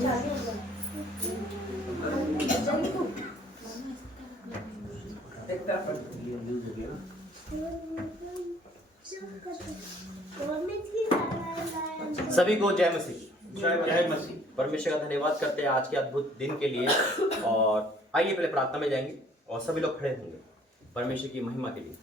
सभी को जय मसीह। जय मसीह। परमेश्वर का धन्यवाद करते हैं आज के अद्भुत दिन के लिए। और आइए पहले प्रार्थना में जाएंगे और सभी लोग खड़े होंगे परमेश्वर की महिमा के लिए।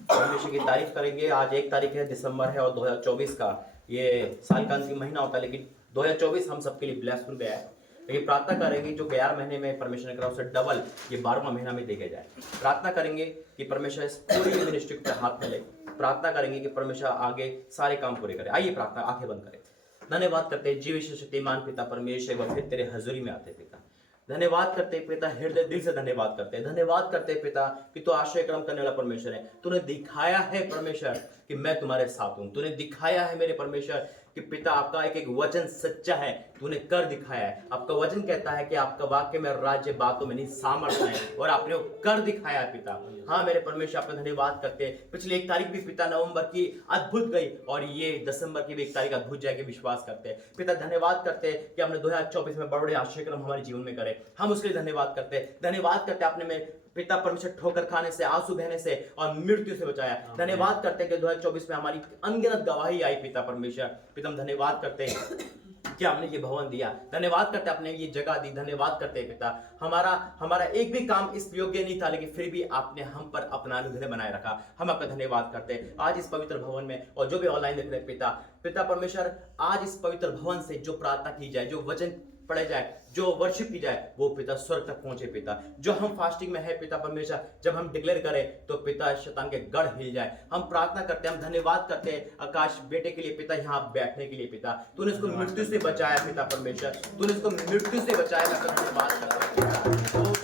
परमेश्वर की तारीफ करेंगे। आज 1 तारीख है, दिसंबर है और 2024 का ये साल का अंतिम महीना होता है, लेकिन 2024 हम सबके लिए ब्लेसफुल गया है। लेकिन प्रार्थना करेंगे जो 11 महीने में परमेश्वर ने करा उसे डबल ये 12वां महीना में देखा जाए। प्रार्थना करेंगे कि परमेश्वर इस पूरी मिनिस्ट्री को हाथ में ले। प्रार्थना करेंगे कि परमेश्वर आगे सारे काम पूरे करे। आइए प्रार्थना, आंखें बंद करें। धन्यवाद करते हैं जीवित शक्तिमान पिता परमेश्वर, एक बार फिर तेरे हजूरी में आते पिता। धन्यवाद करते हैं पिता, हृदय दिल से धन्यवाद करते हैं। धन्यवाद करते हैं पिता कि तू आश्रय कर्म करने वाला परमेश्वर है। तूने दिखाया है परमेश्वर कि मैं तुम्हारे साथ हूं। तूने दिखाया है मेरे परमेश्वर कि पिता आपका एक एक वचन सच्चा है। तूने कर दिखाया है। आपका वचन कहता है कि आपका वाक्य में राज्य बातों में नहीं सामर्थ्य है, और आपने वो कर दिखाया है पिता। हाँ मेरे परमेश्वर, आपका धन्यवाद करते हैं। पिछली 1 तारीख भी पिता नवंबर की अद्भुत गई और ये दिसंबर की भी 1 तारीख अद्भुत जाएगी, विश्वास करते हैं पिता। धन्यवाद करते हैं कि हमने 2024 में बड़े आश्चर्य कर्म हमारे जीवन में करे। हम उसके लिए धन्यवाद करते हैं। धन्यवाद करते हैं आपने में पिता परमेश्वर ठोकर खाने से, आंसू बहने से और मृत्यु से बचाया। धन्यवाद करते हैं कि 2024 में हमारी अनगिनत गवाही आई पिता परमेश्वर। पिता हम धन्यवाद करते हैं कि आपने ये भवन दिया। धन्यवाद करते हैं आपने ये जगह दी। धन्यवाद करते हैं पिता, हमारा एक भी काम इस योग्य नहीं था, लेकिन फिर भी आपने हम पर अपना अनुग्रह बनाए रखा। हम आपका धन्यवाद करते हैं आज इस पवित्र भवन में, और जो भी ऑनलाइन देख रहे हैं पिता परमेश्वर, आज इस पवित्र भवन से जो प्रार्थना की जाए, जो वचन पढ़े जाए, जो वर्शिप की जाए, वो पिता स्वर्ग तक पहुंचे पिता। जो हम फास्टिंग में है पिता परमेश्वर, जब हम डिक्लेयर करें तो पिता शैतान के गढ़ हिल जाए। हम प्रार्थना करते हैं, हम धन्यवाद करते हैं आकाश बेटे के लिए पिता, यहाँ बैठने के लिए पिता। तूने इसको मृत्यु से बचाया पिता परमेश्वर, तूने इसको मृत्यु से बचाया। मैं धन्यवाद करता हूँ पिता,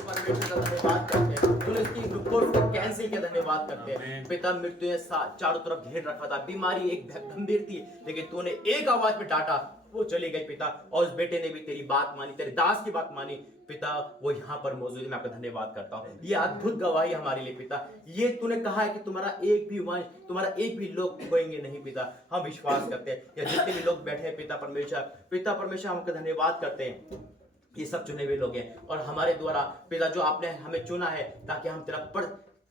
परमेश्वर का धन्यवाद करते हैं। तूने इसकी रिपोर्ट को कैंसिल किया, धन्यवाद करते हैं पिता। मृत्यु ने चारों तरफ घेर रखा था, बीमारी एक गंभीर थी, लेकिन तूने एक आवाज में डांटा, वो चली गई पिता। और उस बेटे ने भी तेरी बात मानी, तेरे दास की बात मानी पिता, वो यहाँ पर मौजूद है। मैं आपका धन्यवाद करता हूँ। ये अद्भुत गवाही हमारे लिए पिता। ये तूने कहा है कि तुम्हारा एक भी वंश, तुम्हारा एक भी लोग खोएंगे नहीं पिता। हम विश्वास करते हैं या जितने भी लोग बैठे हैं पिता परमेश्वर हम आपका धन्यवाद करते हैं। ये सब चुने हुए लोग हैं और हमारे द्वारा पिता जो आपने हमें चुना है ताकि हम तेरा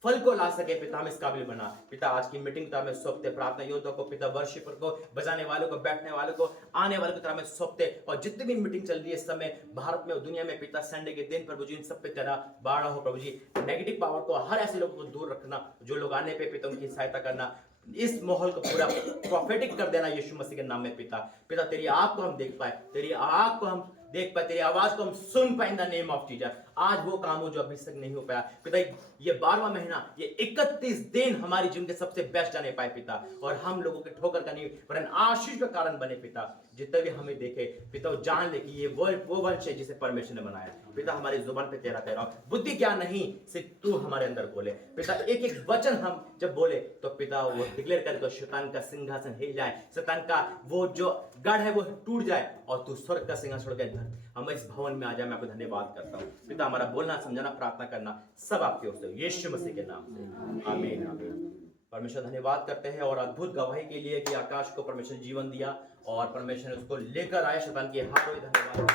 फल को ला सके पिता, हम इस काबिल बना पिता। आज की मीटिंग में सौंपते, प्रार्थना योद्धा को पिता, वर्शिपर को, बजाने वालों को, बैठने वालों को, आने वालों की तरह में सौंपते, और जितनी भी मीटिंग चल रही है इस समय भारत में और दुनिया में पिता, संडे के दिन प्रभु जी इन सब पे तेरा बाड़ा हो प्रभु जी। नेगेटिव पावर को, हर ऐसे लोगों को दूर रखना, जो लोग आने पे पिता उनकी सहायता करना, इस माहौल को पूरा प्रॉफिटिक कर देना यीशु मसीह के नाम में पिता। तेरी आग को हम देख पाए, तेरी आग को हम देख पाए, तेरी आवाज को हम सुन पाए इन द नेम ऑफ जीसस। आज वो काम हो जो अभी तक नहीं हो पाया पिता। ये 12वां महीना, ये 31 दिन हमारी जीवन के सबसे बेस्ट जाने पाए पिता, और हम लोगों के ठोकर का नहीं वरन आशीष का कारण बने पिता। जितने भी हमें देखे पिता, वो जान ले कि ये वो वंश है जिसे परमेश्वर ने बनाया पिता। हमारी जुबान पे तेरा कह रहा हूं, बुद्धि क्या नहीं सिर्फ तू हमारे अंदर बोले पिता। एक एक वचन हम जब बोले तो पिता वो डिक्लेयर करे तो शैतान का सिंहासन हिल जाए, शैतान का वो जो गढ़ है वो टूट जाए, और तू स्वर्ग का सिंहासन छोड़ के हम इस भवन में आ जाए। मैं आपको धन्यवाद करता हूँ पिता। हमारा बोलना, समझाना, प्रार्थना करना सब आपके ओर से, यीशु मसीह के नाम से, आमीन आमीन। परमेश्वर धन्यवाद करते हैं और अद्भुत गवाही के लिए कि आकाश को परमेश्वर जीवन दिया और परमेश्वर ने उसको लेकर आया शैतान के हाथों। धन्यवाद,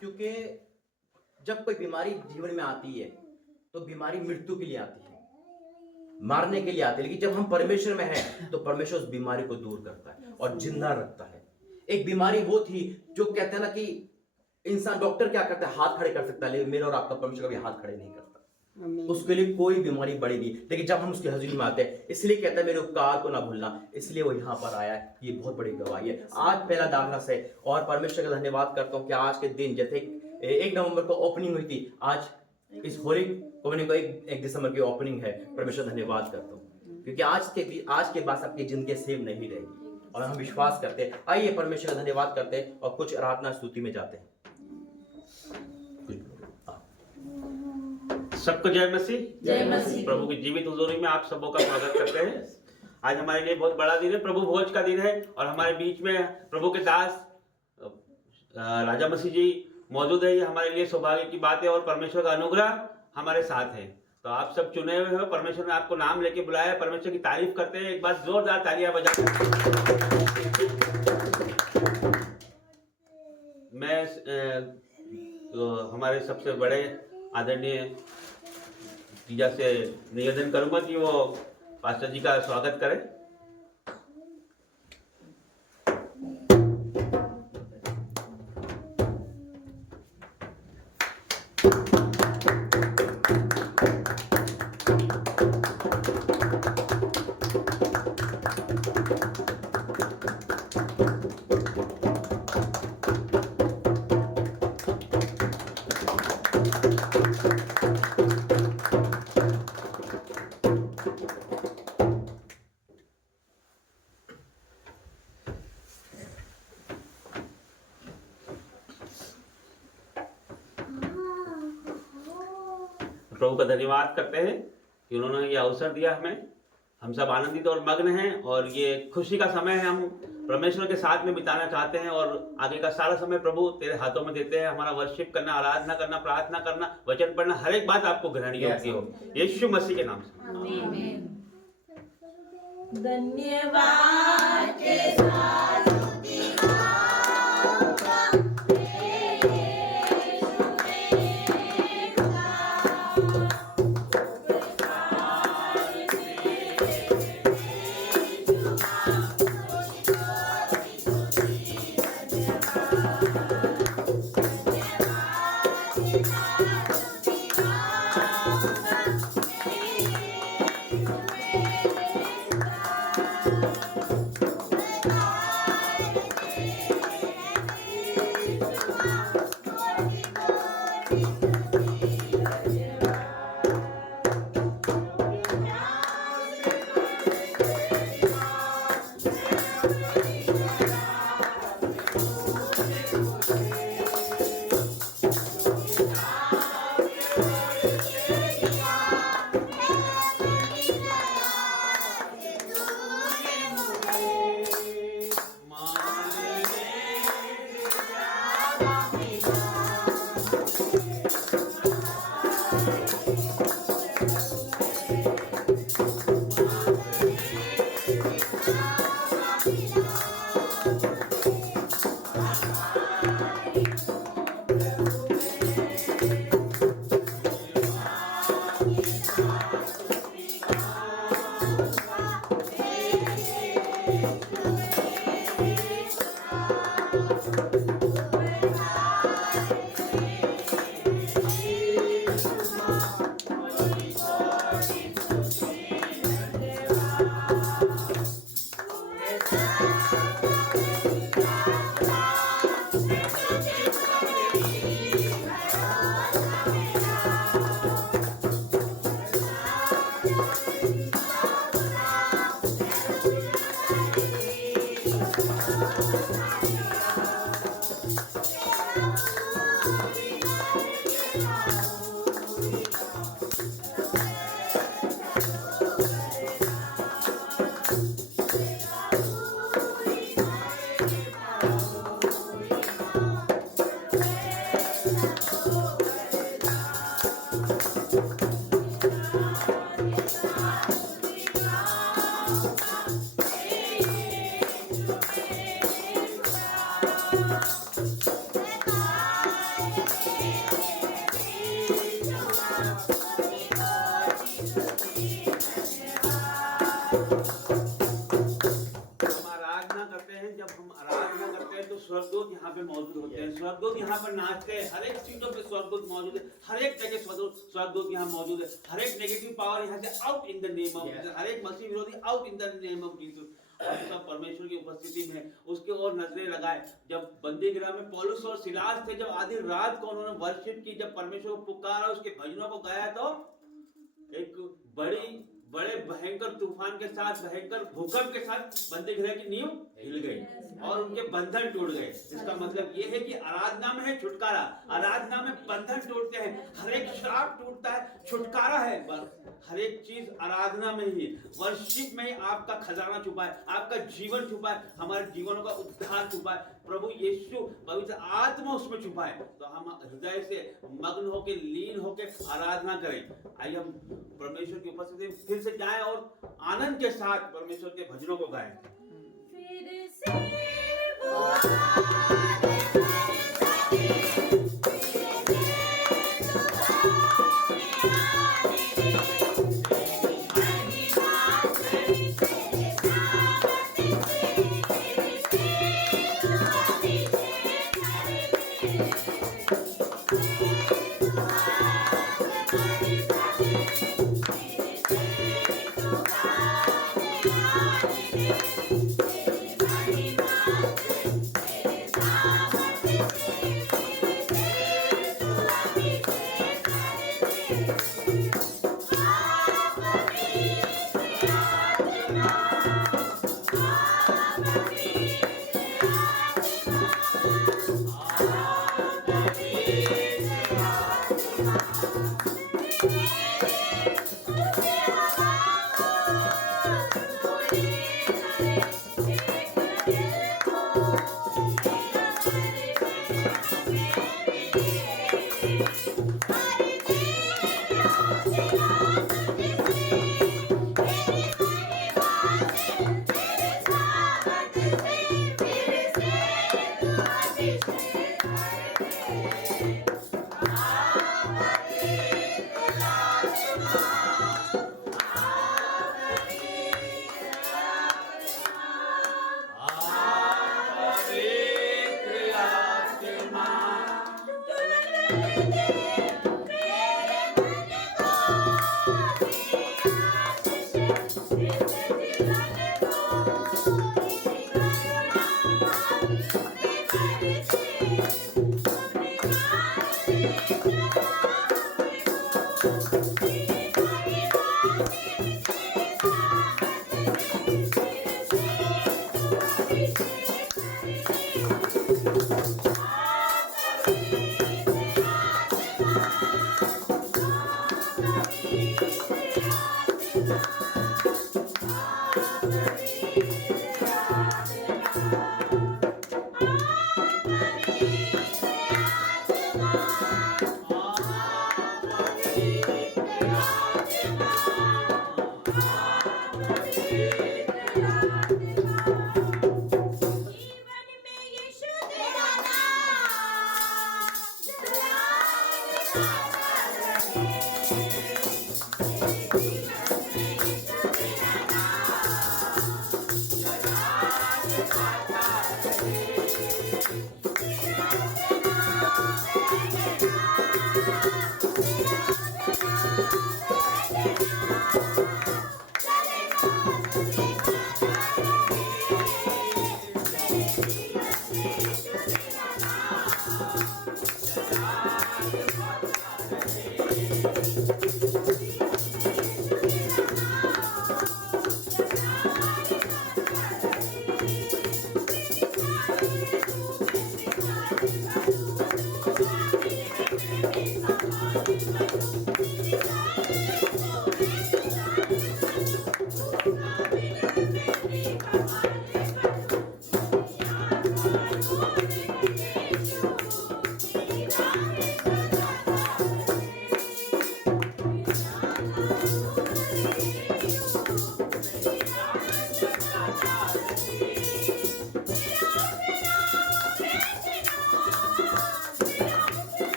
क्योंकि जब कोई बीमारी जीवन में आती है तो बीमारी मृत्यु के लिए आती है, मारने के लिए आती है, लेकिन जब हम परमेश्वर में हैं तो परमेश्वर उस बीमारी को दूर करता है और जिंदा रखता है। एक बीमारी वो थी जो कहते हैं ना कि इंसान, डॉक्टर क्या करता है, हाथ खड़े कर सकता है, लेकिन मेरा और आपका परमेश्वर कभी हाथ खड़े नहीं करता। उसके लिए कोई बीमारी बढ़ेगी, लेकिन जब हम उसकी हजूरी में आते हैं, इसलिए कहता है मेरे उपकार को ना भूलना, इसलिए वो यहाँ पर आया है। ये बहुत बड़ी गवाही है। आज पहला दाखला से, और परमेश्वर का धन्यवाद करता हूँ कि आज के दिन जैसे 1 नवंबर को ओपनिंग हुई थी, आज इस होली ओपनिंग को 1 दिसंबर की ओपनिंग है। परमेश्वर धन्यवाद करता हूँ क्योंकि आज के बाद आपकी जिंदगी सेव नहीं रहेगी, और हम विश्वास करते हैं। आइए परमेश्वर का धन्यवाद करते हैं और कुछ आराधना स्तुति में जाते हैं। सबको जय मसीह। जय मसीह। प्रभु की जीवित हुजूरी में आप सबों का स्वागत करते हैं। आज हमारे लिए बहुत बड़ा दिन है, प्रभु भोज का दिन है, और हमारे बीच में प्रभु के दास राजा मसीह जी मौजूद है। ये हमारे लिए सौभाग्य की बात है और परमेश्वर का अनुग्रह हमारे साथ है। तो आप सब चुने हुए हो, परमेश्वर ने आपको नाम लेके बुलाया है। परमेश्वर की तारीफ करते हैं, एक बार जोरदार तालियां बजाते हैं। हमारे सबसे बड़े आदरणीय जीजा से निवेदन करूंगा कि वो पास्टर जी का स्वागत करें। प्रभु का धन्यवाद करते हैं कि उन्होंने ये अवसर दिया हमें। हम सब आनंदित और मग्न हैं और ये खुशी का समय है, हम परमेश्वर के साथ में बिताना चाहते हैं और आगे का सारा समय प्रभु तेरे हाथों में देते हैं। हमारा वर्शिप करना, आराधना करना, प्रार्थना करना, वचन पढ़ना, हर एक बात आपको ग्रहण योग्य हो, यीशु मसीह के नाम से। धन्यवाद के साथ स्वर्गदूत यहाँ पे मौजूद होते हैं, स्वर्गदूत यहाँ पर नाचते हैं, हर एक सीटों पे स्वर्गदूत मौजूद है, हर एक जगह स्वर्गदूत यहाँ मौजूद है, हर एक नेगेटिव पावर यहाँ से out in the name of Jesus, हर एक मसीह विरोधी out in the name of Jesus. और सब परमेश्वर की उपस्थिति में उसके ओर नजरें लगाए। जब बंदी गृह में पौलुस और सिलास थे, जब आधी रात को उन्होंने वर्शिप की, जब परमेश्वर को पुकारा, उसके भजनों को गाया, तो एक बड़े भयंकर तूफान के साथ, भयंकर भूकंप के साथ बंदी गृह की नींव हिल गई और उनके बंधन टूट गए। इसका मतलब ये है कि आराधना में है छुटकारा, आराधना में बंधन टूटते हैं, हर एक श्राप टूटता है, छुटकारा है। हर एक चीज आराधना में ही, वर्शिप में ही आपका खजाना छुपा है, आपका जीवन छुपा है, हमारे जीवनों का उद्धार छुपा है, प्रभु यीशु पवित्र आत्मा उसमें छुपा है। तो हम हृदय से मग्न होकर, लीन होकर आराधना करें। आइए हम परमेश्वर की उपस्थिति में फिर से जाएं और आनंद के साथ परमेश्वर के भजनों को गाएं। फिर से वो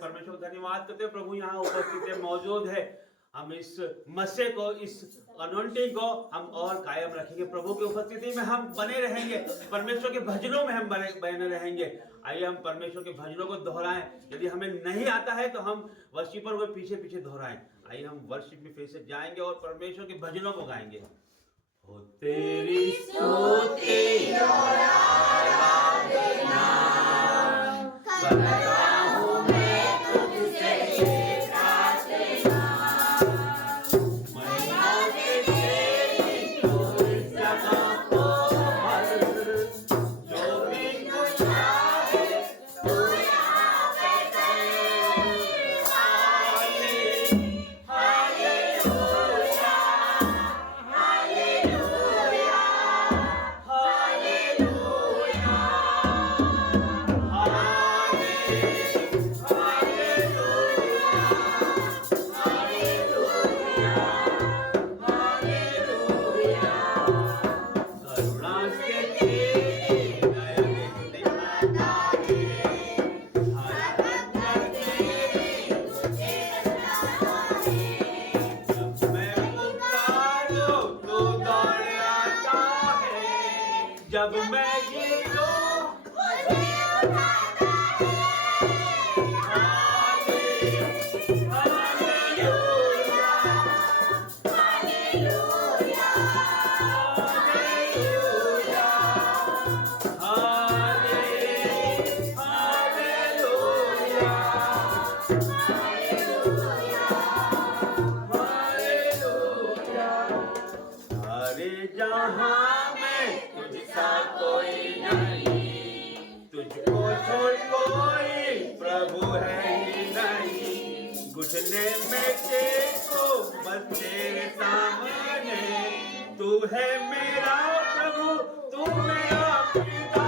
परमेश्वर को धन्यवाद करते हैं। प्रभु यहाँ उपस्थित है, मौजूद है। हम इस मस्से को, इस अनोइंटिंग को हम और कायम रखेंगे। प्रभु की उपस्थिति में हम बने रहेंगे, परमेश्वर के भजनों में हम बने रहेंगे। आइए हम परमेश्वर के भजनों को दोहराएं। यदि हमें नहीं आता है तो हम वर्शिपर को पीछे पीछे दोहराएं। आइए हम वर्शिप में फिर से जाएंगे और परमेश्वर के भजनों को गाएंगे। हो तेरी स्तुति और आराधना करता हूं मैं। घुटने में टेको बस तेरे सामने, तू है मेरा प्रभु, तू मेरा पिता।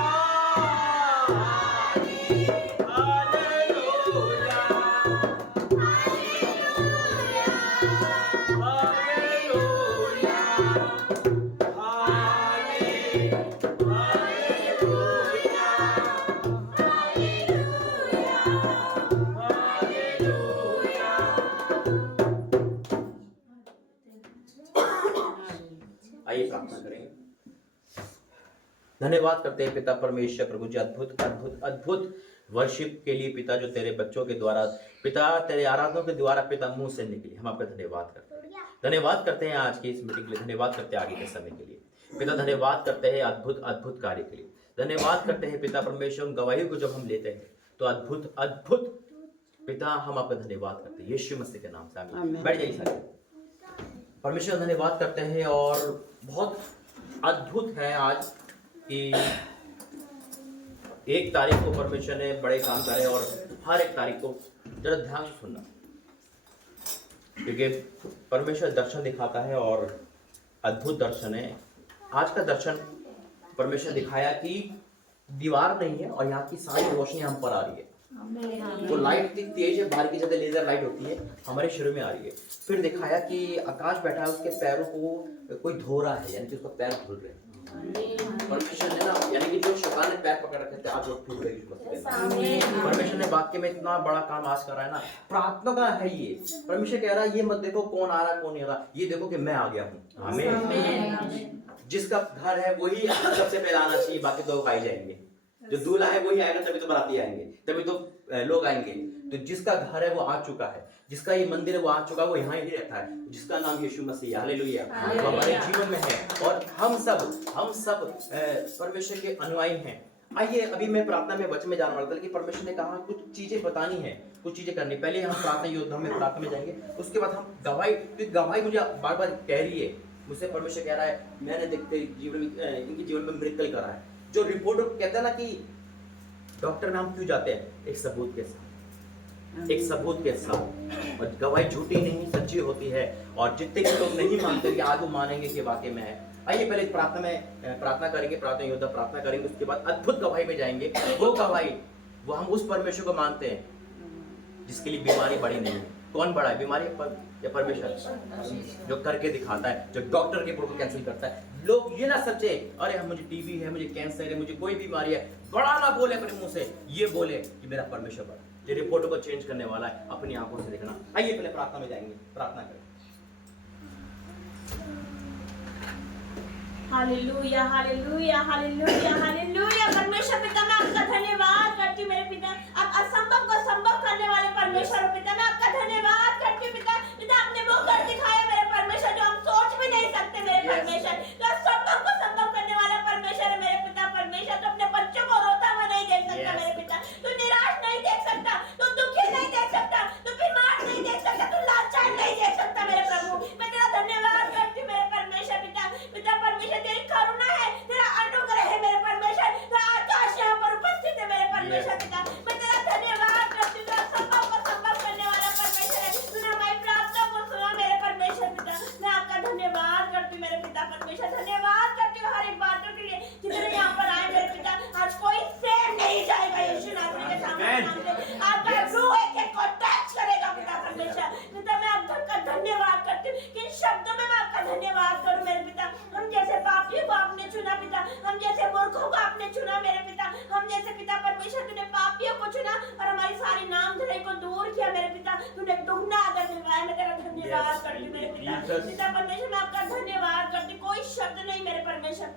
हालेलुया, हालेलुया, आइए प्रार्थना करेंगे। धन्यवाद करते हैं पिता परमेश्वर प्रभु जी, अद्भुत अद्भुत अद्भुत वर्शिप के लिए पिता, जो तेरे बच्चों के द्वारा पिता, तेरे आराधनों के द्वारा पिता मुंह से निकली। हम आपका धन्यवाद करते हैं, धन्यवाद करते हैं आज की इस मीटिंग के लिए, धन्यवाद करते हैं आगे के समय के लिए पिता, धन्यवाद करते हैं अद्भुत अद्भुत कार्य के लिए, धन्यवाद करते हैं पिता परमेश्वर। उन गवाही को जब हम लेते हैं तो अद्भुत अद्भुत पिता हम आपका धन्यवाद करते हैं यीशु मसीह के नाम से, आमीन। बैठ जाइए सारे। परमेश्वर धन्यवाद करते हैं और बहुत अद्भुत है आज कि 1 तारीख को परमेश्वर ने बड़े काम करे और हर 1 तारीख को जरा ध्यान से सुनना, क्योंकि परमेश्वर दर्शन दिखाता है और अद्भुत दर्शन है। आज का दर्शन परमेश्वर दिखाया कि दीवार नहीं है और यहाँ की सारी रोशनी हम पर आ रही है। वो लाइट इतनी तेज है, बाहर की जगह लेजर लाइट होती है, हमारे शरीर में आ रही है। फिर दिखाया कि आकाश बैठा है, उसके पैरों को कोई धो रहा है, यानी कि उसका पैर धुल रहे हैं। परमेश्वर ने ना, यानी कि जो शैतान ने पैर पकड़ रखे थे आज वो टूट गए। परमेश्वर ने वाक्य में इतना बड़ा काम आज कर रहा है ना, प्रार्थना का है ये। परमेश्वर कह रहा है ये मत देखो कौन आ रहा कौन नहीं आ रहा, ये देखो कि मैं आ गया हूँ। आमीन। जिसका घर है वही सबसे पहले आना चाहिए, बाकी तो खाई जाएंगे। जो दूल्हा है वही आएगा, तभी तो बाराती आएंगे, तभी तो लोग आएंगे। तो जिसका घर है वो आ चुका है, जिसका ये मंदिर है वो आ चुका है, वो यहाँ ही रहता है, जिसका नाम यीशु मसीह, हालेलुया, वो हमारे जीवन में है। और हम सब परमेश्वर के अनुयायी हैं। आइए अभी मैं प्रार्थना में वचन में जाने वाला था कि परमेश्वर ने कहा कुछ चीजें बतानी है, कुछ चीजें करनी। पहले हम प्रार्थना योद्धा में प्रार्थना में जाएंगे, उसके बाद हम गवाही, क्योंकि गवाही मुझे बार बार कह रही है, मुझसे परमेश्वर कह रहा है मैंने देखते जीवन में इनके जीवन में मिरेकल करा है। जो रिपोर्ट कहता है ना कि डॉक्टर में हम क्यों जाते हैं, एक सबूत के साथ, एक सबूत के साथ। और गवाही झूठी नहीं सच्ची होती है, और जितने भी लोग नहीं मानते कि आज वो मानेंगे कि वाकई में है। आइए पहले प्रार्थना में प्रार्थना करेंगे, प्रार्थना योद्धा प्रार्थना करेंगे, उसके बाद अद्भुत गवाही में जाएंगे। वो गवाही, वो हम उस परमेश्वर को मानते हैं जिसके लिए बीमारी बड़ी नहीं है। कौन बड़ा है, बीमारी या परमेश्वर जो करके दिखाता है, जो डॉक्टर के प्रोटोकॉल कैंसिल करता है। लोग ये ना सोचे अरे मुझे टीबी है, मुझे कैंसर है, मुझे कोई बीमारी है, बड़ा ना बोले अपने मुंह से, ये बोले कि मेरा परमेश्वर बड़ा, ये रिपोर्ट को चेंज करने वाला है, अपनी आंखों से देखना। आइए पहले प्रार्थना में जाएंगे, प्रार्थना करें। Hallelujah hallelujah hallelujah hallelujah. परमेश्वर पिता मैं आपका धन्यवाद करती हूँ मेरे पिता, आप असंभव को संभव करने वाले परमेश्वर हो पिता, मैं आपका धन्यवाद करती हूँ पिता। पिता आपने वो कर दिखाया मेरे परमेश्वर जो हम सोच भी नहीं सकते मेरे परमेश्वर, तो असंभव को संभव करने वाला परमेश्वर है मेरे पिता। परमेश्वर तो अपने बच्चों को रोता हुआ नहीं देख सकता मेरे पिता, तो निराश नहीं देख सकता, तो दुखी नहीं देख सकता, तो बीमार नहीं देख सकता, तो लाचार नहीं देख सकता मेरे प्रभु। मैं तेरा धन्यवाद करती हूँ मेरे परमेश्वर पिता। पिता परमेश्वर तेरी करुणा है, तेरा अनुग्रह है मेरे परमेश्वर, तेरा आकाश यहाँ पर उपस्थित है मेरे परमेश्वर पिता। मैं तेरा धन्यवाद करती हूँ, संभव को संभव करने वाला परमेश्वर है, तूने हमारी प्रार्थना को सुना मेरे परमेश्वर पिता। मैं आपका धन्यवाद करती हूँ मेरे पिता परमेश्वर, धन्यवाद करती हूँ हर एक बातों के लिए जितने यहाँ पर आए मेरे पिता। आज कोई सेव नहीं जाएगा यीशु नासरी के सामने, आपका रूह एक को टच करेगा पिता परमेश्वर। पिता मैं आपका धन्यवाद करती हूँ, किन शब्दों में मैं आपका धन्यवाद करूँ मेरे पिता। हम जैसे पापियों को आपने चुना पिता, हम जैसे मूर्खों को आपने चुना मेरे पिता, हम जैसे पिता परमेश्वर तूने पापियों को चुना और हमारी सारी नामधराई को दूर किया मेरे पिता। तूने दुगना आदर दिलवाया, मैं तेरा धन्यवाद करती हूँ मेरे पिता। पिता परमेश्वर मैं आपका धन्यवाद करती हूँ, कोई शब्द नहीं मेरे परमेश्वर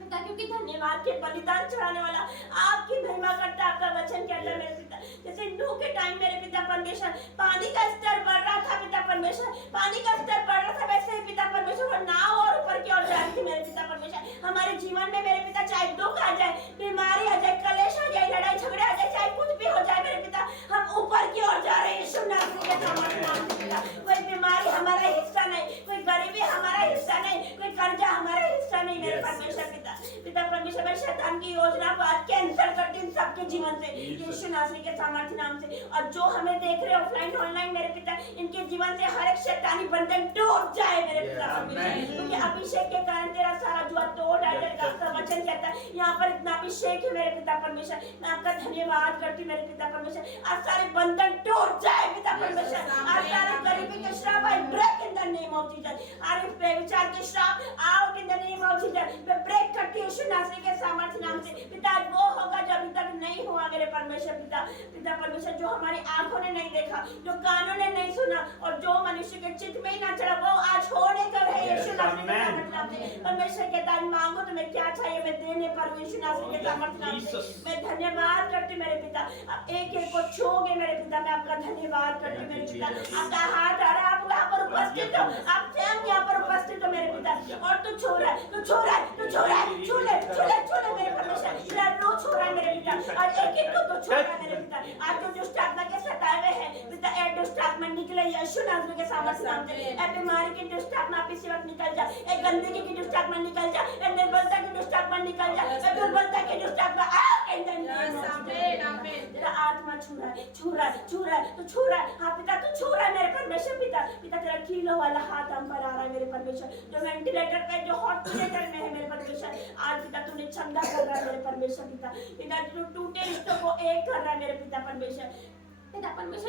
पिता, क्योंकि धन्यवाद के बलिदान चढ़ाने वाला आपकी महिमा करता है, आपका वचन कहता है मेरे पिता। जैसे नूह के टाइम मेरे पिता परमेश्वर पानी का स्तर बढ़ रहा था पिता परमेश्वर, पानी का स्तर बढ़ रहा था, वैसे ही पिता परमेश्वर नाव और ऊपर की ओर जा रही थी मेरे पिता परमेश्वर। हमारे जीवन में मेरे पिता चाहे दुख आ जाए, बीमारी आ जाए, कलेश आ जाए, लड़ाई झगड़े आ जाए, चाहे कुछ भी हो जाए मेरे पिता, हम ऊपर की ओर जा रहे हैं यीशु नासरी के नाम से पिता। कोई बीमारी हमारा हिस्सा नहीं, कोई गरीबी हमारा हिस्सा नहीं, कोई कर्जा हमारा हिस्सा नहीं मेरे परमेश्वर पिता। पिता परमेश्वर परमेश्वर मैं शैतान की योजना को आज कैंसिल करती हूँ सबके जीवन से यीशु नासरी के सामर्थ्य नाम से। और जो हमें देख रहे ऑफलाइन ऑनलाइन मेरे पिता, इनके जीवन से हर एक शैतानी बंधन टूट जाए मेरे पिता परमेश्वर, क्योंकि अभिषेक के कारण तेरा सारा जुआ तोड़ डाले का वचन कहता है। यहाँ पर इतना अभिषेक है मेरे पिता परमेश्वर, मैं आपका धन्यवाद करती हूँ मेरे पिता परमेश्वर। आज सारे बंधन टूट जाए पिता परमेश्वर, आज सारे गरीबी के श्राप I break in the name of Jesus, आज बेविचार के श्राप out in the name of Jesus, मैं ब्रेक करती हूँ यीशु नासरी के सामर्थ्य नाम से। पिता आज वो होगा जो अभी तक नहीं हुआ मेरे परमेश्वर पिता परमेश्वर, जो हमारी आंखों ने नहीं देखा, जो कानों ने नहीं सुना और जो मनुष्य के चित्त में ही ना चढ़ा, वो आज होने का है यीशु नासरी के सामर्थ्य नाम से। परमेश्वर कहता है मांगो तुम्हें क्या चाहिए मैं देने पर यीशु नासरी के सामर्थ्य नाम से। मैं धन्यवाद करती मेरे पिता, अब एक एक को छूओगे मेरे पिता, मैं आपका धन्यवाद करती मेरे पिता। आपका हाथ आ रहा है, आप यहाँ पर उपस्थित हो, आप स्वयं यहाँ पर उपस्थित हो मेरे पिता, और तू छू रहा है, तू छू रहा है, तू छू रहा है, छू ले मेरे परमेश्वर, तेरा रो छू रहा है मेरे पिता, और एक एक को तू छू रहा है मेरे पिता। आज जो दुष्ट आत्मा के सताए हुए हैं पिता, ए दुष्ट आत्मा निकले यीशु नासरी के सामर्थ्य नाम से। ए बीमारी की दुष्ट आत्मा आप इसी वक्त निकल जा, ए गंदगी की दुष्ट आत्मा निकल जा, ए निर्बलता की दुष्ट आत्मा निकल जा, ए दुर्बलता की दुष्ट आत्मा तेरा आत्मा छू रहा है, छू रहा है, छू रहा है, तो छू रहा है। हाँ पिता तू छू रहा है मेरे परमेश्वर पिता, तेरा खीलो वाला हाथ हम पर आ रहा है मेरे परमेश्वर, जो वेंटिलेटर पे जो हॉस्पिटल में है मेरे परमेश्वर, आज पिता तूने चंगा कर रहा है मेरे परमेश्वर पिता जो टूटे रिश्तों को एक कर रहा है मेरे पिता परमेश्वर,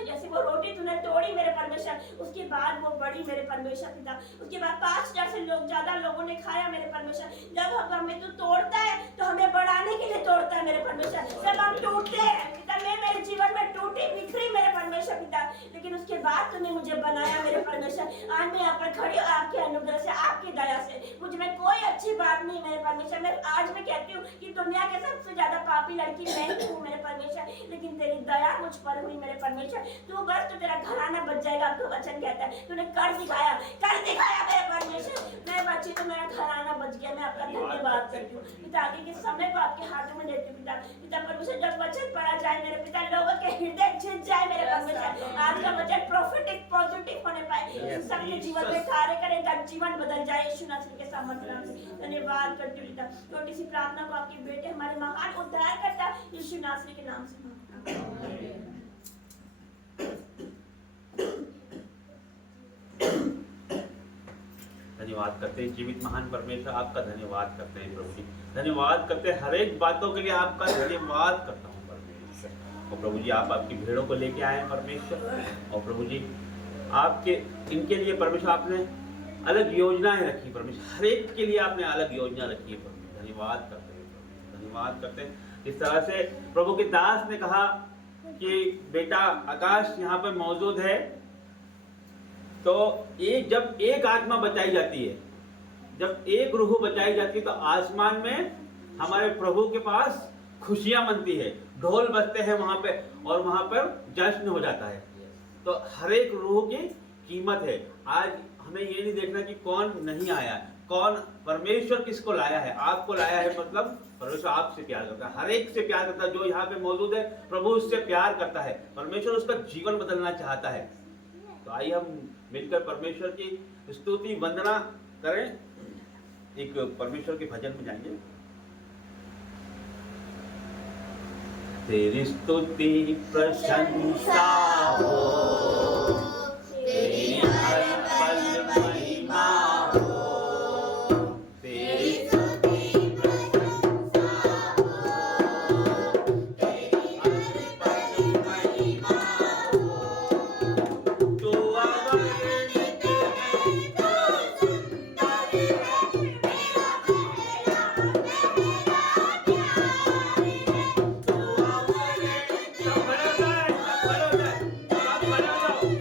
जैसे वो रोटी तूने तोड़ी मेरे परमेश्वर, उसके बाद वो बड़ी मेरे परमेश्वर पिता, उसके बाद 5000 से ज्यादा लोगों ने खाया मेरे परमेश्वर। जब हमें तू तोड़ता है तो हमें बढ़ाने के लिए तोड़ता है मेरे परमेश्वर। जब हम टूटते हैं पिता, मैं मेरे जीवन में टूटी बिखरी मेरे परमेश्वर पिता, लेकिन उसके बाद तूने मुझे बनाया मेरे परमेश्वर। आज मैं यहाँ पर खड़ी हूँ आपके अनुग्रह से, आपकी दया से, मुझ में कोई अच्छी बात नहीं मेरे परमेश्वर। मैं आज मैं कहती हूँ कि दुनिया के सबसे ज्यादा पापी लड़की मैं ही हूँ मेरे परमेश्वर, लेकिन तेरी दया मुझ पर हुई मेरे परमेश्वर। तू बस तो तेरा घराना बच जाएगा, आपका वचन कहता है, तूने कर दिखाया मेरे परमेश्वर, मैं बची तो मेरा घराना बच गया। मैं आपका धन्यवाद करती हूँ पिता, आगे के समय को आपके हाथों में देती हूँ पिता परमेश्वर। जब वचन पढ़ा जाए मेरे पिता, लोगों के हृदय छिद जाए मेरे परमेश्वर, आज का वचन प्रोफेटिक पॉजिटिव होने पाए, सबके जीवन में कार्य करेगा, जीवन बदल जाए यीशु नासरी के सामर्थ्य नाम से। धन्यवाद करती हूँ पिता, छोटी सी प्रार्थना को आपके बेटे हमारे महान उद्धार करता यीशु नासरी के नाम से। धन्यवाद करते हैं जीवित महान परमेश्वर, आपका धन्यवाद करते हैं प्रभु जी, धन्यवाद करते हैं हर एक बातों के लिए आपका धन्यवाद करता हूँ परमेश्वर। और प्रभु जी आप आपकी भीड़ों को लेके आए हैं परमेश्वर, और प्रभु जी आपके इनके लिए परमेश्वर आपने अलग योजनाएं रखी परमेश्वर, हर एक के लिए आपने अलग योजना रखी है परमेश्वर। धन्यवाद करते हैं, धन्यवाद करते हैं। इस तरह से प्रभु के दास ने कहा कि बेटा आकाश यहाँ पे मौजूद है, तो जब एक आत्मा बचाई जाती है, जब एक रूह बचाई जाती है, तो आसमान में हमारे प्रभु के पास खुशियां मनती है, ढोल बजते हैं वहां पे, और वहां पर जश्न हो जाता है। तो हर एक रूह की कीमत है। आज हमें ये नहीं देखना कि कौन नहीं आया, कौन परमेश्वर किसको लाया है, आपको लाया है, मतलब परमेश्वर आपसे प्यार करता है, हर एक से प्यार करता है। जो यहाँ पे मौजूद है प्रभु उससे प्यार करता है, परमेश्वर उसका जीवन बदलना चाहता है। तो आइए हम मिलकर परमेश्वर की स्तुति वंदना करें, एक परमेश्वर के भजन में जाएंगे। तेरी स्तुति प्रशंसा हो, तेरी हर पल महिमा हो, तेरी स्तुति प्रशंसा हो, तेरी हर पल महिमा हो। तू अवर्णित है, तू सुंदर है, मेरा पहला प्यार है। तू अवर्णित, सब बड़ा जाए, सब बड़ा जाए, सब बड़ा जाओ।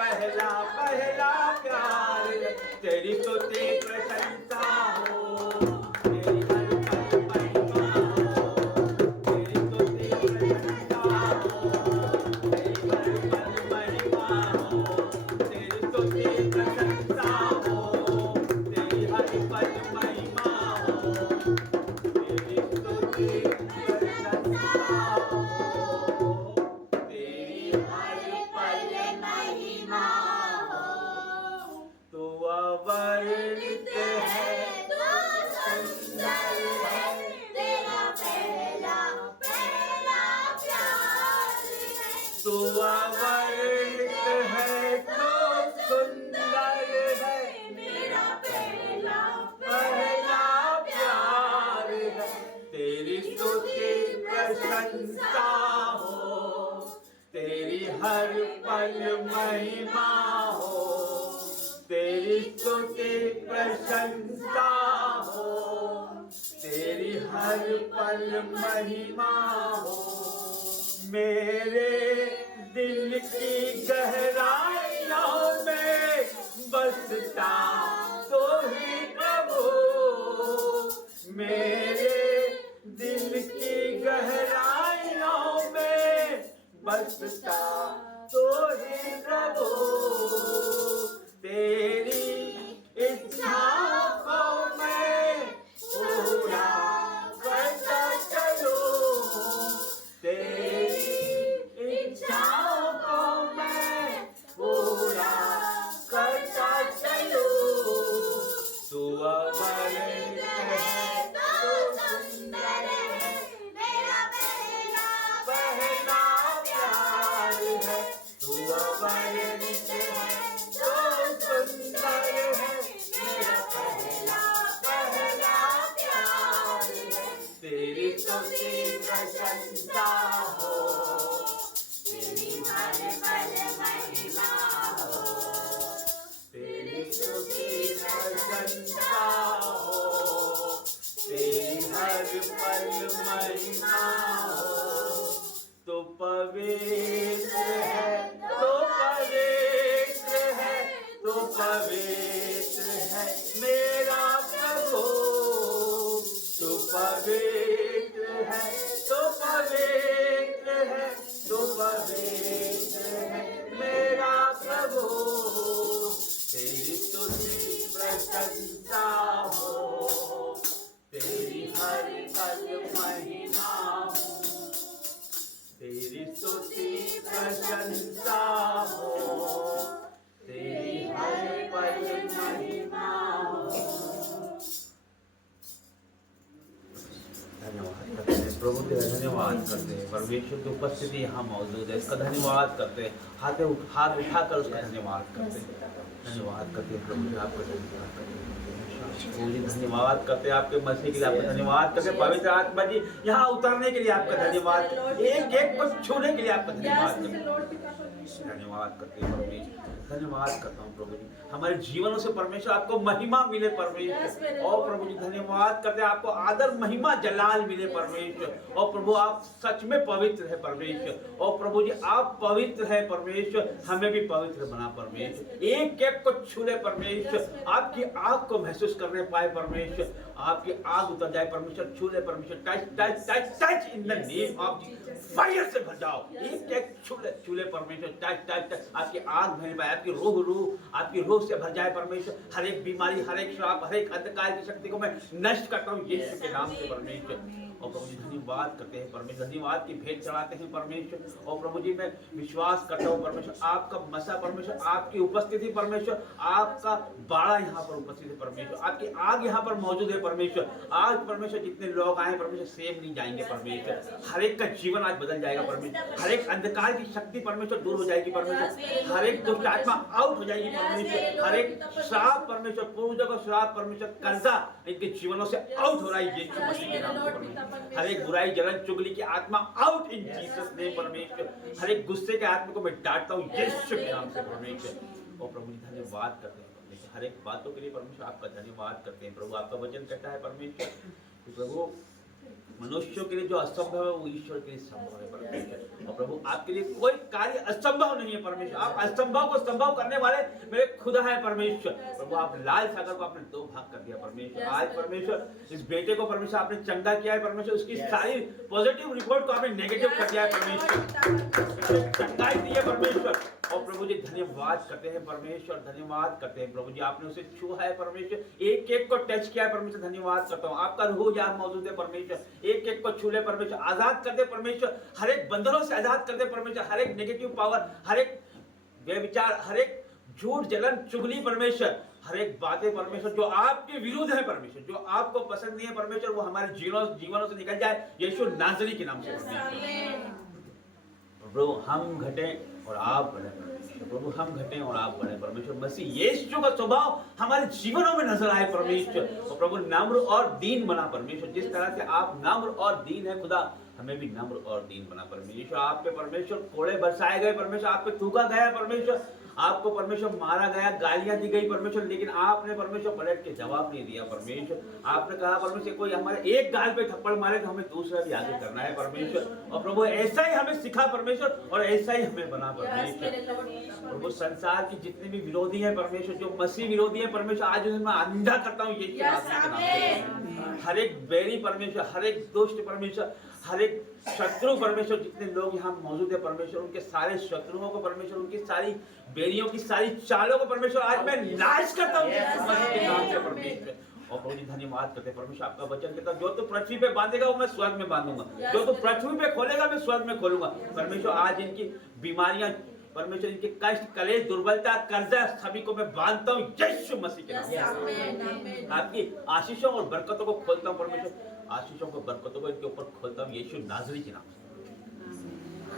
पहला प्यार तेरी स्तुति प्रशंसा हो, तेरी हर पल महिमा हो, तेरी स्तुति प्रशंसा हो, तेरी हर पल महिमा हो, तेरी स्तुति प्रशंसा हो, तेरी हर पल महिमा हो, तेरी स्तुति प्रशंसा हो, तेरी हर पल महिमा हो। तू अवर्णित है, तू सुंदर है, तेरा पहला पहला प्यार है। तू अवर्णित है, तू सुंदर है, मेरा पहला पहला प्यार है। तेरी स्तुति प्रशंसा हो, तेरी हर पल महिमा हो, तेरी स्तुति प्रशंसा हो, तेरी हर पल महिमा हो। मेरे दिल की गहराइयों में बसता तो ही प्रभु, मेरे दिल की गहराइयों में बसता तो ही प्रभु। तेरी इच्छाओं को मैं पूरा करता चलूं, तेरी इच्छाओं को मैं पूरा करता चलूं। तू अवर्णित है, तू सुंदर है, मेरा पहला पहला प्यार है। तू अवर्णित है, तू सुंदर है, मेरा पहला पहला प्यार है। तेरी स्तुति प्रशंसा हो, तेरी हर पल महिमा हो, तेरी स्तुति प्रशंसा हो, तेरी हर पल महिमा हो। तो पवित्र है, तो पवित्र है, तो पवित्र है मेरा प्रभु। तो पवित्र है, तो पवित्र है, तो पवित्र है मेरा प्रभु। तेरी स्तुति प्रशंसा हो, तेरी हर पल महिमा हो, तेरी स्तुति प्रशंसा हो, तेरी हर पल महिमा हो। धन्यवाद करते हैं प्रभु तेरा, धन्यवाद करते हैं परमेश्वर की उपस्थिति यहाँ मौजूद है, इसका धन्यवाद करते हैं। हाथ उठाकर उसका धन्यवाद करते हैं, धन्यवाद करते हैं प्रभु जी, आपका धन्यवाद करते हैं प्रभु जी, धन्यवाद करते हैं आपके मसीह के लिए, आपका धन्यवाद करते हैं पवित्र आत्मा जी यहाँ उतरने के लिए, आपका धन्यवाद, एक एक को छूने के लिए आपका धन्यवाद करते हैं, धन्यवाद करते हैं परमेश्वर, धन्यवाद करता हूँ प्रभु जी, हमारे जीवनों से परमेश्वर आपको महिमा मिले परमेश्वर। और प्रभु जी धन्यवाद करते हैं, आपको आदर महिमा जलाल मिले परमेश्वर। और प्रभु आप सच में पवित्र है परमेश्वर, और प्रभु जी आप पवित्र है परमेश्वर, हमें भी पवित्र बना परमेश्वर, एक एक को छूले परमेश्वर, आपकी आग को महसूस करने पाए परमेश्वर, आपकी आग उतर जाए परमेश्वर, छूले परमेश्वर, touch touch touch touch in the name of Jesus, fire से भर जाओ, एक एक छूले परमेश्वर, टच टच टच, आपकी आग भरने पाए, आपकी रूह आपकी रूह से भर जाए परमेश्वर। हर एक बीमारी, हर एक श्राप, हर एक अंधकार की शक्ति को मैं नष्ट करता हूँ यीशु के नाम से परमेश्वर। और प्रभु जी धन्यवाद करते हैं परमेश्वर, धन्यवाद की भेंट चढ़ाते हैं परमेश्वर। और प्रभु जी मैं विश्वास करता हूँ परमेश्वर, आपका मसा परमेश्वर, आपकी उपस्थिति परमेश्वर, आपका बाड़ा यहाँ पर उपस्थित है परमेश्वर, आपकी आग यहाँ पर मौजूद है परमेश्वर। आज परमेश्वर जितने लोग आए परमेश्वर सेम नहीं जाएंगे परमेश्वर, हर एक का जीवन आज बदल जाएगा परमेश्वर, हर एक अंधकार की शक्ति परमेश्वर दूर हो जाएगी परमेश्वर, हर एक दुष्ट आत्मा आउट हो जाएगी परमेश्वर, हर एक श्राप परमेश्वर, पूर्वजों का श्राप परमेश्वर, कर्जा इनके जीवनों से आउट हो रहा है यीशु मसीह के नाम से परमेश्वर। हर एक बुराई, जलन, चुगली की आत्मा आउट इन जीसस नेम परमेश्वर। हर एक गुस्से के आत्मा को मैं डांटता हूँ यीशु के नाम से परमेश्वर। और प्रभु जी धन्यवाद करते हैं परमेश्वर, हर एक बातों के लिए परमेश्वर आपका धन्यवाद करते हैं प्रभु। आपका वचन कहता है परमेश्वर कि प्रभु मनुष्यों के लिए जो असंभव है वो ईश्वर के लिए संभव है परमेश्वर। और प्रभु आपके लिए कोई कार्य असंभव नहीं है परमेश्वर। आप असंभव को संभव करने वाले मेरे खुदा है परमेश्वर। प्रभु आप लाल सागर को आपने 2 भाग कर दिया परमेश्वर। आज परमेश्वर इस बेटे को परमेश्वर आपने चंगा किया है परमेश्वर। उसकी सारी पॉजिटिव रिपोर्ट को आपने नेगेटिव कर दिया है परमेश्वर। चंगाई दी है परमेश्वर। और प्रभु जी धन्यवाद करते हैं परमेश्वर, धन्यवाद करते हैं प्रभु जी। आपने उसे छुआ है परमेश्वर, एक एक को टच किया है परमेश्वर। धन्यवाद करता हूँ। आपका रूह यहाँ मौजूद है परमेश्वर। एक एक को छू ले परमेश्वर, आजाद कर दे परमेश्वर। हर एक बंधनों से आजाद कर दे परमेश्वर। हर एक नेगेटिव पावर, हर एक व्यभिचार, हर एक झूठ, जलन, चुगली परमेश्वर, हर एक बातें परमेश्वर जो आपके विरुद्ध है परमेश्वर, जो आपको पसंद नहीं है परमेश्वर, वो हमारे जीवनों से निकल जाए यीशु नाज़री के नाम से परमेश्वर। प्रभु हम घटे और आप बढ़े परमेश्वर। प्रभु हम घटे और आप बढ़े परमेश्वर। मसीह यीशु का स्वभाव हमारे जीवनों में नजर आए परमेश्वर। और प्रभु नम्र और दीन बना परमेश्वर। जिस तरह से आप नम्र और दीन है खुदा, हमें भी नम्र और दीन बना परमेश्वर। आप पे परमेश्वर कोड़े बरसाए गए परमेश्वर, आप पे थूका गया परमेश्वर, आपको परमेश्वर मारा गया, गालियां दी गई परमेश्वर, लेकिन आपने परमेश्वर पलट के जवाब नहीं दिया परमेश्वर। आपने कहा परमेश्वर कोई हमारे एक गाल पे थप्पड़ मारे तो हमें दूसरा भी आगे करना है परमेश्वर। और प्रभु ऐसा ही हमें सिखा परमेश्वर और ऐसा ही हमें बना परमेश्वर। प्रभु संसार की जितने भी विरोधी है परमेश्वर, जो मसीह विरोधी है परमेश्वर, आज उन्हें मैं अंधा करता हूँ ये हर एक बैरी परमेश्वर, हर एक दुष्ट परमेश्वर, हर एक शत्रु परमेश्वर, जितने लोग यहाँ मौजूद है परमेश्वर, उनके सारे शत्रुओं को परमेश्वर, उनकी सारी बेरियों की सारी चालों को परमेश्वर आज मैं नाश करता हूँ मसीह के नाम से परमेश्वर। और प्रभु जी धन्यवाद करते हैं परमेश्वर। आपका वचन कहता है जो तो पृथ्वी पे बांधेगा वो मैं स्वर्ग में बांधूंगा, जो तो पृथ्वी पे खोलेगा मैं स्वर्ग में खोलूंगा परमेश्वर। आज इनकी बीमारियां परमेश्वर, इनके कष्ट, कलेश, दुर्बलता, कर्जा सभी को मैं बांधता हूँ यीशु मसीह के नाम से। आपकी आशीषों और बरकतों को खोलता हूँ परमेश्वर, आशीषों को, बरकतों को इनके ऊपर खोलता हूँ यीशु नाज़री के नाम से।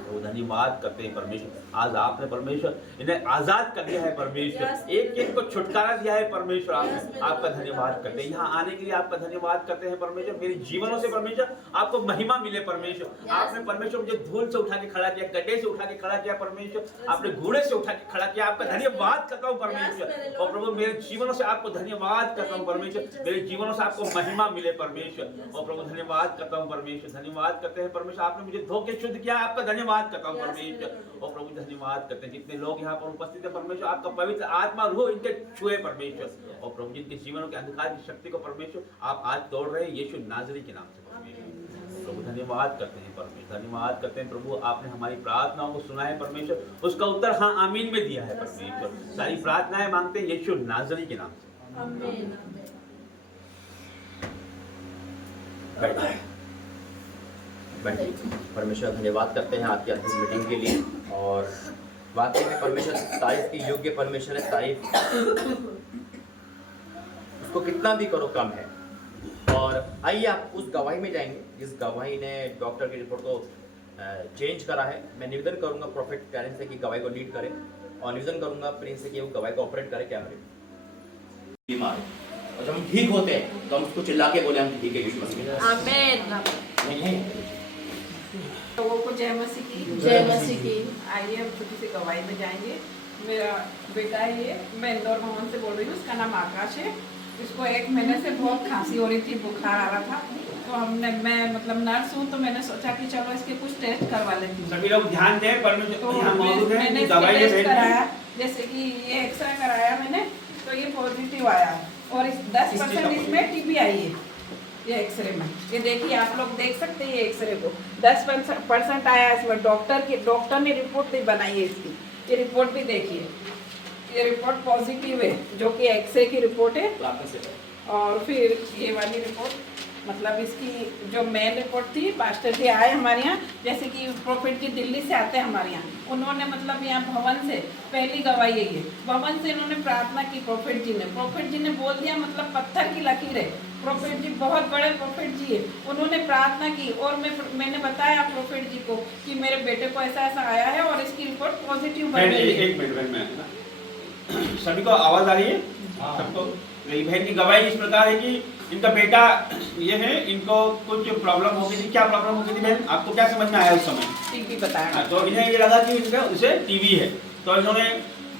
वो धन्यवाद करते हैं परमेश्वर। आज आपने परमेश्वर इन्हें आजाद कर दिया है परमेश्वर, एक एक को छुटकारा दिया है परमेश्वर। आपका धन्यवाद करते हैं। यहाँ आने के लिए आपका धन्यवाद करते हैं परमेश्वर। मेरे जीवनों से परमेश्वर आपको महिमा मिले परमेश्वर। आपने परमेश्वर मुझे धूल से उठा के खड़ा किया, गड्ढे से उठा के खड़ा किया परमेश्वर, आपने घोड़े से उठा के खड़ा किया। आपका धन्यवाद करता हूँ परमेश्वर। और प्रभु मेरे जीवनों से आपको धन्यवाद करता हूँ परमेश्वर, मेरे जीवनों से आपको महिमा मिले परमेश्वर। और प्रभु धन्यवाद करता हूँ परमेश्वर, धन्यवाद करते हैं परमेश्वर। आपने मुझे धो के शुद्ध किया, आपका धन्यवाद करता हूँ परमेश्वर। और प्रभु धन्यवाद करते हैं जितने लोग यहाँ पर उपस्थित है परमेश्वर, आपका पवित्र आत्मा रूह इनके छुए परमेश्वर। और प्रभु जिनके जीवनों के अंधकार की शक्ति को परमेश्वर आप आज तोड़ रहे हैं यीशु नाज़री के नाम से परमेश्वर। प्रभु धन्यवाद करते हैं परमेश्वर, धन्यवाद करते हैं प्रभु। आपने हमारी प्रार्थनाओं को सुना है परमेश्वर, उसका उत्तर हाँ आमीन में दिया है परमेश्वर। सारी प्रार्थनाएं मांगते हैं यीशु नाज़री के नाम से, आमीन। परमेश्वर धन्यवाद करते हैं आपकी अद्भुत मीटिंग के लिए। और वाकई में परमेश्वर तारीफ की योग्य परमेश्वर है। तारीफ उसको कितना भी करो कम है। और आइए आप उस गवाही में जाएंगे जिस गवाही ने डॉक्टर की रिपोर्ट को चेंज करा है। मैं निवेदन करूंगा प्रोफेट कैरन से कि गवाही को लीड करें, और निवेदन करूंगा प्रिंस से कि वो गवाही को ऑपरेट करे कैमरे। बीमार और जब हम ठीक होते हैं तो हम उसको चिल्ला के बोले हम ठीक है यीशु मसीह। आमीन। लोगों को जय मसीह की। जय मसीह की। आइए हम छोटी सी गवाही में जाएंगे। मेरा बेटा है ये, मैं इंदौर भवन से बोल रही हूँ। उसका नाम आकाश है। इसको 1 महीने से बहुत खांसी हो रही थी, बुखार आ रहा था। तो मैं मतलब नर्स हूँ, तो मैंने सोचा कि चलो इसके कुछ टेस्ट करवा लेती हूँ। सभी लोग ध्यान दें, तो मैंने टेस्ट कराया, जैसे कि ये एक्सरे कराया मैंने, तो ये पॉजिटिव आया। और 10% इसमें टीबी आई है ये एक्सरे में। ये देखिए आप लोग देख सकते हैं ये एक्सरे को 10% आया इसमें। डॉक्टर ने रिपोर्ट बनाई है इसकी, ये रिपोर्ट भी देखिए, ये रिपोर्ट पॉजिटिव है जो कि एक्सरे की रिपोर्ट है। और फिर ये वाली रिपोर्ट मतलब इसकी जो मेन रिपोर्ट थी, पास्टर जी आए हमारे यहाँ, जैसे कि प्रोफेट जी दिल्ली से आते हैं हमारे यहाँ, उन्होंने मतलब यहाँ भवन से पहली गवाही है ये, भवन से इन्होंने प्रार्थना की प्रोफेट जी ने बोल दिया, मतलब पत्थर की लकीर है। प्रोफेट जी बहुत बड़े प्रोफेट जी है, उन्होंने प्रार्थना की और मैंने बताया प्रोफेट जी को कि मेरे बेटे को ऐसा ऐसा आया है और इसकी रिपोर्ट पॉजिटिव बन गई है। एक मिनट, सभी को आवाज आ रही है? सबको? मेरी बहन की गवाही इस प्रकार है कि इनका बेटा ये है, इनको कुछ प्रॉब्लम हो गई थी। क्या प्रॉब्लम हो गई थी बहन, आपको क्या समझ में आया उस समय? टीबी बताया। तो इन्हें ये लगा कि इनका उसे टीबी है, तो इन्होंने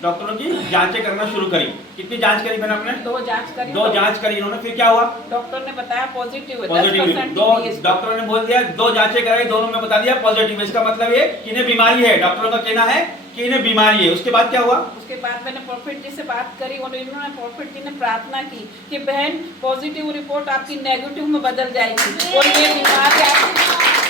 डॉक्टरों की जांचें करना शुरू करी। कितनी जांच करी मैंने आपने? 2 जांच करी। 2 जांच करी इन्होंने, फिर क्या हुआ? डॉक्टर ने बताया पॉजिटिव है, पॉजिटिव। 10% 2 TB है। डॉक्टरों ने बोल दिया, 2 जांचें कराई, दोनों में बता दिया पॉजिटिव है। इसका मतलब ये कि इन्हें बीमारी है। डॉक्टरों का कहना है कि इन्हें बीमारी है। उसके बाद क्या हुआ? उसके बाद मैंने प्रॉफिट जी से बात करी और इन्होंने प्रॉफिट जी ने प्रार्थना की कि बहन पॉजिटिव रिपोर्ट आपकी नेगेटिव में बदल जाएगी और ये बीमारी आपकी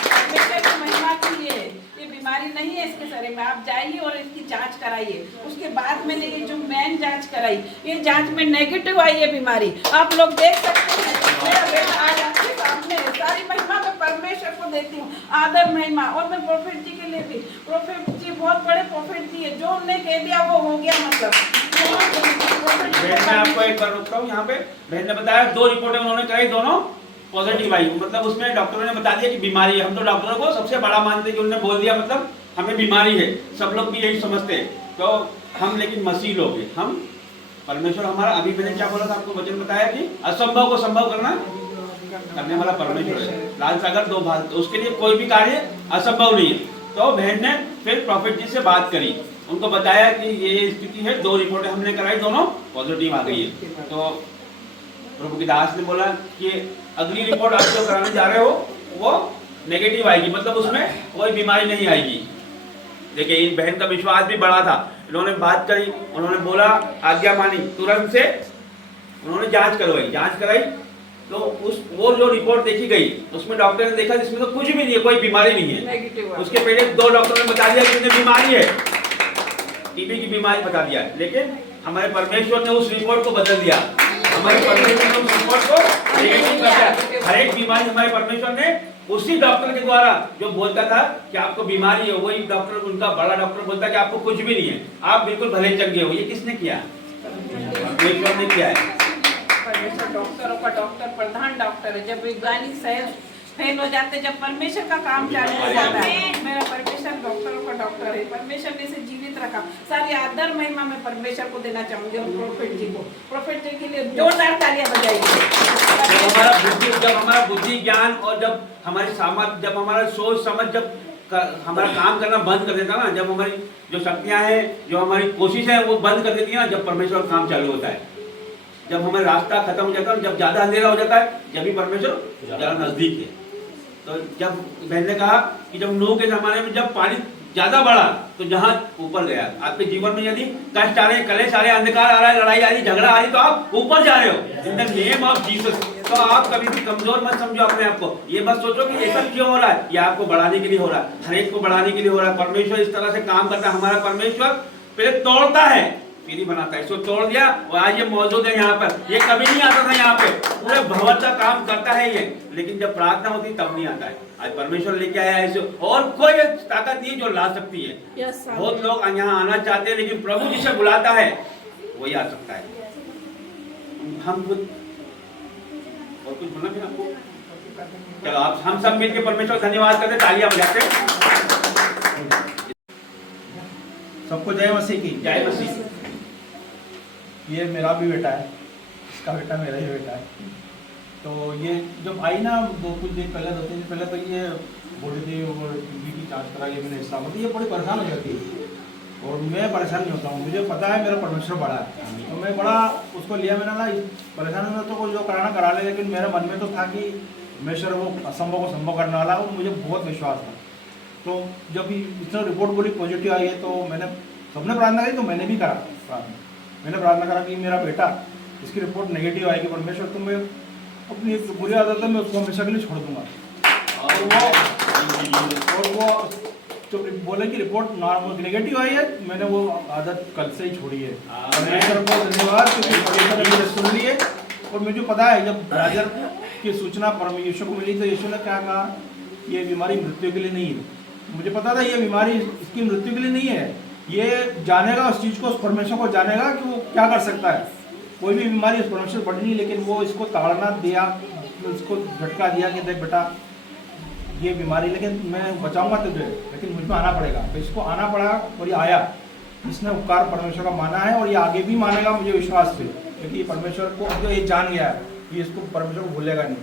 परमेश्वर की महिमा के लिए है। ये बीमारी नहीं है इसके शरीर में, आप जाइए और इसकी जांच कराइए। उसके बाद मैंने ये जो मेन जांच कराई, ये जांच में नेगेटिव आई है बीमारी। आप लोग देख सकते हैं, मेरा बेटा आज आपके सामने है। सारी महिमा मैं परमेश्वर को देती हूँ, आदर महिमा। और मैं प्रॉफिट जी के लिए भी, प्रॉफिट जी बहुत बड़े प्रॉफिट जी है, जो उन्होंने कह दिया वो हो गया। मतलब बहन मैं आपको एक बार रुकता हूँ यहाँ पे। बहन ने बताया 2 रिपोर्टें उन्होंने कराई, दोनों पॉजिटिव आई। मतलब उसमें डॉक्टरों ने बता दिया कि बीमारी है। हम तो डॉक्टरों को सबसे बड़ा मानते हैं कि उन्होंने बोल दिया मतलब हमें बीमारी है। सब लोग भी यही समझते हैं। तो हम लेकिन मसीह लोग हैं, हम परमेश्वर हमारा, अभी मैंने क्या बोला था आपको, वचन बताया कि असंभव को संभव करने वाला परमेश्वर है। लाल सागर 2 भाग, तो उसके लिए कोई भी कार्य असंभव नहीं है। तो बहन ने फिर प्रॉफिट जी से बात करी, उनको बताया कि ये स्थिति है, 2 रिपोर्टें हमने कराई, दोनों पॉजिटिव आ गई है। तो प्रभु की दास ने बोला कि अगली रिपोर्ट आप जो कराने जा रहे हो वो नेगेटिव आएगी, मतलब उसमें कोई बीमारी नहीं आएगी। देखिए इन बहन का विश्वास भी बड़ा था। इन्होंने बात करी, उन्होंने बोला, आज्ञा मानी, तुरंत से उन्होंने जांच करवाई। जांच कराई तो वो जो रिपोर्ट देखी गई उसमें डॉक्टर ने देखा इसमें तो कुछ भी नहीं है, कोई बीमारी नहीं है। उसके पहले 2 डॉक्टरों ने बता दिया कि इन्हें बीमारी है, टीबी की बीमारी बता दिया। लेकिन हमारे परमेश्वर ने उस रिपोर्ट को बदल दिया। हमारे परमेश्वर ने उस रिपोर्ट को नेगेटिव कर दिया। हर एक बीमारी हमारे परमेश्वर ने उसी डॉक्टर के द्वारा जो बोलता था कि आपको बीमारी है, वही डॉक्टर, उनका बड़ा डॉक्टर बोलता है कि आपको कुछ भी नहीं है, आप बिल्कुल भले चंगे हो। ये किसने किया? परमेश्वर ने किया है। परमेश्वर डॉक्टरों का डॉक्टर, प्रधान डॉक्टर है। जब वैज्ञानिक फेल हो जाते, जब परमेश्वर का काम चालू हो जाता है, मेरा परमेश्वर डॉक्टरों का डॉक्टर है। परमेश्वर ने इसे जीवित रखा। सारी आदर महिमा मैं परमेश्वर को देना चाहूंगी और प्रॉफिट जी को, प्रॉफिट जी के लिए जोरदार तालियां बजाइए। जब हमारा बुद्धि ज्ञान और जब हमारी सामर्थ, जब हमारा सोच समझ, जब हमारा काम करना बंद कर देता ना, जब हमारी जो शक्तियां हैं, जो हमारी कोशिश है वो बंद कर देती है ना, जब परमेश्वर काम चालू होता है, जब हमारा रास्ता खत्म हो जाता है, जब ज्यादा अंधेरा हो जाता है, जब भी परमेश्वर ज्यादा नजदीक है। तो जब मैंने ने कहा कि जब नूह के जमाने में जब पानी ज्यादा बढ़ा तो जहाज ऊपर गया। आपके जीवन में यदि कष्ट आ रहे हैं, कलेश आ रहे हैं, अंधकार आ रहा है, लड़ाई आ रही, झगड़ा आ रही, तो आप ऊपर जा रहे हो इन द नेम ऑफ जीसस। तो आप कभी भी कमजोर मत समझो अपने आप को। ये मत सोचो कि ऐसा क्यों हो रहा है, ये आपको बढ़ाने के लिए हो रहा है, हर एक को बढ़ाने के लिए हो रहा है। परमेश्वर इस तरह से काम करता है। हमारा परमेश्वर पहले तोड़ता है फिर ही बनाता है। इसको तोड़ दिया और आज ये मौजूद है यहाँ पर। ये कभी नहीं आता था यहाँ पे, पूरे भवन का काम करता है ये, लेकिन जब प्रार्थना होती तब नहीं आता है। आज परमेश्वर लेके आया है इसे, और कोई ताकत नहीं जो ला सकती है। बहुत लोग यहाँ आना चाहते हैं, लेकिन प्रभु जिसे बुलाता है वही आ सकता है। हम खुद और कुछ बोलना फिर आपको? चलो आप हम सब मिलकर परमेश्वर धन्यवाद करते, तालियां बजाते। सबको जय मसीह की। जय मसीह। ये मेरा भी बेटा है, इसका बेटा मेरा ही बेटा है। तो ये जब आई ना 2-3 दिन पहले तो ये बोल रही थी और टीबी की जांच कराई मैंने, इसका मतलब ये बड़ी परेशान हो जाती है और मैं परेशान नहीं होता हूँ। मुझे पता है मेरा परमेश्वर बड़ा है, तो मैं बड़ा उसको लिया। मैंने ना परेशान में तो जो कराना करा ले, लेकिन मेरे मन में तो था कि परमेश्वर वो असंभव को संभव करने वाला, और मुझे बहुत विश्वास था। तो जब इसने रिपोर्ट बोली पॉजिटिव आई है तो मैंने सबने प्रार्थना करी, तो मैंने भी करा प्रार्थना। मैंने प्रार्थना करा कि मेरा बेटा इसकी रिपोर्ट नेगेटिव आएगी, परमेश्वर तो मैं अपनी बुरी आदत है मैं उसको हमेशा के लिए छोड़ दूंगा। और वो तो बोले कि रिपोर्ट नॉर्मल नेगेटिव आई है, मैंने वो आदत कल से ही छोड़ी है। परमेश्वर को धन्यवाद क्योंकि परमेश्वर ने मुझे सुन लिए। और मुझे पता है जब ब्राजर की सूचना परमेश्वर को मिली तो यीशु ने क्या कहा, ये बीमारी मृत्यु के लिए नहीं है। मुझे पता था ये बीमारी इसकी मृत्यु के लिए नहीं है, ये जानेगा उस चीज़ को, उस परमेश्वर को जानेगा कि वो क्या कर सकता है। कोई भी बीमारी उस परमेश्वर बढ़ नहीं, लेकिन वो इसको ताड़ना दिया, उसको झटका दिया कि देख बेटा ये बीमारी, लेकिन मैं बचाऊंगा तुझे, लेकिन मुझ में आना पड़ेगा। तो इसको आना पड़ा और ये आया। इसने उपकार परमेश्वर का माना है और ये आगे भी मानेगा, मुझे विश्वास है, क्योंकि ये परमेश्वर को जो ये जान गया है ये इसको परमेश्वर को भूलेगा नहीं।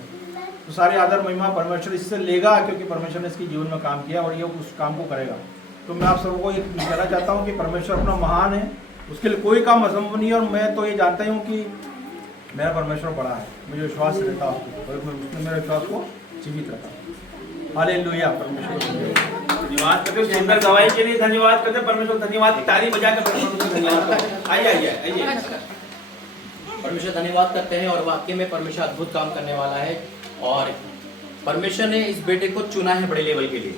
तो सारे आदर महिमा परमेश्वर इससे लेगा, क्योंकि परमेश्वर ने इसके जीवन में काम किया और ये उस काम को करेगा। तो मैं आप सबको ये कहना चाहता हूँ कि परमेश्वर अपना महान है, उसके लिए कोई काम असंभव नहीं है। और मैं तो ये जानता ही हूँ कि मेरा परमेश्वर बड़ा है, मुझे विश्वास रहता है उसको, और उसने मेरे विश्वास को जीवित रखा। हालेलुया, परमेश्वर धन्यवाद करते हैं सुंदर गवाही के लिए, धन्यवाद करते हैं परमेश्वर, धन्यवाद की ताली बजाकर परमेश्वर को धन्यवाद करते हैं। आइए। परमेश्वर धन्यवाद करते हैं और वाकई में परमेश्वर अद्भुत काम करने वाला है। और परमेश्वर ने इस बेटे को चुना है बड़े लेवल के लिए।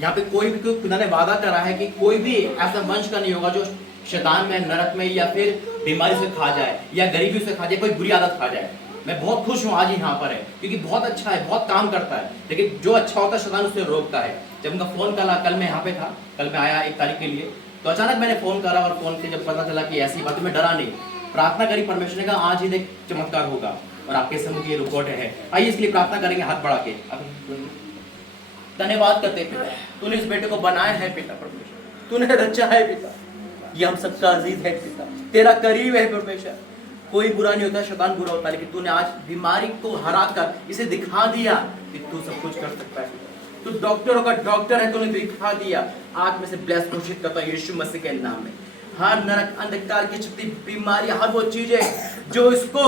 यहाँ पे कोई भी खुदा ने वादा करा है कि कोई भी ऐसा वंश का नहीं होगा जो शैतान में, नरक में, या फिर बीमारी से खा जाए, या गरीबी से खा जाए, कोई बुरी आदत खा जाए। मैं बहुत खुश हूँ आज यहाँ पर है, क्योंकि बहुत अच्छा है, बहुत काम करता है, लेकिन जो अच्छा होता है शैतान उसे रोकता है। जब उनका फोन कल मैं यहाँ पे था, कल मैं आया 1 तारीख के लिए, तो अचानक मैंने फोन करा और फोन से जब पता चला कि ऐसी बात, मैं डरा नहीं, प्रार्थना करी परमेश्वर ने कहा आज ही देख चमत्कार होगा और आपके समूह की रिकॉर्ड है। आइए इसके लिए प्रार्थना करेंगे हाथ बढ़ा के। धन्यवाद करते पिता, तूने इस बेटे को बनाया है पिता परमेश्वर, तूने रचा है पिता, ये हम सबका अजीज है पिता, तेरा करीब है परमेश्वर। कोई बुरा नहीं होता, शैतान बुरा होता है, लेकिन तूने आज बीमारी को हरा कर इसे दिखा दिया कि तू सब कुछ कर सकता है। तू डॉक्टरों का डॉक्टर है, तूने दिखा दिया। आज मैं से ब्लेस घोषित करता हूँ यीशु मसीह के नाम में। हर नरक, अंधकार की शक्ति, बीमारी, हर वो चीजें जो इसको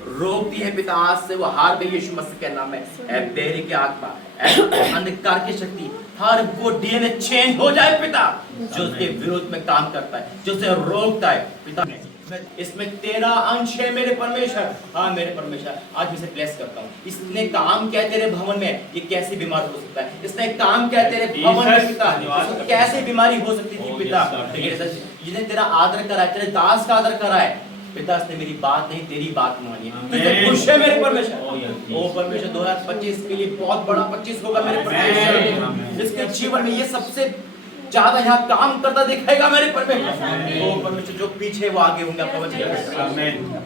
रोकती है पिता, आज से वो हार गई यीशु मसीह के नाम में। बेरी की आत्मा, अंधकार की शक्ति, हर वो डीएनए चेंज हो जाए पिता, जो उसके विरोध में काम करता है, जो उसे रोकता है पिता। इसमें तेरा अंश है मेरे परमेश्वर। हाँ मेरे परमेश्वर, आज मैं इसे ब्लेस करता हूँ। इसने काम किया तेरे भवन में, ये कैसी बीमार हो सकता है? इसने काम किया तेरे भवन में पिता, इसको कैसे बीमारी हो सकती थी पिता? जिसने तेरा आदर करा है, तेरे दास का आदर करा है पिता, इसने मेरी बात नहीं तेरी बात मानी है। तुझे खुश है मेरे परमेश्वर। ओ परमेश्वर 2025 के लिए बहुत बड़ा 25 होगा मेरे परमेश्वर। इसके जीवन में ये सबसे ज्यादा यहाँ काम करता दिखेगा मेरे परमेश्वर। ओ परमेश्वर, जो पीछे वो आगे होंगे आपका वचन।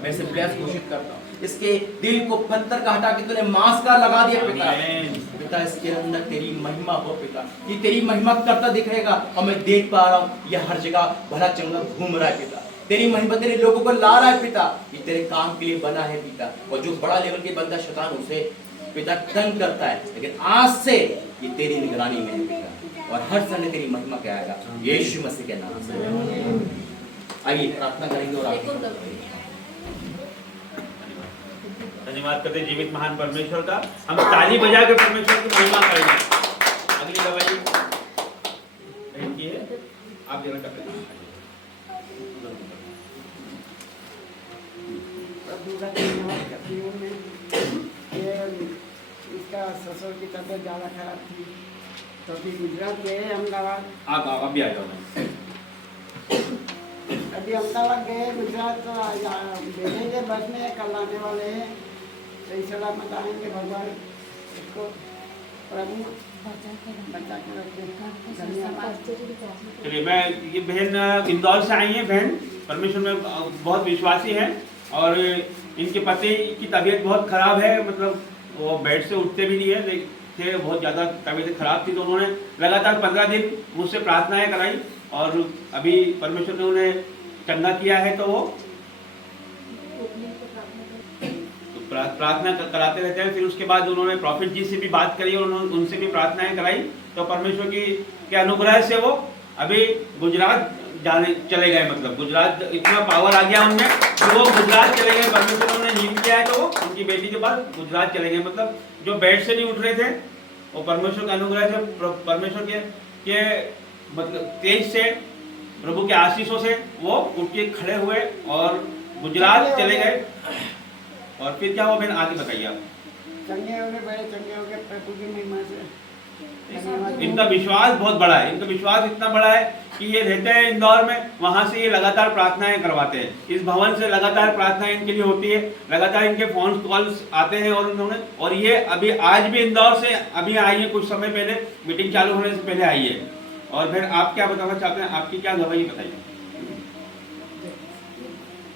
मैं इसे ब्लेस घोषित करता हूँ। इसके दिल को पत्थर का हटा के तूने मांस का लगा दिया पिता। पिता इसके अंदर तेरी महिमा हो पिता, ये तेरी महिमा करता दिखेगा। और मैं देख पा रहा हूँ ये हर जगह भला चंगा घूम रहा है पिता, तेरी महिमा तेरे लोगों को ला रहा है पिता। ये तेरे काम के लिए बना है पिता। और जो बड़ा लेवल के बंदा शैतान उसे पिता तंग करता है, लेकिन आज से ये तेरी निगरानी में है पिता, और हर समय तेरी महिमा क्या आएगा यीशु मसीह के नाम से। आइए प्रार्थना करेंगे और धन्यवाद करते जीवित महान परमेश्वर का। हम ताली बजा के परमेश्वर की महिमा करेंगे। अगली दवाई आप देना करते हैं। धन्यवाद करती हूँ मैं। ये इसका ससुर की तबीयत ज़्यादा खराब थी, तो अभी गुजरात गए अहमदाबाद। आप अभी आ जाओ। अभी अहमदाबाद गए, गुजरात भेजेंगे बस में, कल आने वाले हैं। सही सलामत आएंगे, भगवान इसको प्रभु बचा के रखें। धन्यवाद। चलिए, मैं ये बहन इंदौर से आई है। बहन परमेश्वर में बहुत विश्वासी है और इनके पति की तबीयत बहुत खराब है, मतलब वो बेड से उठते भी नहीं है थे, बहुत ज़्यादा तबीयत खराब थी। तो उन्होंने लगातार 15 दिन मुझसे प्रार्थनाएं कराई और अभी परमेश्वर ने उन्हें चंगा किया है। तो वो प्रार्थना कराते रहते हैं। फिर उसके बाद उन्होंने प्रॉफिट जी से भी बात करी और उनसे भी प्रार्थनाएं कराई। तो परमेश्वर के अनुग्रह से वो अभी गुजरात जाने चले गए, मतलब गुजरात इतना पावर आ गया उनमें तो वो गुजरात चले गए। परमेश्वर ने उन्हें नींद किया है तो वो उनकी बेटी के पास गुजरात चले गए। मतलब जो बेड से नहीं उठ रहे थे वो परमेश्वर के अनुग्रह से, परमेश्वर के मतलब तेज से, प्रभु के आशीषों से वो उठ के खड़े हुए और गुजरात चले गए। और फिर क्या हुआ बहन, आगे बताइए आप। चंगे हो गए, बड़े चंगे हो गए प्रभु की महिमा से। इनका विश्वास बहुत बड़ा है। इनका विश्वास इतना बड़ा है कि ये रहते हैं इंदौर में, वहाँ से ये लगातार प्रार्थनाएं करवाते हैं। इस भवन से लगातार प्रार्थनाएं इनके लिए होती है, लगातार इनके फोन कॉल्स आते हैं। और ये अभी आज भी इंदौर से अभी आई है, कुछ समय पहले मीटिंग चालू होने से पहले आई है। और फिर आप क्या बताना चाहते हैं, आपकी क्या गवाही बताइए।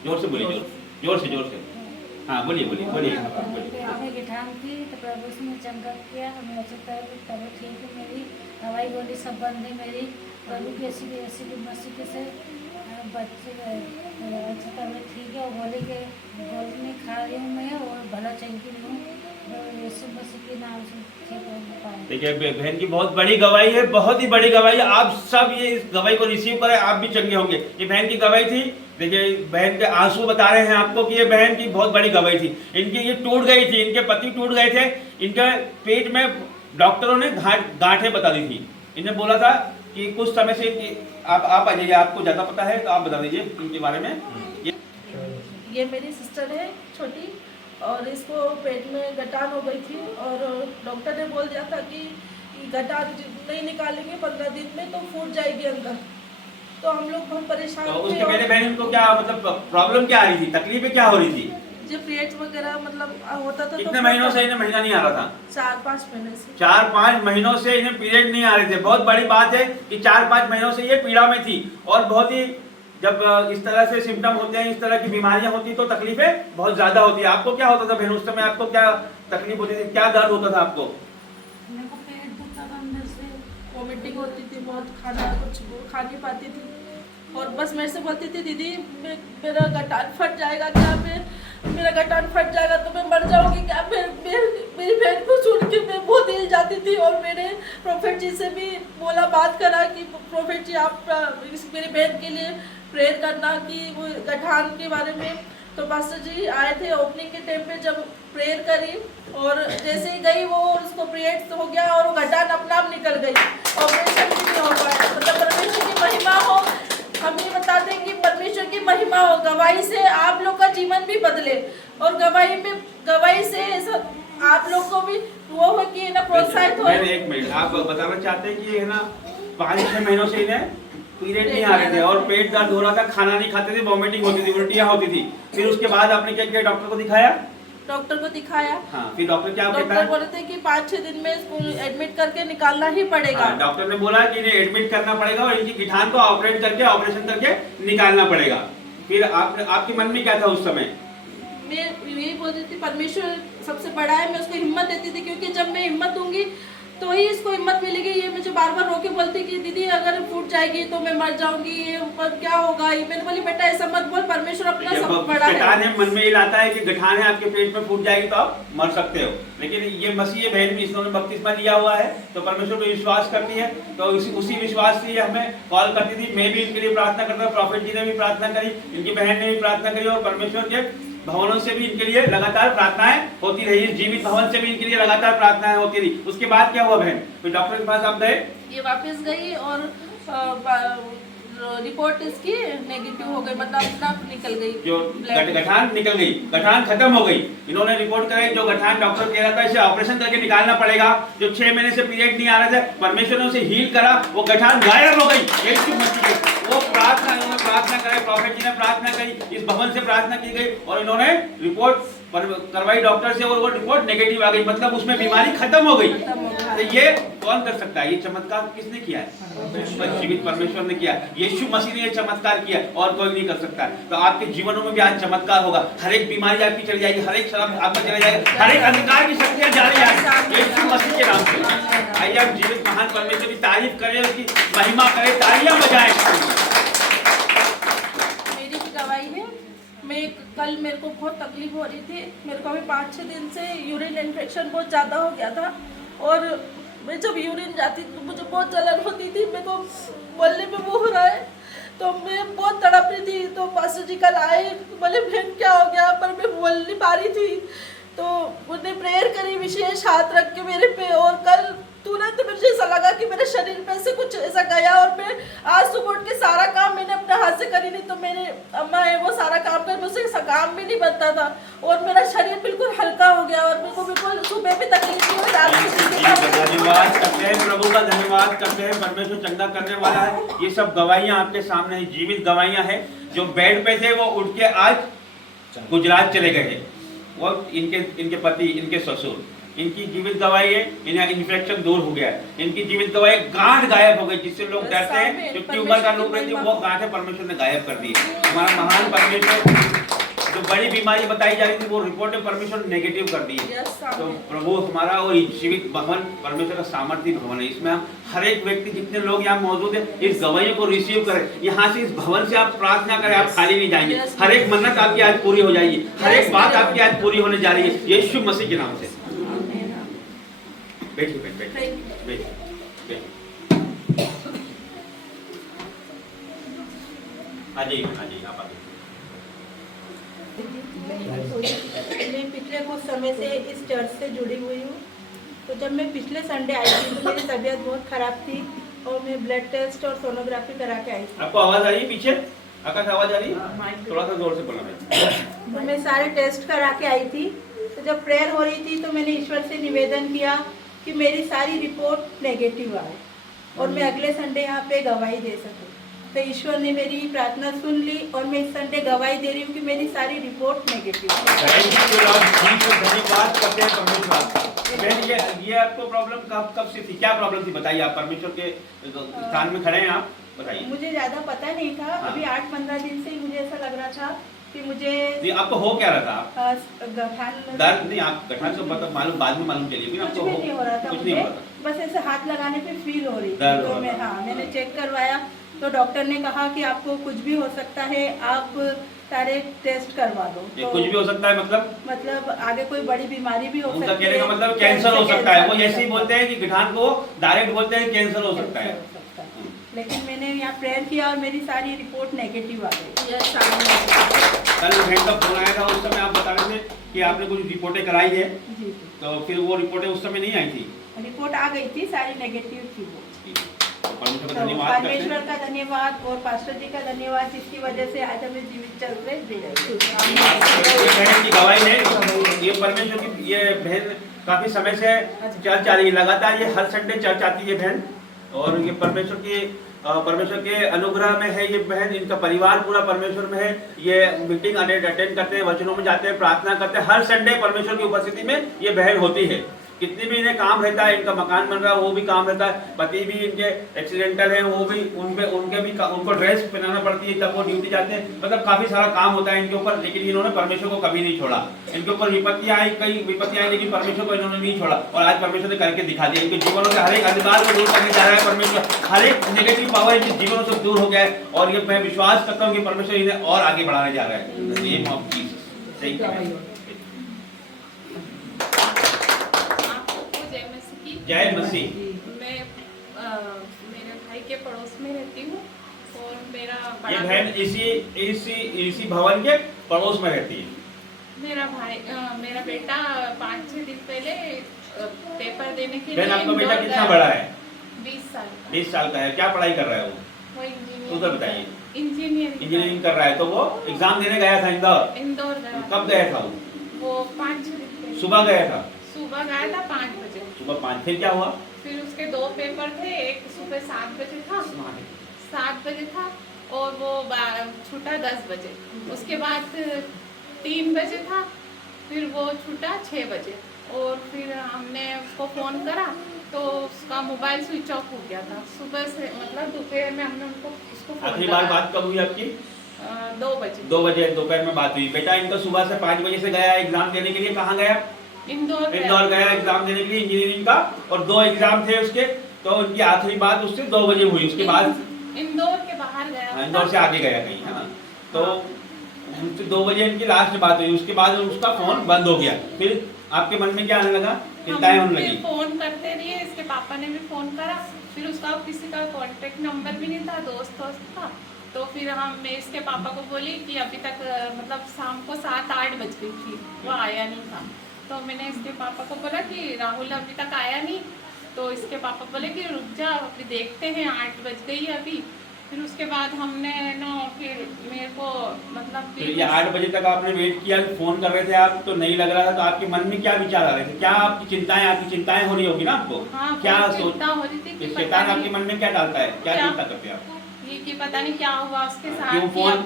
जोर से बोलिए, जोर से। हाँ बोलिए। आने की ठान थी तो प्रभु ने चंगा किया। हमें अच्छा तबीयत ठीक है मेरी, दवाई गोली सब बंद है मेरी। प्रभु की ऐसी मसीह से बच्चे अच्छा तबीयत ठीक है। और गोली नहीं खा रही हूँ मैं और भला चंगी हूँ। यीशु मसीह के नाम से ठीक हो पाए। देखिए बहन की बहुत बड़ी गवाही है, बहुत ही बड़ी गवाही है। आप सब ये इस गवाही को रिसीव करें, आप भी चंगे होंगे। ये बहन की गवाही थी। देखिए बहन के आंसू बता रहे हैं आपको कि ये बहन की बहुत बड़ी गवाही थी। इनकी ये टूट गई थी, इनके पति टूट गए थे, इनके पेट में डॉक्टरों ने गांठें बता दी थी। इन्हें बोला था कि कुछ समय से आप आ जाइए, आपको ज़्यादा पता है तो आप बता दीजिए इनके बारे में। ये मेरी सिस्टर है छोटी, और इसको पेट में गठान हो गई थी और डॉक्टर ने बोल दिया था कि गठान नहीं निकालेंगे 15 दिन में तो फूट जाएगी अंदर। तो हम लोग बहुत परेशान तो थे। उसके पहले बहन को क्या मतलब प्रॉब्लम क्या आ रही थी, तकलीफें क्या हो रही थी? जो पीरियड्स वगैरह मतलब होता था। कितने महीनों से इन्हें महीना नहीं आ रहा था? 4-5 महीने से। 4-5 महीनों से इन्हें पीरियड नहीं आ रहे थे। बहुत बड़ी बात है कि 4-5 महीनों से ये पीड़ा में थी। और बहुत ही जब इस तरह से सिम्टम होते हैं, इस तरह की बीमारियां होती तो तकलीफें बहुत ज्यादा होती है। आपको क्या होता था बहन उस समय, आपको क्या तकलीफ होती थी, क्या दर्द होता था आपको? मेरे को पेट दुखता था अंदर से, वॉमिटिंग होती थी, बहुत खाना कुछ खा नहीं पाती थी। और बस मेरे से बोलती थी दीदी मेरा गठान फट जाएगा क्या, मेरा गठान फट जाएगा तो मैं मर जाऊंगी क्या। मेरी बहन को सुन के मैं बहुत हिल जाती थी। और मैंने प्रोफेट जी से भी बोला, बात करा कि प्रोफेट जी आप मेरी बहन के लिए प्रेयर करना कि वो गठान के बारे में। तो पास्टर जी आए थे ओपनिंग के टाइम पे, जब प्रेयर करी और जैसे ही गई वो उसको पीरियड्स हो गया और वो गठान अपना आप निकल गई, ऑपरेशन भी नहीं हो पाया। मतलब परमेश्वर की महिमा हो। हम ये बताते हैं कि परमेश्वर की महिमा हो। गवाही से आप लोग का जीवन भी बदले, और गवाही से आप लोग को भी वो हो कि ना प्रोत्साहित हो। एक मिनट, आप बताना चाहते हैं कि है ना 5-6 महीनों से इन्हें पीरियड नहीं आ रहे थे और पेट दर्द हो रहा था, खाना नहीं खाते थे, वॉमिटिंग होती थी, उल्टियां होती थी। फिर उसके बाद आपने क्या किया, डॉक्टर को दिखाया? डॉक्टर को दिखाया। हाँ, फिर डॉक्टर क्या कहता डॉक्टर है? बोले थे कि 5-6 दिन में इसको एडमिट करके निकालना ही पड़ेगा। हाँ, डॉक्टर ने बोला कि इन्हें एडमिट करना पड़ेगा और इनकी गिठान को ऑपरेशन करके निकालना पड़ेगा। फिर आपके मन में क्या था उस समय? मैं यही बोल रही थी परमेश्वर सबसे बड़ा है, मैं उसको हिम्मत देती थी, क्योंकि जब मैं हिम्मत दूंगी तो ही इसको हिम्मत मिलेगी। ये मुझे बार बार रोके बोलती कि दीदी अगर फूट जाएगी तो मैं मर जाऊंगी, ये ऊपर क्या होगा। ये मैंने बोली बेटा ऐसा मत बोल, परमेश्वर अपना सब बड़ा है। मन में ये लाता है कि गठान है आपके पेट में, फूट जाएगी तो आप मर सकते हो। लेकिन ये मसीह बहन भी इसने बपतिस्मा लिया हुआ है तो परमेश्वर पे विश्वास करती है, तो उसी विश्वास से हमें कॉल करती थी। मैं भी इनके लिए प्रार्थना करता हूँ, प्रॉफिट जी ने भी प्रार्थना करी, इनकी बहन ने भी प्रार्थना करी, और परमेश्वर के भवनों से भी इनके लिए लगातार प्रार्थनाएं होती रही। जीवित भवन से भी इनके लिए लगातार प्रार्थनाएं होती रही। उसके बाद क्या हुआ बहन? फिर डॉक्टर के पास आप गए? ये वापस गई और रिपोर्ट इसकी नेगेटिव हो गई, मतलब अपना निकल गई, जो गठान निकल गई, गठान खत्म हो गई। इन्होंने रिपोर्ट कराई, जो गठान डॉक्टर कह रहा था इसे ऑपरेशन करके निकालना पड़ेगा, जो 6 महीने से पीरियड नहीं आ रहे थे, परमेश्वर ने उसे हील करा, वो गठान गायब हो गई। वो प्रार्थना इन्होंने प्रार्थना कराई, प्रॉफिट जी ने प्रार्थना करी, इस भवन से प्रार्थना की गई और इन्होंने रिपोर्ट करवाई डॉक्टर से और वो रिपोर्ट नेगेटिव आ गई, मतलब उसमें बीमारी खत्म हो गई। तो ये कौन कर सकता है? ये चमत्कार किसने किया है? जीवित परमेश्वर ने किया। यीशु मसीह ने ये चमत्कार किया और कोई नहीं कर सकता। तो आपके जीवनों में भी आज चमत्कार होगा। हर एक बीमारी आपकी चली जाएगी, हर एक शराब आपका चला जाएगा, हर एक अंधकार की शक्तियां जाने जाएगी यीशु मसीह के नाम से। आइए आप जीवित महान परमेश्वर की तारीफ करें, उसकी महिमा करें, तालियां बजाएं। मेरी भी गवाही है। कल मेरे को बहुत तकलीफ हो रही थी। मेरे को अभी 5-6 दिन से यूरिन इन्फेक्शन बहुत ज़्यादा हो गया था, और मैं जब यूरिन जाती तो मुझे बहुत जलन होती थी, मेरे को बोलने में वो हो रहा है, तो मैं बहुत तड़प रही थी। तो पास्टर जी कल आए, बोले बहन क्या हो गया, पर मैं बोल नहीं पा रही थी। तो उन्होंने प्रेयर करी विशेष हाथ रख के मेरे पे, और कल तुरंत मुझे ऐसा लगा कि मेरे शरीर में से कुछ ऐसा गया, और मैं आज सुबह उठ के सारा काम मैंने अपने हाथ से करी, नहीं तो मेरे अम्मा है वो सारा काम कर, मुझसे काम भी नहीं बनता था, और मेरा शरीर बिल्कुल हल्का हो गया, और मेरे को बिल्कुल सुबह भी तकलीफ नहीं हुई। धन्यवाद करते हैं, प्रभु का धन्यवाद करते हैं। परमेश्वर चंगा करने वाला है। ये सब गवाहियां आपके सामने है, जीवित गवाहियां हैं। जो बेड पे थे वो उठ के आज गुजरात चले गए, वो इनके पति, इनके ससुर, इनकी जीवित गवाही है। इन्हें इन्फेक्शन दूर हो गया है। इनकी जीवित गवाही, गांठ गायब हो गई, जिससे लोग डरते हैं, जो ट्यूमर का रोग रहती है, वो गांठें परमेश्वर ने गायब कर दी। हमारा महान परमेश्वर, जो बड़ी बीमारी बताई जा रही थी वो रिपोर्ट में परमेश्वर नेगेटिव कर दी। तो प्रभु हमारा और जीवित भवन परमेश्वर का सामर्थ्य भवन है। इसमें हम हर एक व्यक्ति, जितने लोग यहाँ मौजूद है, इस गवाही को रिसीव करें। यहाँ से इस भवन से आप प्रार्थना करें, आप खाली नहीं जाएंगे। हर एक मन्नत आपकी आज पूरी हो जाएगी, हर एक बात आपकी आज पूरी होने जा रही है यीशु मसीह के नाम से। बैठिए बहन, बैठिए Thank you. बैठिए बैठिए। आ जाइए आप आ जाइए। मैं पिछले कुछ समय से इस चर्च से जुड़ी हुई हूँ। तो जब मैं पिछले संडे आई थी तो मेरी तबीयत बहुत ख़राब थी और मैं ब्लड टेस्ट और सोनोग्राफी करा के आई थी। आपको आवाज आ रही है पीछे? आकाश आवाज आ रही है? थोड़ा सा जोर से बोलना है। तो मैं सारे टेस्ट करा के आई थी। तो जब प्रेयर हो रही थी तो मैंने ईश्वर से निवेदन किया कि मेरी सारी रिपोर्ट नेगेटिव आए और मैं अगले संडे यहाँ पे गवाही दे सकूँ। तो ईश्वर ने मेरी प्रार्थना सुन ली और मैं इस संडे गवाही दे रही हूँ कि मेरी सारी रिपोर्ट नेगेटिव है। धन्यवाद करते हैं परमेश्वर। बहन ये आपको प्रॉब्लम कब से थी? क्या प्रॉब्लम थी बताइए? आप परमेश्वर के स्थान में खड़े हैं, आप बताइए। मुझे ज़्यादा पता नहीं था। हाँ। अभी 8-15 दिन से ही मुझे ऐसा लग रहा था कि मुझे आपको हो क्या रहा था? गठान दर्द नहीं, आप गठान से मतलब मालूम बाद में मालूम चलिए। कुछ भी नहीं हो रहा था कुछ नहीं मुझे, हो रहा था। बस ऐसे हाथ लगाने पे फील हो रही थी। दर्द हो तो रहा था। हाँ, मैंने चेक करवाया तो डॉक्टर ने कहा कि आपको कुछ भी हो सकता है, आप सारे टेस्ट करवा दो। ये तो कुछ भी हो सकता है मतलब आगे कोई बड़ी बीमारी भी हो सकती उनका है। कहने का मतलब कैंसर हो सकता है। वो कैंसर ऐसे ही बोलते हैं कि गठान को डायरेक्ट बोलते हैं कैंसर हो सकता है। हो सकता है। लेकिन मैंने यहाँ प्रेयर किया और मेरी सारी रिपोर्ट नेगेटिव आ गई। कल बहन का फोन आया था, उस समय आप बता रहे थे कि आपने कुछ रिपोर्टें कराई है, जी तो फिर वो रिपोर्टें उस समय नहीं आई थी। रिपोर्ट आ गई थी, सारी नेगेटिव थी वो। परमेश्वर तो का धन्यवाद करते परमेश्वर हैं। का धन्यवाद और पास्टर जी का धन्यवाद जिसकी वजह से आज हमें जीवित चल रहे दे रहे ये बहन की गवाही है। ये परमेश्वर की ये बहन काफी समय से चर्च आ रही है, लगातार ये हर संडे चर्च आती है बहन। और ये परमेश्वर के अनुग्रह में है ये बहन। इनका परिवार पूरा परमेश्वर में है। ये मीटिंग अटेंड करते हैं, वचनों में जाते हैं, प्रार्थना करते हैं। हर संडे परमेश्वर की उपस्थिति में ये बहन होती है। कितनी भी इन्हें काम रहता है, इनका मकान बन रहा है वो भी काम रहता है, पति भी इनके एक्सीडेंटल हैं वो भी, उनको ड्रेस पहनाना पड़ती है तब वो ड्यूटी जाते हैं। मतलब काफी सारा काम होता है इनके ऊपर, लेकिन इन्होंने परमेश्वर को कभी नहीं छोड़ा। इनके ऊपर विपत्तियां आई, कई विपत्तियां आई, लेकिन परमेश्वर को इन्होंने नहीं छोड़ा और आज परमेश्वर ने करके दिखा दिया। इनके जीवनों से हर एक अंधकार को दूर करने जा रहा है परमेश्वर। हर एक नेगेटिव पावर इनके जीवनों से दूर हो गया है और ये मैं विश्वास करता हूँ कि परमेश्वर इन्हें और आगे बढ़ाने जा रहा है। ये सही जय मसीह। मैं मेरे भाई के पड़ोस में रहती हूँ और मेरा ये बड़ा बहन इसी भवन के पड़ोस में रहती है। मेरा बेटा 5-6 दिन पहले पेपर देने के बहन लिए आपका बेटा इंदौर कितना गया। बड़ा है? 20 साल का। 20 साल का है। क्या पढ़ाई कर रहा है वो? इंजीनियर बताइए। इंजीनियरिंग कर रहा है। तो वो एग्जाम देने गया था इंदौर गया। कब गया था वो 5-6 दिन पहले सुबह गया था। सुबह गया था 5 बजे। सुबह 5। फिर क्या हुआ? फिर उसके 2 पेपर थे, एक सुबह 7 बजे था, 7 बजे था और वो छूटा 10 बजे। उसके बाद 3 बजे था, फिर वो छूटा 6 बजे और फिर हमने उसको फ़ोन करा तो उसका मोबाइल स्विच ऑफ हो गया था। सुबह से मतलब दोपहर में हमने उसको फ़ोन आखिरी बार बात कब हुई आपकी? 2 बजे। 2 बजे दोपहर में बात हुई। बेटा इनका सुबह से 5 बजे से गया एग्जाम देने के लिए। कहाँ गया? इंदौर गया एग्जाम देने के लिए इंजीनियरिंग का, और 2 एग्जाम थे उसके। तो उनकी आखिरी बात उससे 2 बजे हुई। उसके बाद इंदौर के बाहर गया। इंदौर से आगे गया कहीं, है ना? तो उनसे 2 बजे इनकी लास्ट बात हुई। उसके बाद उसका फोन बंद हो गया। फिर आपके मन में क्या आने लगा? चिंताएं होने लगी। फोन करते रहिए, इसके पापा ने भी फोन करा। फिर उसका किसी का कांटेक्ट नंबर भी नहीं था, दोस्त था। तो फिर मैं इसके पापा को बोली कि अभी तक मतलब शाम को 7-8 बज गई थी, वो आया नहीं था। तो मैंने इसके पापा को बोला कि राहुल अभी तक आया नहीं। तो इसके पापा बोले कि रुक जा, अभी देखते हैं, 8 बज गई अभी। फिर उसके बाद हमने ना फिर मेरे को मतलब फिर ये 8 बजे तक आपने वेट किया, फोन कर रहे थे आप, तो नहीं लग रहा था। तो आपके मन में क्या विचार आ रहे थे? क्या आपकी चिंताएं हो रही होगी ना आपको? हाँ, क्या चिंता हो रही थी कि शैतान आपके मन में क्या डालता है? क्या चिंता करते हैं आप? ये कि पता नहीं क्या हुआ उसके साथ। क्यों फोन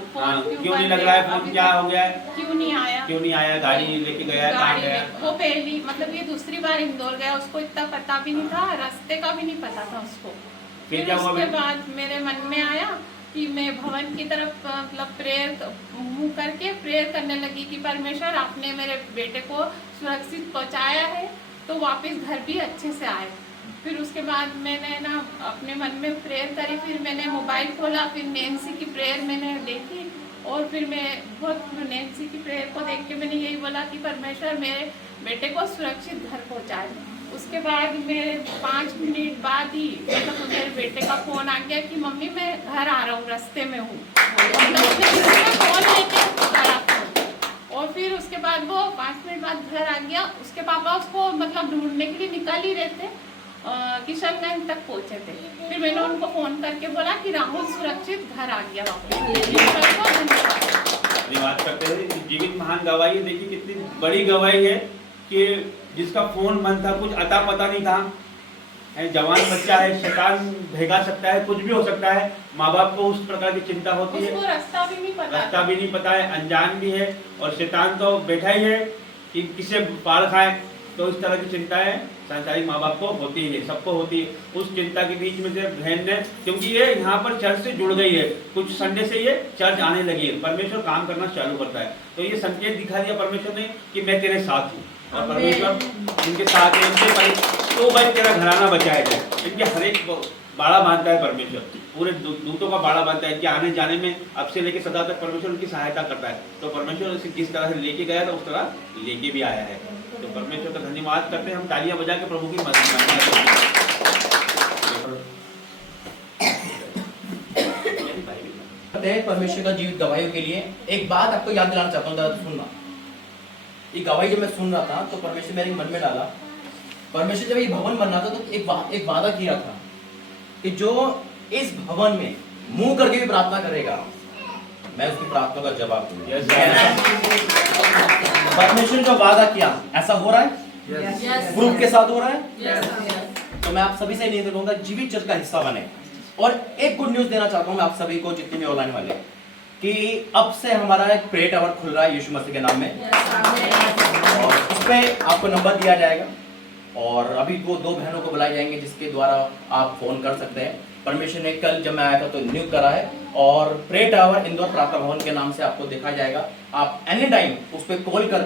क्यों नहीं लग रहा है? फोन क्या हो गया है? क्यों नहीं आया? गाड़ी लेके गया, कहाँ गया? वो पहली मतलब ये दूसरी बार इंदौर गया, उसको इतना पता भी नहीं था, रास्ते का भी नहीं पता था उसको। फिर क्या हुआ? उसके बाद मेरे मन में आया कि मैं भवन की तरफ मतलब मुंह करके प्रेयर करने लगी कि परमेश्वर आपने मेरे बेटे को सुरक्षित पहुंचाया है तो वापस घर भी अच्छे से आए। फिर उसके बाद मैंने ना अपने मन में प्रेयर करी। फिर मैंने मोबाइल खोला, फिर नैन्सी की प्रेयर मैंने देखी और फिर मैं बहुत नैन्सी की प्रेयर को देख के मैंने यही बोला कि परमेश्वर मेरे बेटे को सुरक्षित घर पहुंचाए। उसके बाद मेरे 5 मिनट बाद ही मतलब मेरे बेटे का फ़ोन आ गया कि मम्मी मैं घर आ रहा हूँ, रास्ते में हूँ। मतलब फ़ोन लेके करा फ़ोन, और फिर उसके बाद वो 5 मिनट बाद घर आ गया। उसके पापा उसको मतलब ढूंढने के लिए निकल ही रहे थे, किशनगंज तक पहुँचे थे। फिर मैंने उनको फ़ोन करके बोला कि राहुल सुरक्षित घर आ गया वापस। धन्यवाद करते हैं। जीवित महान गवाही है। देखिए कितनी बड़ी गवाही है कि जिसका फोन बंद था, कुछ अता पता नहीं था, जवान बच्चा है, शैतान भेगा सकता है, कुछ भी हो सकता है। माँ बाप को उस प्रकार की चिंता होती है, उसको रास्ता भी नहीं पता है, अनजान भी है, और शैतान तो बैठा ही है कि किसे पाल खाए। तो इस तरह की चिंताएं संसारिक माँ बाप को होती है, सबको होती है। उस चिंता के बीच में से बहन ने, क्योंकि ये यहाँ पर चर्च से जुड़ गई है, कुछ संडे से ये चर्च आने लगी है, परमेश्वर काम करना चालू करता है। तो ये संकेत दिखा दिया परमेश्वर ने कि मैं तेरे साथ हूँ, और परमेश्वर इनके साथ है। इनके तो भाई तेरा घराना बचाया जाए। इनके हर एक बाड़ा बांधता है परमेश्वर, पूरे दूतों का बाड़ा बांधता है। इनके आने जाने में अब से लेके सदा तक परमेश्वर उनकी सहायता करता है। तो परमेश्वर इसे किस तरह से लेके गया था, उस तरह लेके भी आया है। तो परमेश्वर का धन्यवाद करते हैं हम, तालियां बजा के प्रभु की महिमा करते हैं। परमेश्वर का जीवित गवाहियों के लिए एक बात आपको याद दिलाना चाहता हूँ, दादा सुनना। ये गवाही जब मैं सुन रहा था तो परमेश्वर मेरे मन में डाला, परमेश्वर जब ये भवन बन रहा था तो एक वादा किया था कि जो इस भवन में मुंह करके भी प्रार्थना करेगा, मैं उसकी प्रार्थना का जवाब दूंगा। परमेश्वर जो वादा किया ऐसा हो रहा है, प्रूफ के साथ हो रहा है। तो मैं आप सभी से निवेदन करूंगा, जीवित चर्च का हिस्सा बने। और एक गुड न्यूज देना चाहता हूं मैं आप सभी को, जितने भी ऑनलाइन वाले, कि अब से हमारा एक प्रेयर टावर खुल रहा है यीशु मसीह के नाम में, और उस पर आपको नंबर दिया जाएगा, और अभी वो 2 बहनों को बुलाए जाएंगे जिसके द्वारा आप फोन कर सकते हैं। परमेश्वर ने कल जब मैं आया था तो नियुक्त करा है, और प्रेयर टावर इंदौर प्रार्थना भवन के नाम से आपको देखा जाएगा। आप एनी टाइम उस पर कॉल कर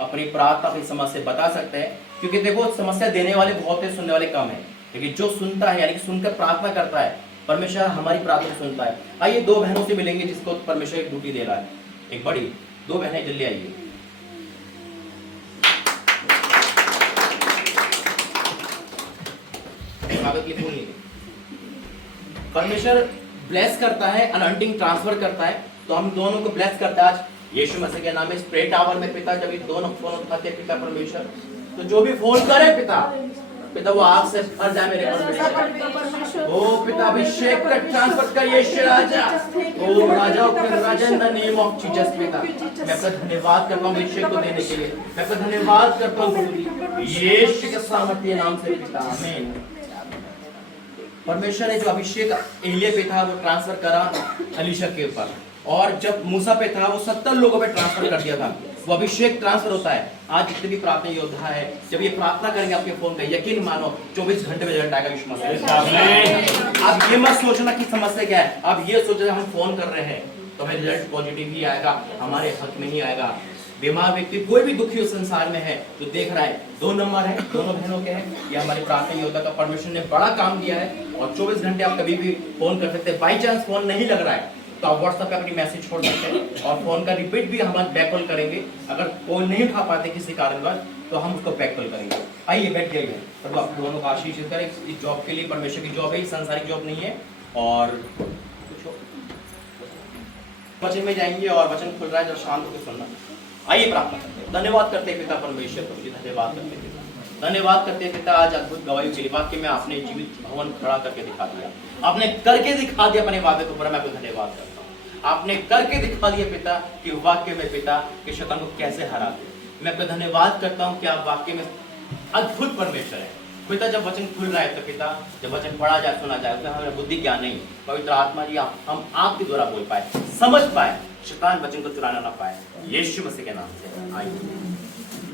अपनी प्रार्थना, अपनी समस्या बता सकते हैं। क्योंकि देखो, समस्या देने वाले बहुत है, सुनने वाले कम है, लेकिन जो सुनता है यानी कि सुनकर प्रार्थना करता है, परमेश्वर हमारी प्रार्थना सुनता है। आइए 2 बहनों से मिलेंगे जिसको परमेश्वर एक ड्यूटी दे रहा है, एक बड़ी। 2 बहनें जल्दी आइए। परमेश्वर ब्लेस करता है, अनॉइंटिंग ट्रांसफर करता है, तो हम दोनों को ब्लेस करता है आज यीशु मसीह के नाम में। प्रेयर टावर में पिता जब ये दोनों फोन उठाते हैं पिता परमेश्वर, तो जो भी फोन करे पिता वो आग से भर जाए मेरे परमेश्वर। ओ पिता, अभिषेक का ट्रांसफर का यीशु राजा, ओ राजा के राजा, in the name of Jesus पिता, मैं आपका धन्यवाद करता हूँ अभिषेक को देने के लिए। मैं आपका धन्यवाद करता हूँ यीशु के सामर्थ्य नाम से पिता, आमीन। परमेश्वर ने जो अभिषेक एलिया पे था वो ट्रांसफर करा अलीशा के ऊपर, और जब मूसा पे था वो 70 लोगों पे ट्रांसफर कर दिया था। वो अभिषेक ट्रांसफर होता है। आज जितने भी प्रार्थना योद्धा है, जब ये प्रार्थना करेंगे आपके फोन का, यकीन मानो 24 घंटे में रिजल्ट आएगा यीशु मसीह। आप ये मत सोचना कि समस्या क्या है, आप ये सोचना हम फोन कर रहे हैं तो हमें रिजल्ट पॉजिटिव ही आएगा, हमारे हक में ही आएगा। बीमार व्यक्ति, कोई भी दुखी उस संसार में है तो देख रहा है, 2 नंबर है, दोनों बहनों के हैं। ये हमारी प्रार्थना योद्धा का परमेश्वर ने बड़ा काम दिया है, और 24 घंटे आप कभी भी फोन कर सकते हैं। बाई चांस फोन नहीं लग रहा है तो आप व्हाट्सएप पे अपनी मैसेज छोड़ सकते हैं, और फोन का रिपीट भी हम बैक कॉल करेंगे। अगर कॉल नहीं उठा पाते किसी कारणवश तो हम उसको बैक कॉल करेंगे। आइए बैठ जाइए। प्रभु आप दोनों को आशीष करें इस जॉब के लिए। परमेश्वर की जॉब है, सांसारिक जॉब नहीं है। और वचन में जाएंगे, और वचन खुल रहा है, जो शांत होकर सुनना। आइए प्रार्थना करते हैं। धन्यवाद करते हैं पिता परमेश्वर को, धन्यवाद करते हैं पिता, धन्यवाद करते हैं पिता आज अद्भुत गवाही के लिए। वाक्य में आपने जीवित भवन खड़ा करके दिखा दिया, आपने करके दिखा दिया अपने वादे को। मैं आपको धन्यवाद करता हूँ, आपने करके दिखा दिया पिता कि वाक्य में पिता कि शैतान को कैसे हरा दे। मैं आपका धन्यवाद करता हूँ कि आप वाक्य में अद्भुत परमेश्वर है पिता। जब वचन खुल रहा है तो पिता, जब वचन पढ़ा जाए, सुना जाए, तो हमारा बुद्धि ज्ञान नहीं, पवित्र आत्मा जी हम आपके द्वारा बोल पाए, समझ पाए, शैतान वचन को चुराना ना पाए, यीशु मसीह के नाम से।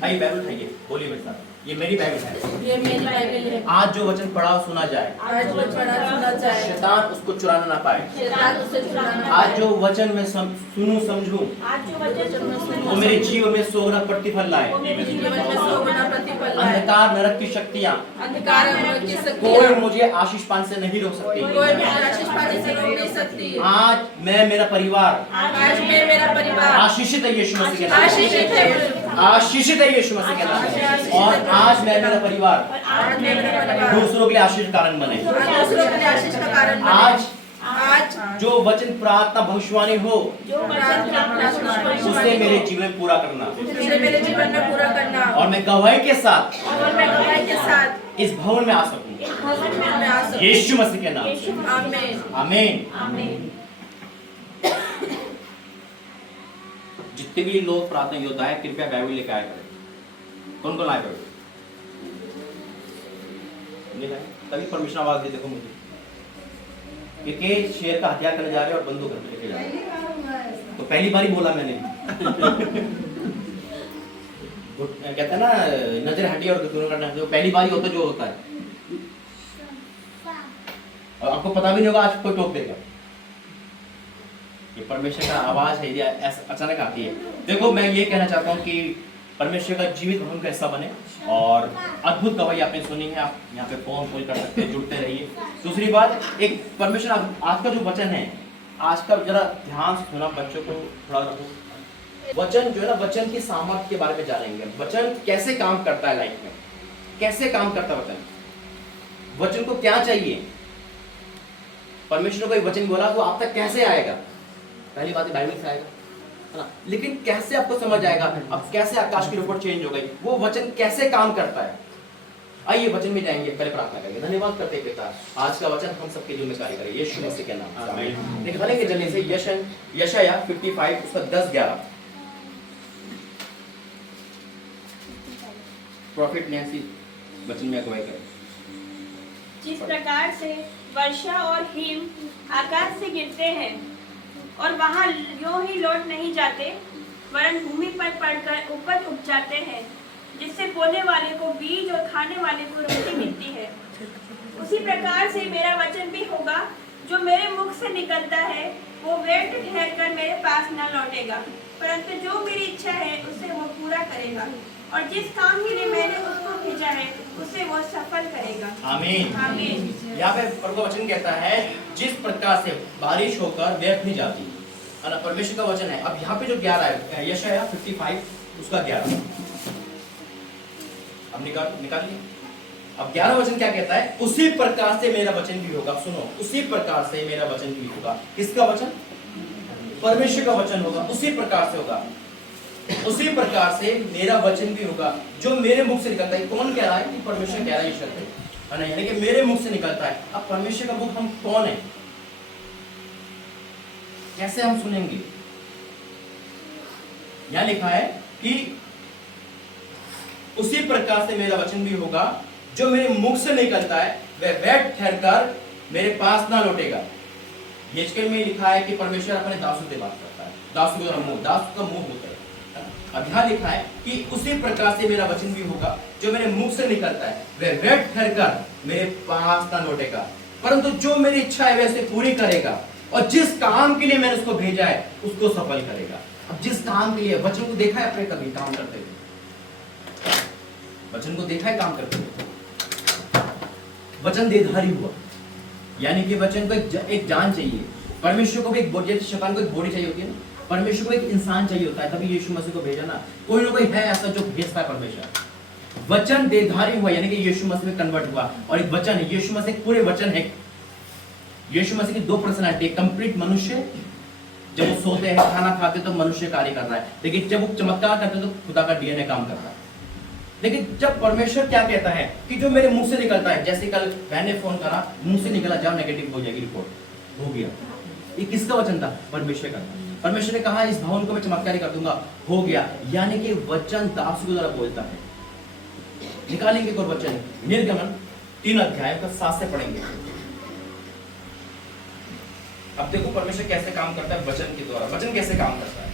आइए बाइबल उठाइए, बोलिए मेरे साथ, ये मेरी बाइबल है, ये मेरी बाइबल है। आज जो वचन पढ़ा सुना जाए, आज जो पढ़ा सुना जाए, शैतान उसको चुराना ना पाए। शैतान उसे चुराना ना आज जो वचन में सुनूं समझूं, आज जो वचन वो मेरे जीवन में सोगुना प्रतिफल लाए। जीवन में सोगुना प्रतिफल लाए। अंधकार नरक की शक्तियाँ, अंधकार नरक की शक्तियाँ, कोई मुझे आशीष पाने से नहीं रोक सकती। कोई मुझे आशीष पाने से रोक नहीं सकती। आज मैं, मेरा परिवार, आज मैं, मेरा परिवार आशीषित है यीशु मसीह के नाम से। आशीषित है, आशीषित है यीशु मसीह के नाम से। आशीष आज मैं मेरा परिवार और आज मैं मेरा परिवार दूसरों के लिए आशीष का कारण बने। दूसरों के लिए आशीष का कारण बने। आज जो वचन प्रार्थना भविष्यवाणी हो जो वचन प्रार्थना उसे मेरे जीवन में पूरा करना उसे मेरे जीवन में पूरा करना और मैं गवाही के साथ और मैं गवाही के साथ इस भवन में आ सकूं। इस भवन में मैं आ सकूं। यीशु मसीह के नाम यीशु मसीह आमीन। आमीन। आमीन। जितने भी लोग प्रार्थना योद्धा है कृपया बाइबल लेकर आया करें। कौन कौन आया बाइबल तभी परमेश्वर आवाज दे। देखो मुझे कि शेर का हत्या करने जा रहे हैं और बंदूक घर पे लेके जा रहे हैं। तो पहली बार ही बोला मैंने कहते हैं ना नजर हटी और दोनों करना जो पहली बार ही होता जो होता है। और आपको पता भी नहीं होगा आज कोई टोक देगा। ये परमेश्वर का आवाज है ये अचानक आती है। देखो मैं ये कहना चाहता हूँ कि परमेश्वर का जीवित भवन का हिस्सा बने और अद्भुत गवाही आपने सुनी है। आप यहाँ पे फोन कॉल कर सकते हैं, जुड़ते रहिए। दूसरी बात एक परमेश्वर आज का जो वचन है आज का जरा ध्यान से सुना, बच्चों को थोड़ा रखो। वचन जो है ना वचन की सामर्थ्य के बारे में जानेंगे। वचन कैसे काम करता है लाइफ में, कैसे काम करता है वचन, वचन को क्या चाहिए। परमेश्वर को एक वचन बोला तो आप तक कैसे आएगा। पहली बात बाइबल से आएगा है ना, लेकिन कैसे आपको समझ आएगा, अब कैसे आकाश की रिपोर्ट चेंज हो गई, वो वचन कैसे काम करता है। आइए वचन में जाएंगे, पहले प्रार्थना करेंगे। धन्यवाद करते हैं पिता, आज का वचन हम सबके जीवन में कार्य करे यीशु मसीह के नाम से आमीन। निकालेंगे जल्दी से यशाया 55 उसका 10-11। प्रॉफिट नैंसी वचन में अगुवाई करें। जिस प्रकार से वर्षा और हिम आकाश से गिरते हैं और वहां यूं ही लौट नहीं जाते वरन भूमि पर पड़कर उपज उपजाते हैं, जिससे बोने वाले को बीज और खाने वाले को रोटी मिलती है, उसी प्रकार से मेरा वचन भी होगा जो मेरे मुख से निकलता है, वो व्यर्थ ठहरकर मेरे पास न लौटेगा, परंतु जो मेरी इच्छा है उसे वो पूरा करेगा, और जिस काम के लिए मैंने उसको भेजा है उसे वो सफल करेगा। आमीन। आमीन। यहाँ पे प्रभु वचन कहता है जिस प्रकार से बारिश होकर व्यर्थ नहीं जाती है ना, परमेश्वर का वचन है। अब यहाँ पे जो 11 है यशाया 55 उसका 11 अब निकालिए। अब 11 वचन क्या कहता है, उसी प्रकार से मेरा वचन भी होगा। सुनो, उसी प्रकार से मेरा वचन भी होगा। किसका वचन? परमेश्वर का वचन होगा। उसी प्रकार से होगा, उसी प्रकार से मेरा वचन भी होगा जो मेरे मुख से निकलता है। कौन कह रहा है? कि परमेश्वर कह रहा है, ईश्वर है ना, यानी कि मेरे मुख से निकलता है। अब परमेश्वर का मुख हम कौन है, कैसे हम सुनेंगे? यहां लिखा है कि उसी प्रकार से मेरा वचन भी होगा जो मेरे मुख से निकलता है, वह व्यर्थ ठहरकर मेरे पास ना लौटेगा। यशकेल में लिखा है कि परमेश्वर अपने दासों से बात करता है। दासों का मुंह, दास का मुंह होता है। अब यहाँ लिखा है कि उसी प्रकार से मेरा वचन भी होगा जो मेरे मुख से निकलता है, वह व्यर्थ ठहरकर मेरे पास ना लौटेगा, परंतु जो मेरी इच्छा है वैसे पूरी करेगा, और जिस काम के लिए मैंने उसको भेजा है उसको सफल करेगा। अब जिस काम के लिए, वचन को देखा है आपने कभी काम करते हुए? वचन को देखा है काम करते हुए? वचन देधारी हुआ, यानी कि वचन को एक जान चाहिए। परमेश्वर को भी एक बॉडी, शैतान को एक बॉडी चाहिए होती है ना, परमेश्वर को एक इंसान चाहिए होता है, तभी यीशु मसीह को भेजा ना। कोई ना कोई है ऐसा जो भेजता है परमेश्वर। वचन देधारी हुआ यानी कि यीशु मसीह में कन्वर्ट हुआ, और एक वचन है, यीशु मसीह पूरे वचन है। यीशु मसीह की 2 पर्सनालिटी, कंप्लीट मनुष्य, जब वो सोते हैं खाना खाते तो मनुष्य कार्य कर रहा है, लेकिन जब वो चमत्कार करते तो खुदा का डीएनए काम कर रहा है। लेकिन जब परमेश्वर क्या कहता है कि जो मेरे मुंह से निकलता है, जैसे कल बहन ने फोन करा, मुंह से निकला जाओ नेगेटिव हो जाएगी रिपोर्ट, हो गया। ये किसका वचन था? परमेश्वर का। परमेश्वर ने कहा इस भवन को मैं चमत्कारी कर दूंगा, हो गया। यानी कि वचन दास के द्वारा बोलता है। निकालेंगे कोई वचन, निर्गमन 3 अध्याय का 7 से पढ़ेंगे। अब देखो परमेश्वर कैसे काम करता है वचन के द्वारा। वचन कैसे काम करता है?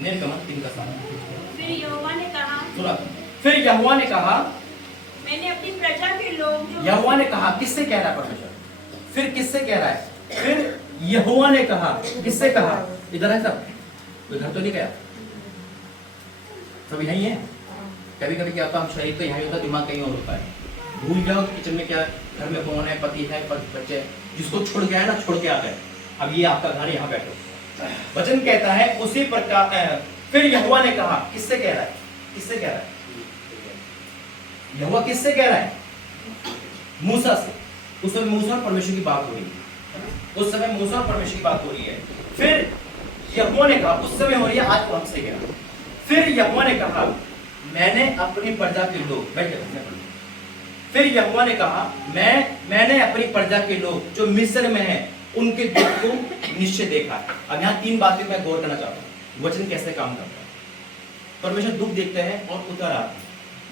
निर्गमन 3 का 7। फिर यहोवा ने कहा, सुना, फिर यहोवा ने कहा, मैंने अपनी प्रजा के लोग जो यहोवा ने कहा, किससे कह रहा है परमेश्वर? फिर किससे कह रहा है? फिर यहोवा ने कहा, किससे कहा? इधर है सब, कोई घर तो नहीं गया, सब यही है। कभी कभी क्या होता है, हम शरीर तो यही होता, दिमाग कहीं और होता है। भूल जाओ किचन में क्या, घर में कौन है, पति है, बच्चे, जिसको छोड़ गया है ना, छोड़ के आ गए, अब ये आपका घर, यहाँ बैठो। वचन कहता है उसी प्रकार। फिर यहोवा ने कहा, किससे कह रहा है? किससे कह रहा है? यहोवा किससे कह रहा है? मूसा से। उस समय मूसा और परमेश्वर की बात हो रही है, उस समय मूसा और परमेश्वर की बात हो रही है। फिर यहोवा ने कहा, उस समय हो रही है, आज वो हमसे कह रहा है। फिर यहोवा ने कहा, मैंने अपनी प्रजा के लोग, फिर यहोवा ने कहा, मैंने अपनी प्रजा के लोग जो मिस्र में हैं उनके दुख को निश्चय देखा है। अब यहाँ 3 बातें मैं गौर करना चाहता हूँ, वचन कैसे काम करता है। परमेश्वर दुख देखते हैं और उतर आते हैं।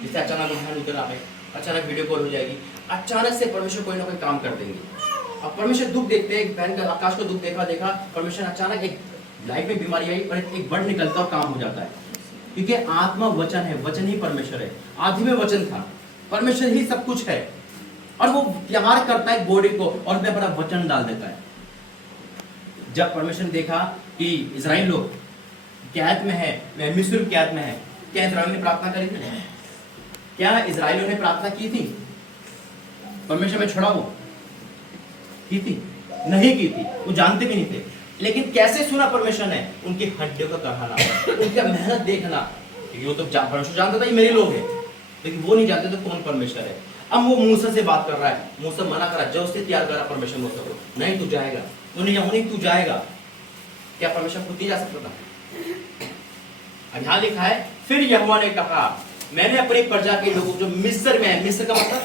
जैसे अचानक उन्हें उतर आए, अचानक वीडियो कॉल हो जाएगी, अचानक से परमेश्वर कोई ना कोई काम कर देंगे। अब परमेश्वर दुख देखते हैं, बहन का आकाश को दुख देखा, परमेश्वर अचानक एक लाइफ में बीमारी आई और एक वर्ड निकलता और काम हो जाता है। क्योंकि आत्मा वचन है, वचन ही परमेश्वर है। आदि में वचन था, परमेश्वर ही सब कुछ है, और वो तैयार करता है बॉडी को और उसमें अपना वचन डाल देता है। जब परमेश्वर ने देखा कि इजराइल लोग कैद में है, मिस्र कैद में है, क्या इजराइल ने प्रार्थना करी थी? क्या इजराइलियों ने प्रार्थना की थी परमेश्वर में छुड़ाओ? की थी? नहीं की थी, वो जानते भी नहीं थे। लेकिन कैसे सुना परमेश्वर ने? उनकी हड्डियों का कहना, उनका मेहनत देखना। क्योंकि वो तो परमेश्वर जानता था ये मेरे लोग हैं, लेकिन वो नहीं जानते थे कौन परमेश्वर है। अब वो मूसा से बात कर रहा है, मूसा मना कर रहा है, जो उससे तैयार कर रहा परमेश्वर मूसा को, नहीं तू जाएगा, तू नहीं तू जाएगा। क्या परमेश्वर खुद नहीं जा सकता था? यहाँ लिखा है, फिर यहोवा ने कहा, मैंने अपनी प्रजा के लोगों जो मिस्र में है, मिस्र का मतलब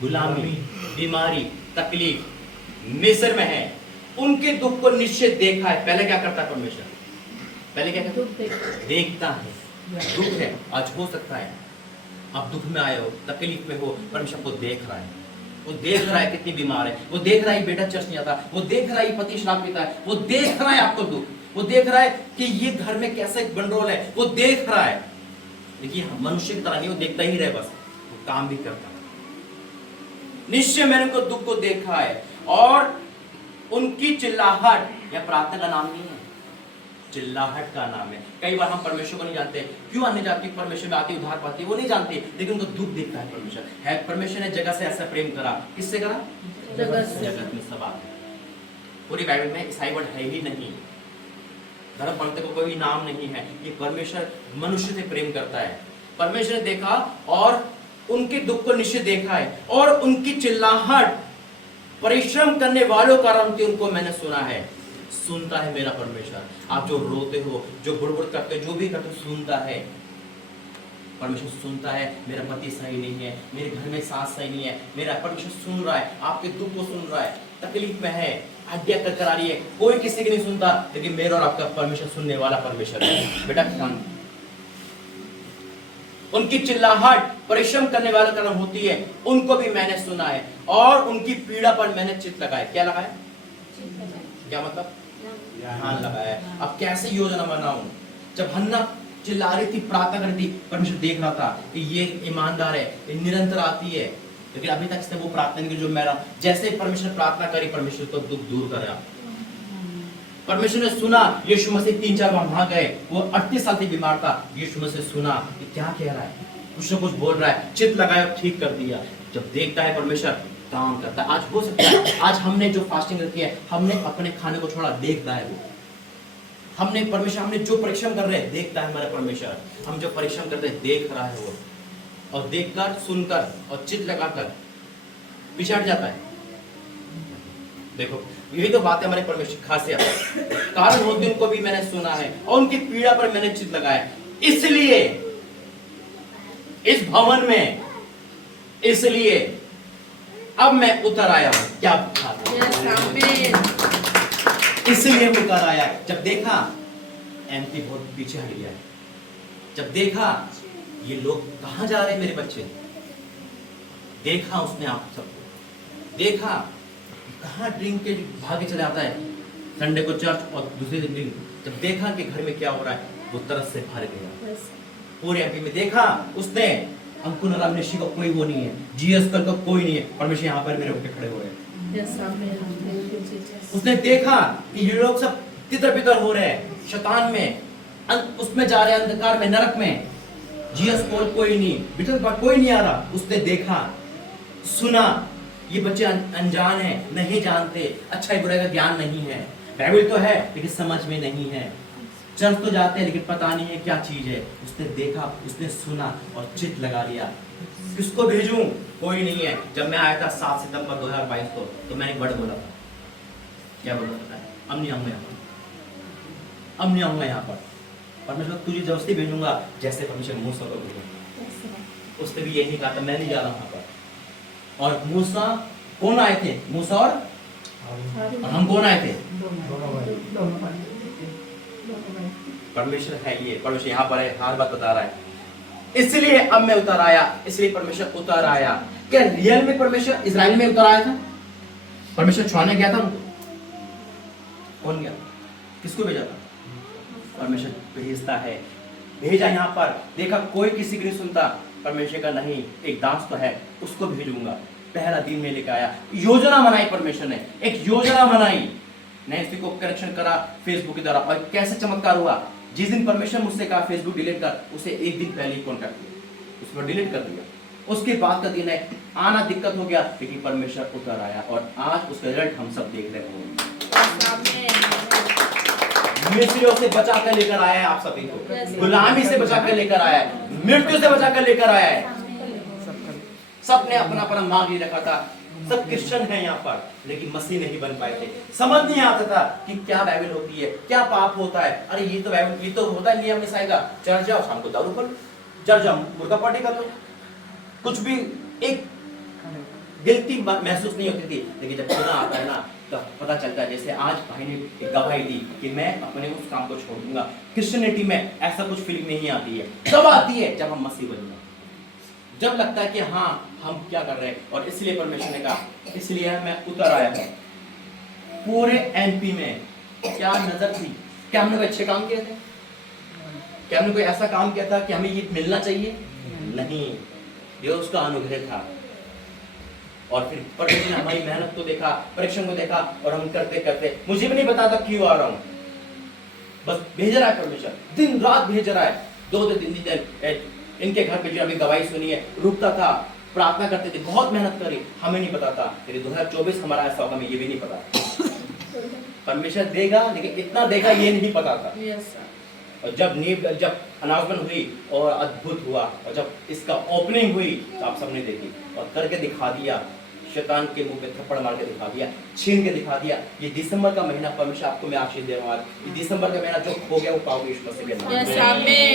गुलामी, बीमारी, तकलीफ, मिस्र में है, उनके दुख को निश्चय देखा है। पहले क्या करता है परमेश्वर? पहले क्या करता है? देखता है। दुख है, आज हो सकता है आप दुख में आए हो, तकलीफ में हो, परमेश्वर को देख रहा है। वो देख रहा है कितनी बीमार है, वो देख रहा है बेटा चर्च नहीं आता, वो देख रहा है पति शराब पीता है, वो देख रहा है आपको दुख, वो देख रहा है कि ये घर में कैसे गंडोल है, वो देख रहा है। देखिए मनुष्य की तरह नहीं, वो देखता ही रहे, बस वो काम भी करता है। निश्चय मैंने उनको दुख को देखा है, और उनकी चिल्लाहट, या प्रार्थना का नाम नहीं है, चिल्लाहट का नाम है। कई बार हम परमेश्वर को नहीं जानते, क्यों आने जाती परमेश्वर में आती उद्धार पाती, वो नहीं जानते, लेकिन उनको दुख देखता है परमेश्वर। है परमेश्वर ने जगत से ऐसा प्रेम करा, किससे करा? जगत में सब आते हैं। पूरी बाइबल में ईसाई वर्ड है ही नहीं, धर्म पढ़ते को कोई नाम नहीं है। ये परमेश्वर मनुष्य से प्रेम करता है। परमेश्वर ने देखा और उनके दुख को निश्चय देखा है, और उनकी चिल्लाहट, परिश्रम करने वालों का कारण उनको मैंने सुना है। सुनता है मेरा परमेश्वर। आप जो रोते हो, जो बुड़बुड़ करते हो, जो भी करते हो, सुनता है परमेश्वर। सुनता है मेरा पति सही नहीं है, मेरे घर में सास सही नहीं है, मेरा परमेश्वर सुन रहा है, आपके दुख को सुन रहा है। तकलीफ में है, हड्डियां करा रही है, कोई किसी की नहीं सुनता, लेकिन मेरा और आपका परमेश्वर सुनने वाला परमेश्वर है। बेटा किसान, उनकी चिल्लाहट परिश्रम करने वाला कारण होती है, उनको भी मैंने सुना है, और उनकी पीड़ा पर मैंने चित्त लगाया। क्या लगाया? क्या मतलब? ध्यान लगाया। अब कैसे योजना बनाऊं? जब हन्ना चिल्ला रही थी, प्रार्थना कर रही थी, परमेश्वर देख रहा था कि ये ईमानदार है, ये निरंतर आती है, लेकिन अभी तक इसने वो प्रार्थना नहीं की जो मैं रहा। जैसे परमेश्वर प्रार्थना करी, परमेश्वर तो दुख दूर कर। परमेश्वर ने सुना। यीशु मसीह 3-4 बार वहां गए, वो 38 साल से बीमार था। यीशु मसीह सुना कि क्या कह रहा है, कुछ न कुछ बोल रहा है, चित्त लगाया, ठीक कर दिया। जब देखता है परमेश्वर, काम करता है। आज हो सकता है, आज हमने जो फास्टिंग रखी है, हमने अपने खाने को छोड़ा, देखता है वो। हमने परमेश्वर, हमने जो परिश्रम कर रहे हैं, देखता है हमारा परमेश्वर। हम जो परिश्रम करते हैं, देख रहा है वो, और देखकर, सुनकर और चित्त लगाकर पीछे हट जाता है। देखो यही तो बात है हमारे परमेश्वर खासियत। कारण होते उनको भी मैंने सुना है, और उनकी पीड़ा पर मैंने चित्त लगाया। इसलिए इस भवन में, इसलिए अब मैं उतर आया हूं। क्या इसलिए उतर आया। जब देखा एमपी बहुत पीछे हट गया, जब देखा ये लोग कहां जा रहे हैं मेरे बच्चे, देखा उसने आप सबको, देखा कहां ड्रिंक के भागे चले आता है, संडे को चर्च और दूसरे दिन ड्रिंक। जब देखा कि घर में क्या हो रहा है, वो तरस से भर गया। पूरे एमपी में देखा उसने, अंकुर राम निशी का कोई वो नहीं है, जीएस का तो कोई नहीं है, परमेश्वर यहाँ पर मेरे होके खड़े हुए हैं। उसने देखा कि ये लोग सब तितर बितर हो रहे हैं, शैतान में, उसमें जा रहे हैं, अंधकार में, नरक में। जीएस कोई नहीं, बिटर कोई नहीं आ रहा। उसने देखा, सुना, ये बच्चे अनजान हैं, नहीं जानते, अच्छा बुराई का ज्ञान नहीं है, बाइबल तो है लेकिन समझ में नहीं है। चर्च तो जाते हैं लेकिन पता नहीं है क्या चीज है। उसने देखा, उसने सुना और चित लगा लिया। किसको भेजूं? कोई नहीं है। जब मैं आया था 7 सितंबर 2022 को, तो मैंने एक वर्ड बोला था। क्या बोला था? अब नहीं आऊंगा यहाँ पर, अब नहीं आऊंगा यहाँ पर। परमेश्वर तुझे जबरदस्ती भेजूंगा, जैसे परमेश्वर मूसा को भेजा। उसने भी यही कहा था, मैं नहीं जा रहा वहां पर। और मूसा कौन आए थे? मूसा और हम कौन आए थे? परमेश्वर है ये, परमेश्वर यहाँ पर है, हर बात बता रहा है। इसलिए अब मैं उतर आया, इसलिए परमेश्वर उतर आया। क्या रियल में परमेश्वर इजराइल में उतर आया था? परमेश्वर छुड़ाने गया था उनको? कौन गया? किसको भेजा था? परमेश्वर भेजता है। भेजा यहाँ पर, देखा कोई किसी की नहीं सुनता, परमेश्वर का नहीं, एक दास तो है, उसको भेजूंगा। पहला दिन में लेकर आया, योजना बनाई परमेश्वर ने, एक योजना बनाई। नैन्सी को कनेक्शन करा फेसबुक के द्वारा, और कैसे चमत्कार हुआ। जिस दिन परमेश्वर मुझसे कहा फेसबुक डिलीट कर, उसे एक दिन पहले ही कॉन्टैक्ट किया, उसको डिलीट कर दिया। उसके बाद का दिन है, आना दिक्कत हो गया, लेकिन परमेश्वर उतर आया और आज उसका रिजल्ट हम सब देख रहे हैं। मिस्रियों से बचा कर लेकर आया है आप सभी को, गुलामी से बचा कर लेकर आया है, मृत्यु से बचा कर लेकर आया है। सबने अपना अपना मार्ग ही रखा था, सब क्रिश्चियन है यहाँ पर, लेकिन मसीह नहीं बन पाए थे। समझ नहीं आता था कि क्या बाइबल होती है, क्या पाप होता है। अरे ये तो बाइबल, ये तो होता है नियम निसाई का, चर्च जाओ शाम को दारू कर लो, चर्च जाओ मुर्गा पार्टी कर लो, कुछ भी एक गिल्टी महसूस नहीं होती थी। लेकिन जब खुदा आता है ना, तो पता चलता है। जैसे आज भाई ने एक गवाही दी कि मैं अपने उस काम को छोड़ दूंगा। क्रिश्चियनिटी में ऐसा कुछ फीलिंग नहीं आती है, तब आती है जब हम मसीह बन जाए, जब लगता है कि हाँ हम क्या कर रहे हैं। और इसलिए परमेश्वर ने कहा, इसलिए मैं उतर आया हूं। पूरे एमपी में क्या नजर थी? क्या हमने कोई अच्छे काम किए थे? क्या हमने कोई ऐसा काम किया था कि हमें ये मिलना चाहिए? नहीं, ये उसका अनुग्रह था। और फिर परमेश्वर ने हमारी मेहनत को देखा, परीक्षण को देखा, और हम करते करते, मुझे भी नहीं पता था क्यों आ रहा हूं, बस भेज रहा है परमेश्वर, दिन रात भेज रहा है। 2-2 दिन इनके घर पे जो अभी गवाही सुनी है, रुकता था, प्रार्थना करते थे, बहुत मेहनत करी, हमें नहीं पता था। फिर 2024 हमारा ऐसा होगा, हमें ये भी नहीं पता। परमेश्वर देगा, लेकिन इतना देगा ये नहीं पता था। और जब अनाउंसमेंट हुई और अद्भुत हुआ, और जब इसका ओपनिंग हुई तो आप सबने देखी और करके दिखा दिया। शैतान के मुंह पे थप्पड़ मार के दिखा दिया, छीन के दिखा दिया। ये दिसंबर का महीना परमेश्वर आपको मैं आशीष दे रहा हूँ। ये दिसंबर का महीना जो खो गया वो पाओगे यीशु मसीह के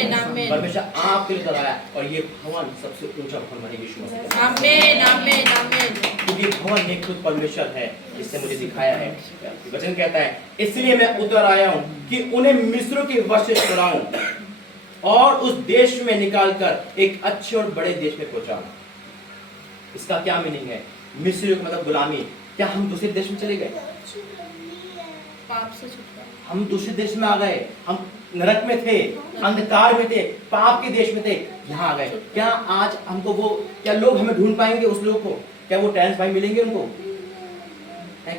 नाम में। परमेश्वर आपके लिए कराया, और ये भवन सबसे ऊंचा भवन बनेगा यीशु मसीह के नाम में। क्योंकि ये भवन में खुद परमेश्वर है, इससे मुझे दिखाया है। वचन कहता है, इसलिए मैं उतर आया हूँ कि उन्हें मिस्र के वश से छुड़ाऊं और उस देश में निकालकर एक अच्छे और बड़े देश में पहुंचाऊं। इसका क्या मीनिंग है? मिस्र मतलब गुलामी। क्या हम दूसरे देश में चले गए? पाप से छुटकारा। हम दूसरे देश में आ गए, हम नरक में थे, अंधकार में थे, पाप के देश में थे, यहाँ आ गए। क्या आज हमको वो, क्या लोग हमें ढूंढ पाएंगे उस लोग को? क्या वो टेरेंस भाई मिलेंगे उनको?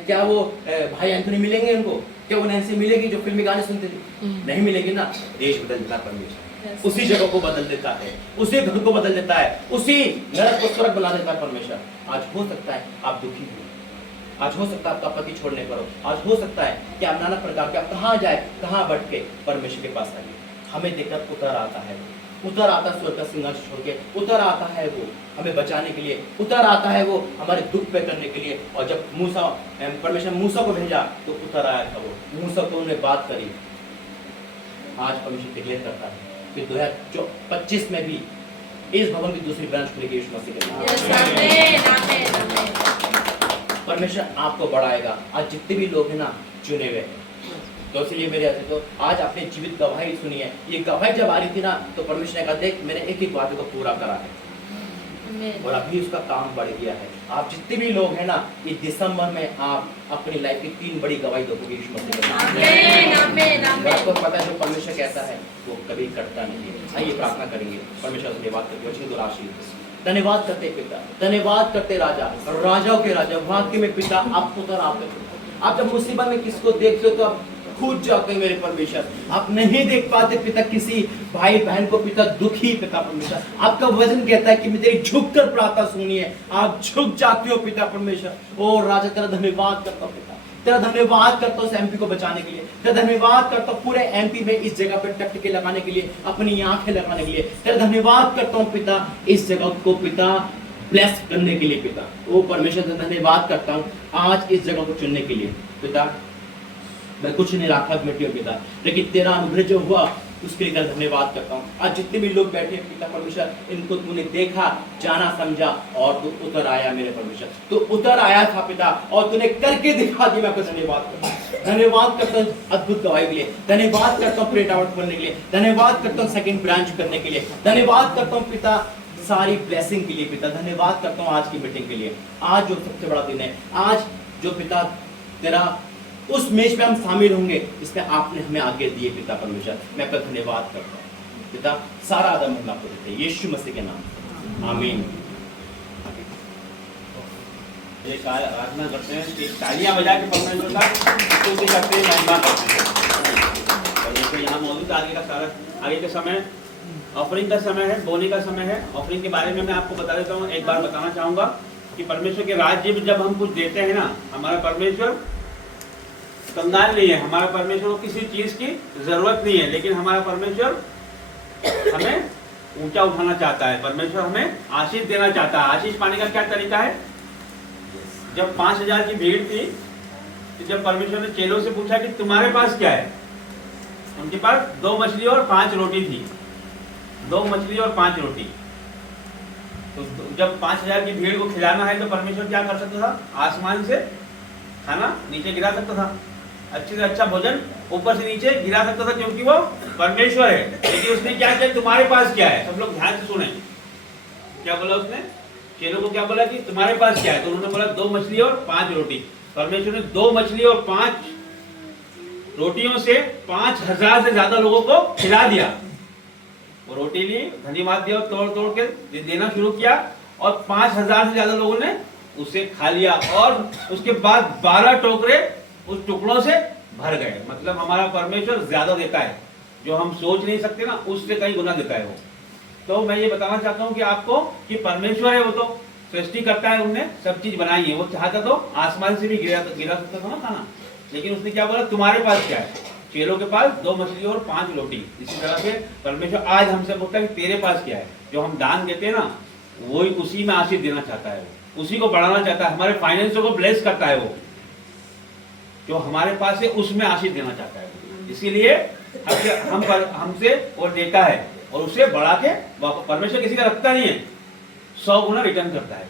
क्या वो भाई एंथोनी मिलेंगे उनको? क्या वो नैन्सी मिलेगी जो फिल्मी गाने सुनते थे? नहीं मिलेगी ना। देश बदल देता परमेश्वर, उसी जगह को बदल देता है, उसी घर को बदल देता है, उसी नरक को स्वर्ग बना देता है परमेश्वर। आज हो सकता है आप दुखी हो, आज हो सकता है आपका पति छोड़ने पर हो, आज हो सकता है कि आप नाना प्रकार के, आप कहाँ जाए, कहाँ भटके, परमेश्वर के पास आइए। हमें देखकर उतर आता है, उतर आता स्वर्ग का सिंहासन छोड़ के, उतर आता है वो हमें बचाने के लिए, उतर आता है वो हमारे दुख पे करने के लिए। और जब परमेश्वर मूसा को भेजा तो उतर आया था वो, मूसा को उन्होंने बात करी। आज परमेश्वर डिक्लेयर करता है कि 2025 में भी इस भवन की दूसरी ब्रांच खुलेगी यीशु मसीह के नाम में। परमेश्वर आपको बढ़ाएगा। आज जितने भी लोग हैं ना चुने हुए, तो इसलिए मेरे तो आज आपने जीवित गवाही सुनी है। ये गवाही जब आ रही थी ना, तो परमेश्वर ने कहा, देख मैंने एक एक बात को पूरा करा है और अभी उसका काम बढ़ गया है। आप जितने भी लोग हैं ना, ये दिसंबर में आप अपनी लाइफ की 3 बड़ी गवाही दोगे यीशु मसीह के नाम में। आपको पता है जो परमेश्वर कहता है वो कभी करता नहीं है। आइए प्रार्थना करेंगे, परमेश्वर से धन्यवाद करते वचन को आशीष धन्यवाद करते पिता, धन्यवाद करते राजा, राजाओं के राजा, वाक्य में पिता आप उतर आते हो। आप जब मुसीबत में किसको देखते हो तो आप खुद जाते हैं मेरे परमेश्वर। आप नहीं देख पाते पिता किसी भाई बहन को पिता दुखी पिता परमेश्वर। आपका वचन कहता है कि मैं तेरी झुककर प्रार्थना सुनी है, आप झुक जाते हो पिता परमेश्वर। ओ राजा तेरा धन्यवाद करता हूं पिता, तेरा धन्यवाद करता हूँ एमपी को बचाने के लिए, तेरा धन्यवाद करता हूँ पूरे एमपी में इस जगह पे टकटके लगाने के लिए, अपनी आंखें लगाने के लिए, तेरा धन्यवाद करता हूँ पिता इस जगह को पिता ब्लेस करने के लिए पिता। ओ परमेश्वर तेरा धन्यवाद करता हूँ आज इस जगह को चुनने के लिए पिता। मैं कुछ नहीं राखा मिट्टियों पिता, लेकिन तेरा अनुग्रह जो हुआ उसके लिए धन्यवाद करता हूँ। आज जितने भी लोग बैठे हैं पिता परमेश्वर, इनको तूने देखा, जाना, समझा और तू उतर आया मेरे परमेश्वर, तू उतर आया था पिता और तूने करके दिखा दी। मैं आपको धन्यवाद करता हूँ, धन्यवाद करता हूँ अद्भुत गवाही के लिए, धन्यवाद करता हूँ प्रे टावर खोलने के लिए, धन्यवाद करता हूँ सेकंड ब्रांच करने के लिए, धन्यवाद करता हूँ पिता सारी ब्लेसिंग के लिए पिता, धन्यवाद करता हूँ आज की मीटिंग के लिए। आज जो सबसे बड़ा दिन है, आज जो पिता तेरा उस मेज पे हम शामिल होंगे इसमें आपने हमें आगे दिए पिता परमेश्वर, मैं आपका धन्यवाद करता हूँ पिता। सारा आदम हम आपको देते हैं यीशु मसीह के नाम से, आमीन। एक आराधना करते हैं कि तालियां बजा के परमेश्वर का स्तुति करते हैं, महिमा करते हैं। और जैसे यहाँ मौजूद आगे का समय ऑफरिंग का समय है, बोने का समय है। ऑफरिंग के बारे में मैं आपको बता देता हूँ, एक बार बताना चाहूँगा कि परमेश्वर के राज्य में जब हम कुछ देते हैं ना, हमारा परमेश्वर कंगाल नहीं है, हमारा परमेश्वर को किसी चीज़ की जरूरत नहीं है, लेकिन हमारा परमेश्वर हमें ऊंचा उठाना चाहता है। परमेश्वर हमें आशीष देना चाहता है। आशीष पाने का क्या तरीका है? जब 5000 की भीड़ थी तो जब परमेश्वर ने चेलों से पूछा कि तुम्हारे पास क्या है, उनके पास 2 मछली और 5 रोटी थी। 2 मछली और 5 रोटी। तो जब 5000 की भीड़ को खिलाना है तो परमेश्वर क्या कर सकता था? आसमान से खाना नीचे गिरा सकता था, अच्छे से अच्छा भोजन ऊपर से नीचे गिरा सकता था, क्योंकि वो परमेश्वर है। लेकिन उसने क्या किया? तुम्हारे पास क्या है? सब लोग ध्यान से सुने, क्या बोला उसने? चेलों को क्या बोला कि तुम्हारे पास क्या है? तो उन्होंने बोला 2 मछली और 5 रोटी। परमेश्वर ने 2 मछली और 5 रोटियों से 5000 से ज्यादा लोगों को खिला दिया। वो रोटी ली, धन्यवाद दिया, तोड़ तोड़ के देना शुरू किया और 5000 से ज्यादा लोगों ने उसे खा लिया। और उसके बाद 12 टोकरे उस टुकड़ों से भर गए। मतलब हमारा परमेश्वर ज्यादा देता है, जो हम सोच नहीं सकते ना, उससे कई गुना देता है वो। तो मैं ये बताना चाहता हूँ कि आपको कि परमेश्वर है, वो तो सृष्टि करता है, उनने सब चीज बनाई है। वो चाहता तो आसमान से भी गिरा सकता था ना खाना, लेकिन उसने क्या बोला? तुम्हारे पास क्या है? चेलों के पास 2 मछली और 5 रोटी। इसी तरह से परमेश्वर आज हमसे बोलता है कि तेरे पास क्या है? जो हम दान देते हैं ना, वही उसी में आशीष देना चाहता है, उसी को बढ़ाना चाहता है, हमारे फाइनेंसों को ब्लेस करता है। वो जो हमारे पास है उसमें आशीष देना चाहता है। इसीलिए हमसे वो देता है और उसे बढ़ा के परमेश्वर किसी का रखता नहीं है, 100 गुना रिटर्न करता है।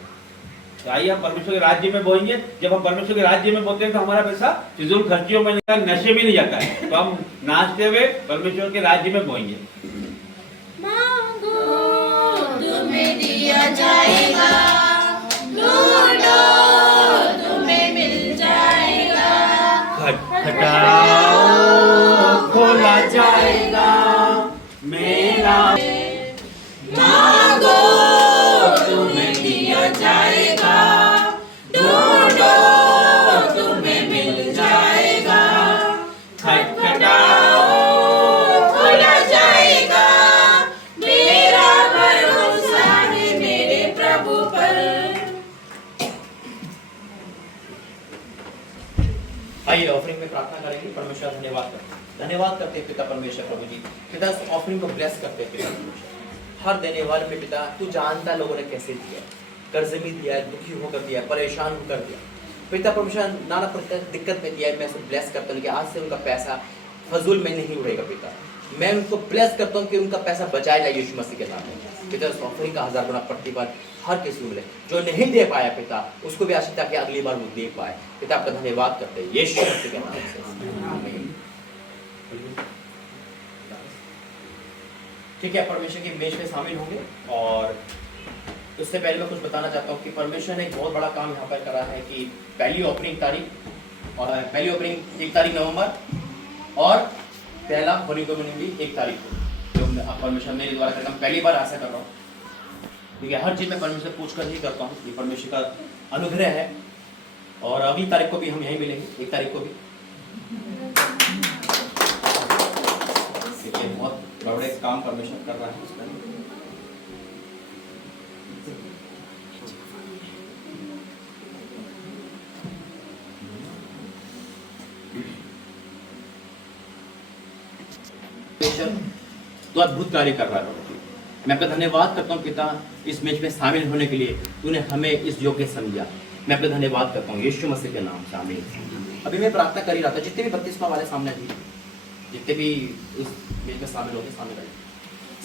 तो आइए हम परमेश्वर के राज्य में बोएंगे। जब हम परमेश्वर के राज्य में बोलते हैं तो हमारा पैसा फिजूल खर्चियों में नहीं, नशे में नहीं जाता है। तो हम नाचते हुए परमेश्वर के राज्य में बोएंगे। मांगो तुम्हें दिया जाएगा, ढूंढो तुम्हें मिल जाएगा, खटखटाओ खोला जाएगा मेरा। मांगो तुम्हें दिया जाएगा, ढूंढो तुम्हें मिल जाएगा, खटखटाओ खोला जाएगा। मेरा भरोसा है मेरे प्रभु पर। आइए ऑफरिंग में प्रार्थना करेंगे। परमेश्वर धन्यवाद करते हैं पिता परमेश्वर प्रभु जी। पिता इस ऑफरिंग को ब्लेस करते हैं पिता परमेश्वर। हर देने वाले में पिता तू जानता लोगों ने कैसे दिया, कर्ज में दिया है, दुखी होकर दिया, परेशान होकर दिया पिता परमेश्वर, नाना प्रकार दिक्कत में दिया है। मैं उसे ब्लेस करता हूँ कि आज से उनका पैसा फजूल में नहीं उड़ेगा पिता। मैं उनको ब्लेस करता हूँ कि उनका पैसा बचाया जाए यीशु मसीह के नाम में पिता। इस ऑफरिंग का 1000 गुना प्रतिफल हर किसी को मिले। जो नहीं दे पाया पिता उसको भी आशा कि अगली बार वो दे पाए पिता। आपका धन्यवाद करते हैं यीशु मसीह के नाम से, आमीन। ठीक है, परमेश्वर की मेज में शामिल होंगे। और उससे पहले मैं कुछ बताना चाहता हूँ कि परमेश्वर ने एक बहुत बड़ा काम यहाँ पर करा है कि पहली ओपनिंग 1 तारीख नवंबर और पहला होली कम्युनियन भी 1 तारीख को, जो परमेश्वर मेरे द्वारा करता हूँ। पहली बार ऐसा कर रहा हूँ, ठीक है। हर चीज़ में परमेश्वर पूछ कर ही करता हूँ, ये परमेश्वर का अनुग्रह है। और अगली तारीख को भी हम यहीं मिलेंगे, 1 तारीख को भी। बहुत बड़े काम परमेश्वर कर रहा है उसमें। परमेश्वर तो अद्भुत कार्य कर रहा है। मैं आपका धन्यवाद करता हूँ पिता, इस मैच में शामिल होने के लिए तूने हमें इस योग्य समझा। मैं आपका धन्यवाद करता हूँ यीशु मसीह के नाम से, आमीन। अभी मैं प्रार्थना कर ही रहा था, जितने भी 32वां वाले सामने आइए, जितने भी इस मैच में शामिल होते सामने आइए,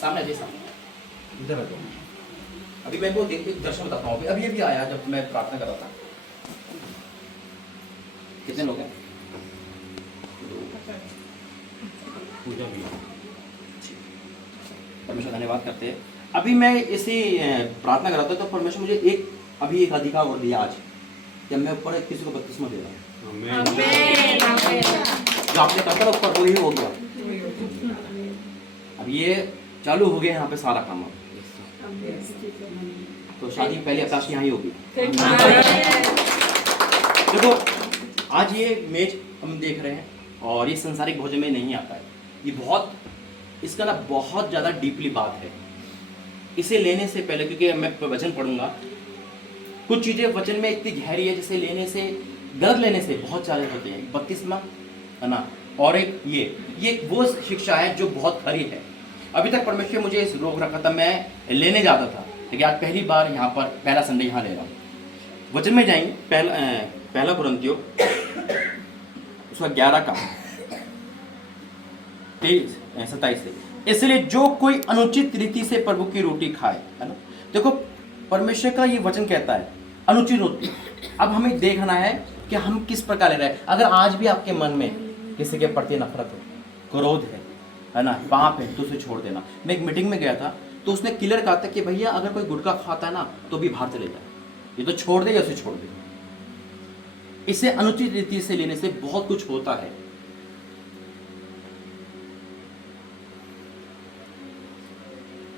सामने आइए, सामने इधर आ जाओ। अभी मैं को देख दर्शन बताता हूँ। अभी अभी आया जब मैं प्रार्थना कर रहा था। कितने लोग हैं? पूजा भी परमेश्वर धन्यवाद करते हैं। अभी मैं इसी प्रार्थना कर रहा था तो परमेश्वर मुझे एक अधिकार और दिया आज कि मैं ऊपर किसी को बपतिस्मा दे रहा हूँ। जो आपने कहा था ऊपर वही हो गया। अब ये चालू हो गया यहाँ पे सारा काम। तो शादी पहले अवकाश यहाँ ही होगी। देखो आज ये मैच हम देख रहे हैं और ये संसारिक भोजन में नहीं आता है। ये इसका ना बहुत ज़्यादा डीपली बात है। इसे लेने से पहले, क्योंकि मैं वचन पढ़ूंगा, कुछ चीज़ें वचन में इतनी गहरी है जिसे लेने से, गलत लेने से बहुत सारे होते हैं। बपतिस्मा है ना, और एक ये वो शिक्षा है जो बहुत खरी है। अभी तक परमेश्वर मुझे इस रोक रखा था, मैं लेने जाता था, लेकिन आज पहली बार यहाँ पर पहला संडे यहाँ ले रहा हूँ। वचन में जाएंगे पहला कुरिन्थियों उसका 11 का 27 से। इसलिए जो कोई अनुचित रीति से प्रभु की रोटी खाए, है ना। देखो परमेश्वर का ये वचन कहता है अनुचित रोटी। अब हमें देखना है कि हम किस प्रकार ले रहे हैं। अगर आज भी आपके मन में किसी के प्रति नफरत हो, क्रोध है ना, पाप है, तो उसे छोड़ देना। मैं एक मीटिंग में गया था तो उसने क्लियर कहा था कि भैया अगर कोई गुटखा खाता है ना तो भी बाहर चले जाए, ये तो छोड़ दे या उसे छोड़ दे। इसे अनुचित रीति से लेने से बहुत कुछ होता है।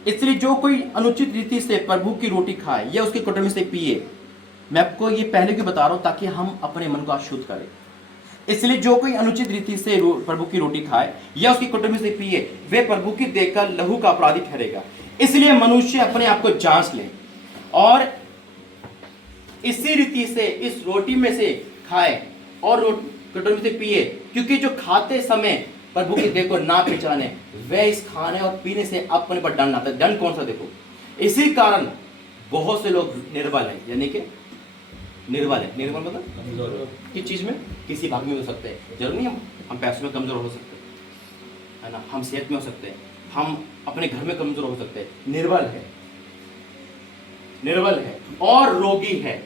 इसलिए जो कोई अनुचित रीति से प्रभु की रोटी खाए या उसके कुटुंब से पिए, मैं आपको ये पहले क्यों बता रहा हूं ताकि हम अपने मन को अशुद्ध करें। इसलिए जो कोई अनुचित रीति से प्रभु की रोटी खाए या उसके कुटुंब से पिए, वे प्रभु की देखकर लहू का अपराधी ठहरेगा। इसलिए मनुष्य अपने आप को जांच ले और इसी रीति से इस रोटी में से खाए और कुटुंब से पिए, क्योंकि जो खाते समय प्रभु की देह को ना पहचाने वे इस खाने और पीने से अपने पर दंड आता है। दंड कौन सा? देखो, इसी कारण बहुत से लोग निर्बल है, यानी कि निर्बल है। निर्बल मतलब किस चीज में? किसी भाग में हो सकते हैं। जरूर नहीं हम पैसों में कमजोर हो सकते हैं, है ना, हम सेहत में हो सकते हैं, हम अपने घर में कमजोर हो सकते हैं। निर्बल है और रोगी है,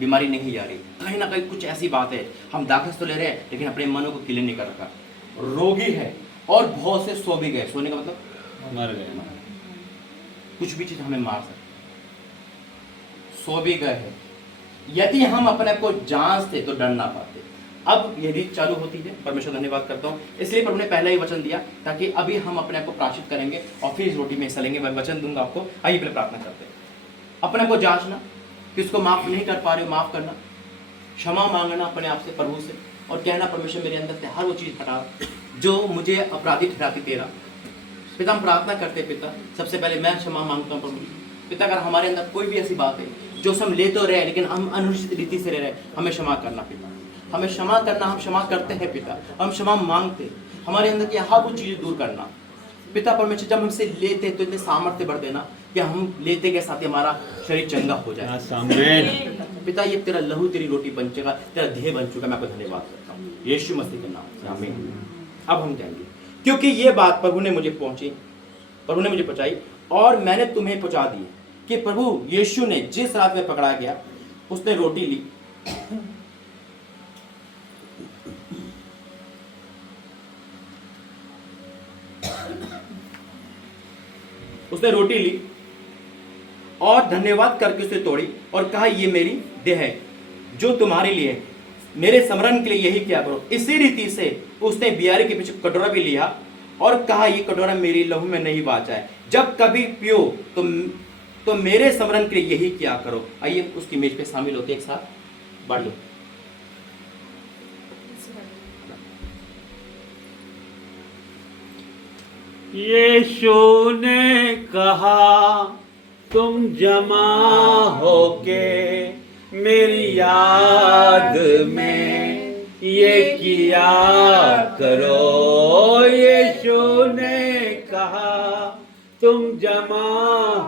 बीमारी नहीं जा रही, कहीं ना कहीं कुछ ऐसी बात है, हम दाखिल तो ले रहे हैं लेकिन अपने मनों को क्लियर नहीं कर रखा। रोगी है और बहुत से सो भी गए। सोने का मतलब मर गए। कुछ भी चीज हमें मार सकती, सो भी गए हैं। यदि हम अपने आप को जांचते तो डर ना पाते। अब ये रीत चालू होती है। परमेश्वर धन्यवाद करता हूँ, इसलिए प्रभु ने पहले ही वचन दिया ताकि अभी हम अपने आप को प्राश्चित करेंगे और फिर इस रोटी में हिस्सा लेंगे। मैं वचन दूंगा आपको। आइए पहले प्रार्थना करते हैं। अपने आप को जांचना, किसको माफ नहीं कर पा रहे हो माफ करना, क्षमा मांगना अपने आप से प्रभु से और कहना परमेश्वर मेरे अंदर से हर वो चीज हटा जो मुझे अपराधी ठहराती तेरा। पिता हम प्रार्थना करते पिता, सबसे पहले मैं क्षमा मांगता हूँ प्रभु पिता। अगर हमारे अंदर कोई भी ऐसी बात है जो हम ले तो रहे लेकिन हम अनुचित रीति से रह रहे, हमें क्षमा करना पिता, हमें क्षमा करना। हम क्षमा करते हैं पिता, हम क्षमा मांगते, हमारे अंदर की हर वो चीजें दूर करना पिता। परमेश्वर जब हमसे लेते तो इतने सामर्थ्य बढ़ देना कि हम लेते के साथ ही हमारा शरीर चंगा हो जाए पिता। ये तेरा लहू तेरी रोटी बन चुका, तेरा ध्येय बन चुका। मैं आपको धन्यवाद करता हूँ यीशु मसीह के नाम से, आमीन। अब हम जाएंगे क्योंकि ये बात प्रभु ने मुझे पहुंचाई और मैंने तुम्हें पहुंचा दी कि प्रभु यीशु ने जिस रात में पकड़ा गया उसने रोटी ली और धन्यवाद करके उसे तोड़ी और कहा ये मेरी देह है जो तुम्हारे लिए है, मेरे स्मरण के लिए यही किया करो। इसी रीति से उसने बियारी के पीछे कटोरा भी लिया और कहा ये कटोरा मेरी लहू में नहीं बाचा है, जब कभी पियो तो मेरे स्मरण के लिए यही किया करो। आइए उसकी मेज पे शामिल होते एक साथ बांट लो। यीशु ने कहा तुम जमा होके मेरी याद में ये किया करो। यीशु यीशु ने कहा तुम जमा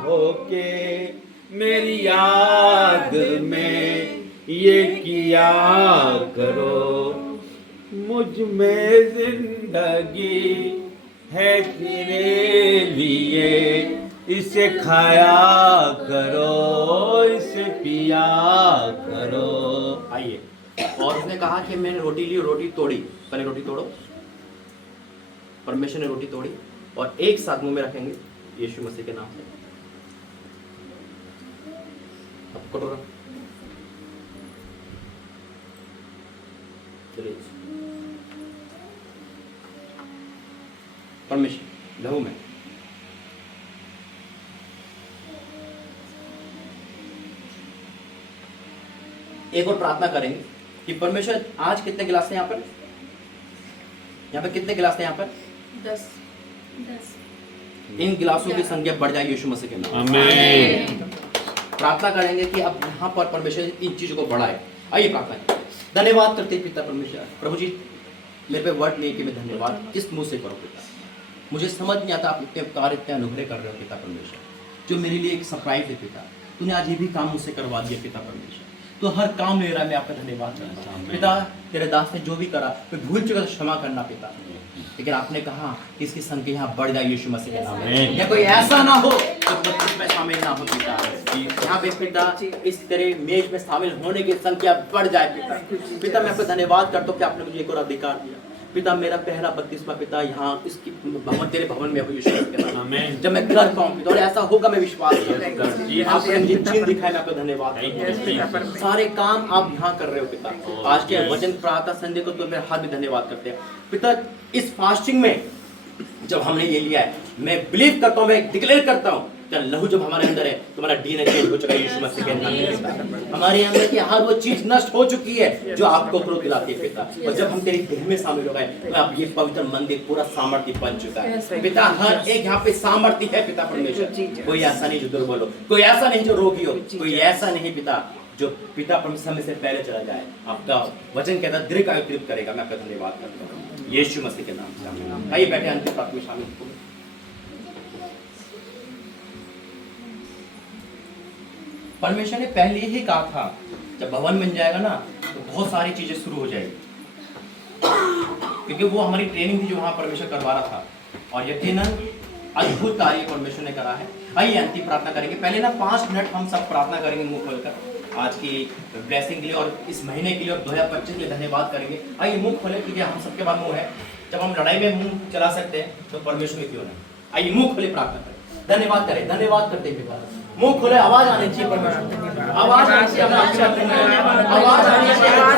होके मेरी याद में ये किया करो, मुझ में जिंदगी है तेरे लिए, इसे खाया करो, इसे पिया करो। आइए, और उसने कहा कि मैंने रोटी ली, रोटी तोड़ी, पहले रोटी तोड़ो। परमेश्वर ने रोटी तोड़ी और एक साथ मुंह में रखेंगे यीशु मसीह के नाम से। अब कटोरा परमेश्वर लहू में एक और प्रार्थना करेंगे कि परमेश्वर आज कितने गिलास हैं यहाँ पर? यहाँ पर कितने गिलास हैं यहाँ पर? 10 इन गिलासों की संख्या बढ़ जाएगी यीशु मसीह के नाम। आमीन। प्रार्थना करेंगे कि अब यहाँ पर परमेश्वर इन चीजों को बढ़ाए। आइए प्रार्थना करें। धन्यवाद करते हैं पिता परमेश्वर। प्रभु जी, मेरे पे वर्ड नहीं कि मैं धन्यवाद किस मुंह से करूँ पिता। मुझे समझ नहीं आता आप इतने कार्य इतने अनुग्रह कर रहे हो पिता परमेश्वर, जो मेरे लिए एक सरप्राइज है पिता। तूने आज ये भी काम मुझसे करवा दिया पिता परमेश्वर, तो हर काम ले रहा है। मैं आपका धन्यवाद करता हूँ पिता। तेरे दास ने जो भी करा मैं भूल चुका तो क्षमा करना पिता, लेकिन आपने कहा कि इसकी संख्या यहाँ बढ़ जाए यीशु मसीह के नाम में। या कोई ऐसा ना हो जो बपतिस्मा में शामिल ना हो पिता। यहाँ पे पिता इस तेरे मेज में शामिल होने की संख्या बढ़ जाए पिता। पिता मैं आपका धन्यवाद करता हूँ कि आपने मुझे एक और अधिकार दिया पिता। मेरा पहला बपतिस्मा पिता यहाँ इसकी भवन तेरे भवन में हो यीशु मसीह के नाम में। जब मैं कर पाऊँ पिता, और ऐसा होगा मैं विश्वास करता हूँ। आपने मुझे चिन्ह दिखाया, मैं आपको धन्यवाद। सारे काम आप यहाँ कर रहे हो पिता। आज के वचन प्रार्थना संध्या को तो मेरे हाथ में धन्यवाद करते हैं पिता। इस फास्टिंग में जब हमने ये लिया है, मैं बिलीव करता हूँ, मैं डिक्लेयर करता हूँ, लहू जब हमारे अंदर है तुम्हारा डीएनए चेंज हो चुका है यीशु मसीह के नाम में पिता। हमारे अंदर की हर वो चीज नष्ट हो चुकी है जो आपको क्रोध दिलाती है पिता। और जब हम तेरी देह में शामिल हो गए तो अब ये पवित्र मंदिर पूरा सामर्थ्य बन चुका है पिता। हर एक यहाँ पे सामर्थ्य है पिता परमेश्वर। कोई ऐसा नहीं जो दुर्बल हो, कोई ऐसा नहीं जो रोगी हो, कोई ऐसा नहीं पिता जो पिता परमेश्वर समय से पहले चला जाए। आपका वचन कहता दीर्घ आयु तृप्त करेगा। मैं आपका धन्यवाद करता हूँ यीशु मसीह के नाम से। आइए बैठे अंतिम प्रार्थना में शामिल हो। परमेश्वर ने पहले ही कहा था जब भवन बन जाएगा ना तो बहुत सारी चीजें शुरू हो जाएगी, क्योंकि वो हमारी ट्रेनिंग थी जो वहां परमेश्वर करवा रहा था, और यकीनन अद्भुत कार्य परमेश्वर ने करा है। आइए अंतिम प्रार्थना करेंगे। पहले ना 5 मिनट हम सब प्रार्थना करेंगे मुंह खोलकर आज की ब्लेसिंग के लिए और इस महीने के लिए और 2025 के लिए धन्यवाद करेंगे। आइए मुंह खोले, क्योंकि हम सबके पास मुंह है। जब हम लड़ाई में मुंह चला सकते हैं तो परमेश्वर क्यों नहीं। आइए मुंह खोले प्रार्थना करें, धन्यवाद करें। धन्यवाद करते हैं पिता। मुंह खोले, आवाज आनी चाहिए परमेश्वर, आवाज आनी चाहिए, आवाज आनी चाहिए, आवाज आनी चाहिए।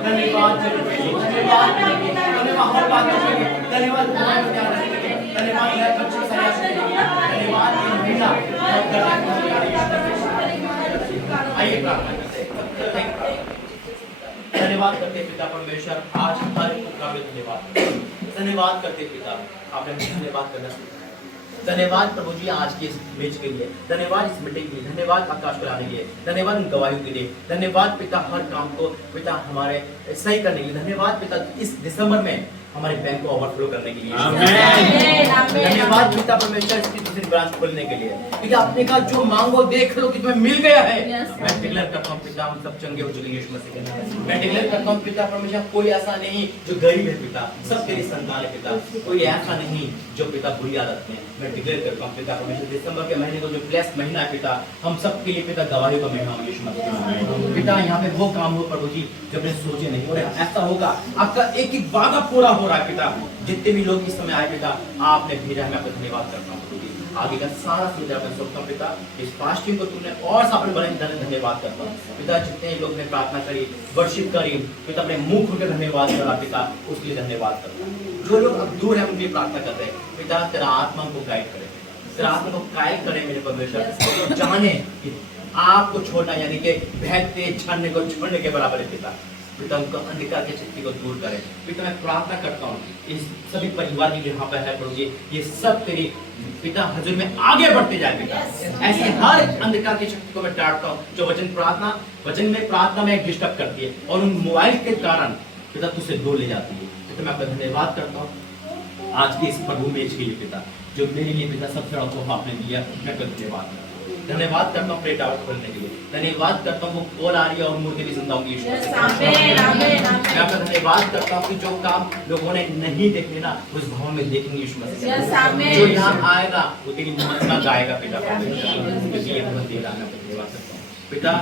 धन्यवाद धन्यवाद धन्यवाद धन्यवाद धन्यवाद करते पिता परमेश्वर। आज हर काम में धन्यवाद करते पिता। आपने मुझे धन्यवाद करना सीखा। धन्यवाद प्रभु जी आज की इस मेज के लिए, धन्यवाद इस मीटिंग के लिए, धन्यवाद आकाश को लाने के लिए, धन्यवाद उन गवाहियों के लिए, धन्यवाद पिता हर काम को पिता हमारे सही करने के लिए, धन्यवाद पिता इस दिसंबर में हमारे बैंक को ओवरफ्लो करने के लिए, धन्यवाद पिता परमेश्वर इसकी दूसरी ब्रांच खोलने के लिए, क्योंकि आपने कहा जो मांगो देख लो कि तुम्हें मिल गया है। मैं डिक्लेयर करता हूँ पिता हम सब चंगे हो चुके यीशु मसीह के नाम में। मैं डिक्लेयर करता हूँ पिता परमेश्वर कोई ऐसा नहीं जो गरीब है पिता, सब तेरी संतान है पिता। कोई ऐसा नहीं जो पिता बुरी आदत में। मैं डिक्लेयर करता हूँ पिता परमेश्वर दिसंबर के महीने को जो ब्लेस्ड महीना है पिता, हम सब के लिए पिता गवाही का महीना हो यीशु मसीह के नाम में। पिता यहाँ पे वो काम हो प्रभु जी जो अपने सोचे नहीं, और ऐसा होगा आपका एक एक वादा पूरा हो रहा है पिता। जितने भी लोग इस समय आए पिता आपने भेजा है, मैं आपका धन्यवाद करता हूँ। आगे का सारा सुविधा मैं सोचता हूँ पिता, इस फास्टिंग को तूने और सारे बड़े धन्यवाद करता हूँ पिता। जितने लोग ने प्रार्थना करी, वर्शिप करी पिता, अपने मुंह खोल के धन्यवाद करा पिता, उसके लिए धन्यवाद करता हूँ। जो लोग अब दूर है उनके लिए प्रार्थना कर रहे हैं पिता, तेरा आत्मा को गाइड करे, तेरा आत्मा को गाइड करे मेरे परमेश्वर, तो जाने कि आपको छोड़ना यानी कि बहते छानने को छोड़ने के बराबर है पिता। पिता उनको अंधकार की शक्ति को दूर करे पिता। मैं प्रार्थना करता हूँ इस सभी परिवार की यहाँ पर है प्रभु जी, ये सब तेरी पिता हजूर में आगे बढ़ते जाए पिता। ऐसे हर अंधकार की शक्ति को मैं डांटता हूँ जो वचन में प्रार्थना में डिस्टर्ब करती है और उन मोबाइल के कारण पिता तुझसे दूर ले जाती है। पिता मैं आपका धन्यवाद करता हूँ आज की इस प्रभु मेज के लिए पिता, जो मेरे लिए पिता सबसे बड़ा तोहफा आपने दिया। मैं आपका धन्यवाद करता हूँ प्रेट आउट खोलने के लिए, धन्यवाद करता हूँ वो कॉल आ रही है और मूर्ति भी सुनता हूँ। मैं आपका धन्यवाद करता हूँ कि जो काम लोगों ने नहीं देखे ना उस भवन में देखेंगे यीशु मसीह। जो यहाँ आएगा वो तेरी महिमा गाएगा पिता। पिता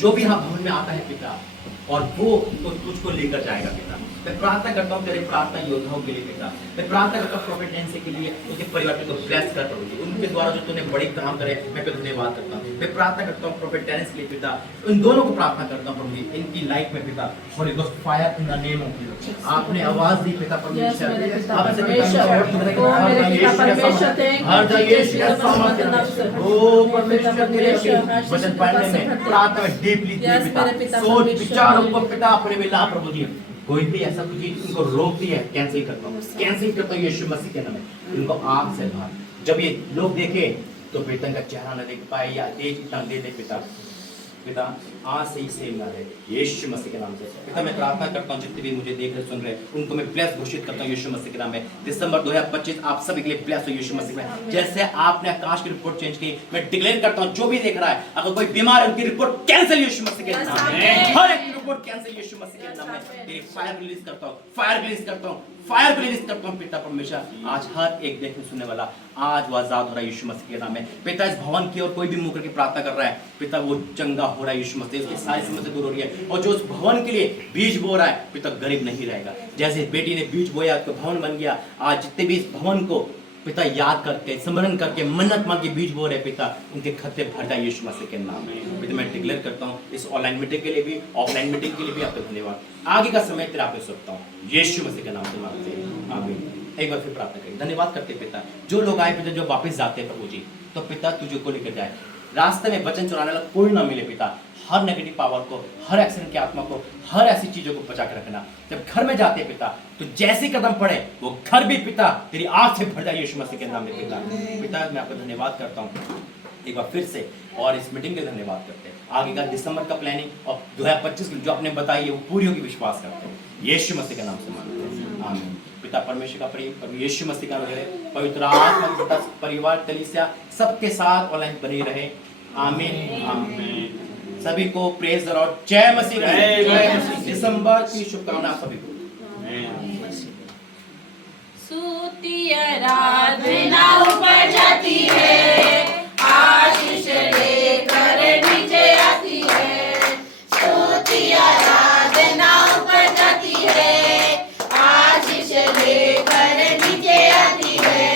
जो भी यहाँ भवन में आता है पिता और वो तो तुझको लेकर जाएगा पिता। मैं प्रार्थना करता हूँ तेरे प्रार्थना योद्धाओं के लिए पिता। मैं प्रार्थना करता हूँ प्रोफेट नैंसी के लिए, उनके परिवार को ब्लेस कर प्रभु, उनके द्वारा जो तूने बड़े काम करे मैं पे धन्यवाद करता हूँ। मैं प्रार्थना करता हूँ प्रोफेट टेरेंस के लिए पिता, उन दोनों को प्रार्थना करता हूँ प्रभु इनकी लाइफ में पिता। Holi ghost fire in the name of Jesus. आपने आवाज दी पिता परमेश्वर, ओ परमेश्वर तेरे वचन पढ़ने में प्रार्थना में डीपली पिता, सोच विचारों को पिता अपने में ला प्रभु जी। कोई भी ऐसा कुछ उनको रोकती है कैंसिल करता हूँ यीशु मसीह के नाम में। उनको आग से बाहर जब ये लोग देखे तो बेतन का चेहरा न देख पाए या तेज इतना दे दे पिता आज से ही सेम ना रहे यीशु मसीह के नाम से। पिता मैं प्रार्थना करता हूँ जितने भी मुझे देख रहे सुन रहे उनको मैं ब्लेस घोषित करता हूँ यीशु मसीह के नाम में। दिसंबर 2025 आप सभी के लिए ब्लेस हो यीशु मसीह में। जैसे आपने आकाश की रिपोर्ट चेंज की, मैं डिक्लेयर करता हूँ जो भी देख रहा है अगर कोई बीमार है उनकी रिपोर्ट कैंसिल यीशु मसीह के नाम में। हर एक रिपोर्ट कैंसिल यीशु मसीह के नाम में। तेरी फायर रिलीज करता हूँ, फायर रिलीज करता हूँ, फायर रिलीज करता हूँ पिता परमेश्वर। आज हर एक देखने सुनने वाला आज वो आजाद हो रहा है यीशु मसीह के नाम में। पिता इस भवन की और कोई भी मुंह करके प्रार्थना कर रहा है पिता वो चंगा हो रहा है यीशु मसीह, उसकी सारी समस्या दूर हो रही है। और जो उस भवन के लिए बीज बो रहा है पिता गरीब नहीं रहेगा। जैसे बेटी ने बीज बोया तो भवन बन गया, आज जितने भी इस भवन को पिता याद करके स्मरण करके मन्नत मांग के बीज बो रहे पिता उनके खत्ते भर जाए यीशु मसीह के नाम में। पिता मैं डिक्लेयर करता हूँ इस ऑनलाइन मीटिंग के लिए भी ऑफलाइन मीटिंग के लिए भी आपका धन्यवाद। आगे का समय तेरा आपको सौंपता हूँ यीशु मसीह के नाम से मांगते हैं आमीन। एक बार फिर प्रार्थना करें, धन्यवाद करते पिता जो लोग आए पिता जो वापस जाते हैं प्रभु जी तो पिता तुझे को लेकर जाए, रास्ते में वचन चुराने वाला कोई ना मिले पिता। हर नेगेटिव पावर को, हर एक्सीडेंट की आत्मा को, हर ऐसी चीजों को बचा के रखना। जब घर में जाते पिता तो जैसे कदम पड़े वो घर भी पिता तेरी आग से भर जाए यीशु मसीह के नाम में पिता। पिता मैं आपको धन्यवाद करता हूँ एक बार फिर से और इस मीटिंग के धन्यवाद करते हैं। आगे का दिसंबर का प्लानिंग और 2025 की जो आपने बताई है वो पूरी होगी विश्वास करते हैं यीशु मसीह के नाम से मांगते हैं आमीन। पिता परमेश्वर का प्रेम यीशु मसीह का रहे, पवित्र आत्मा के परिवार कलीसिया सबके साथ ऑनलाइन बनी रहे आमीन आमीन। सभी को प्रेज द लॉर्ड, जय मसीह। दिसंबर की शुभकामनाएं सभी को। स्तुति आराधना ऊपर जाती है, आशीष लेकर नीचे आती है। स्तुति आराधना ऊपर जाती है, आशीष लेकर नीचे आती है।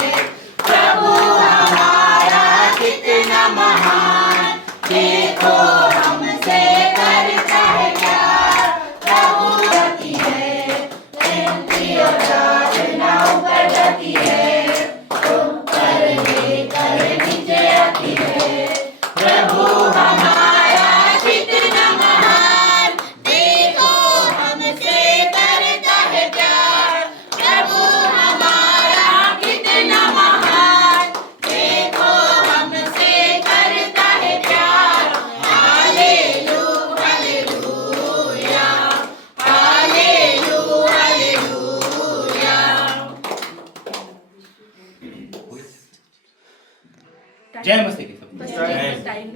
प्रभु हमारा कितना महान, देखो हमसे करता है प्यार। प्रभु आती है, स्तुति आराधना ऊपर जाती है, ऊपर लेकर नीचे आती है। प्रभु हमारा कितना महान, देखो हमसे करता है प्यार। प्रभु हमारा कितना महान, देखो हमसे करता है प्यार। Hallelujah hallelujah hallelujah hallelujah. जय मसीह की सब। टाइम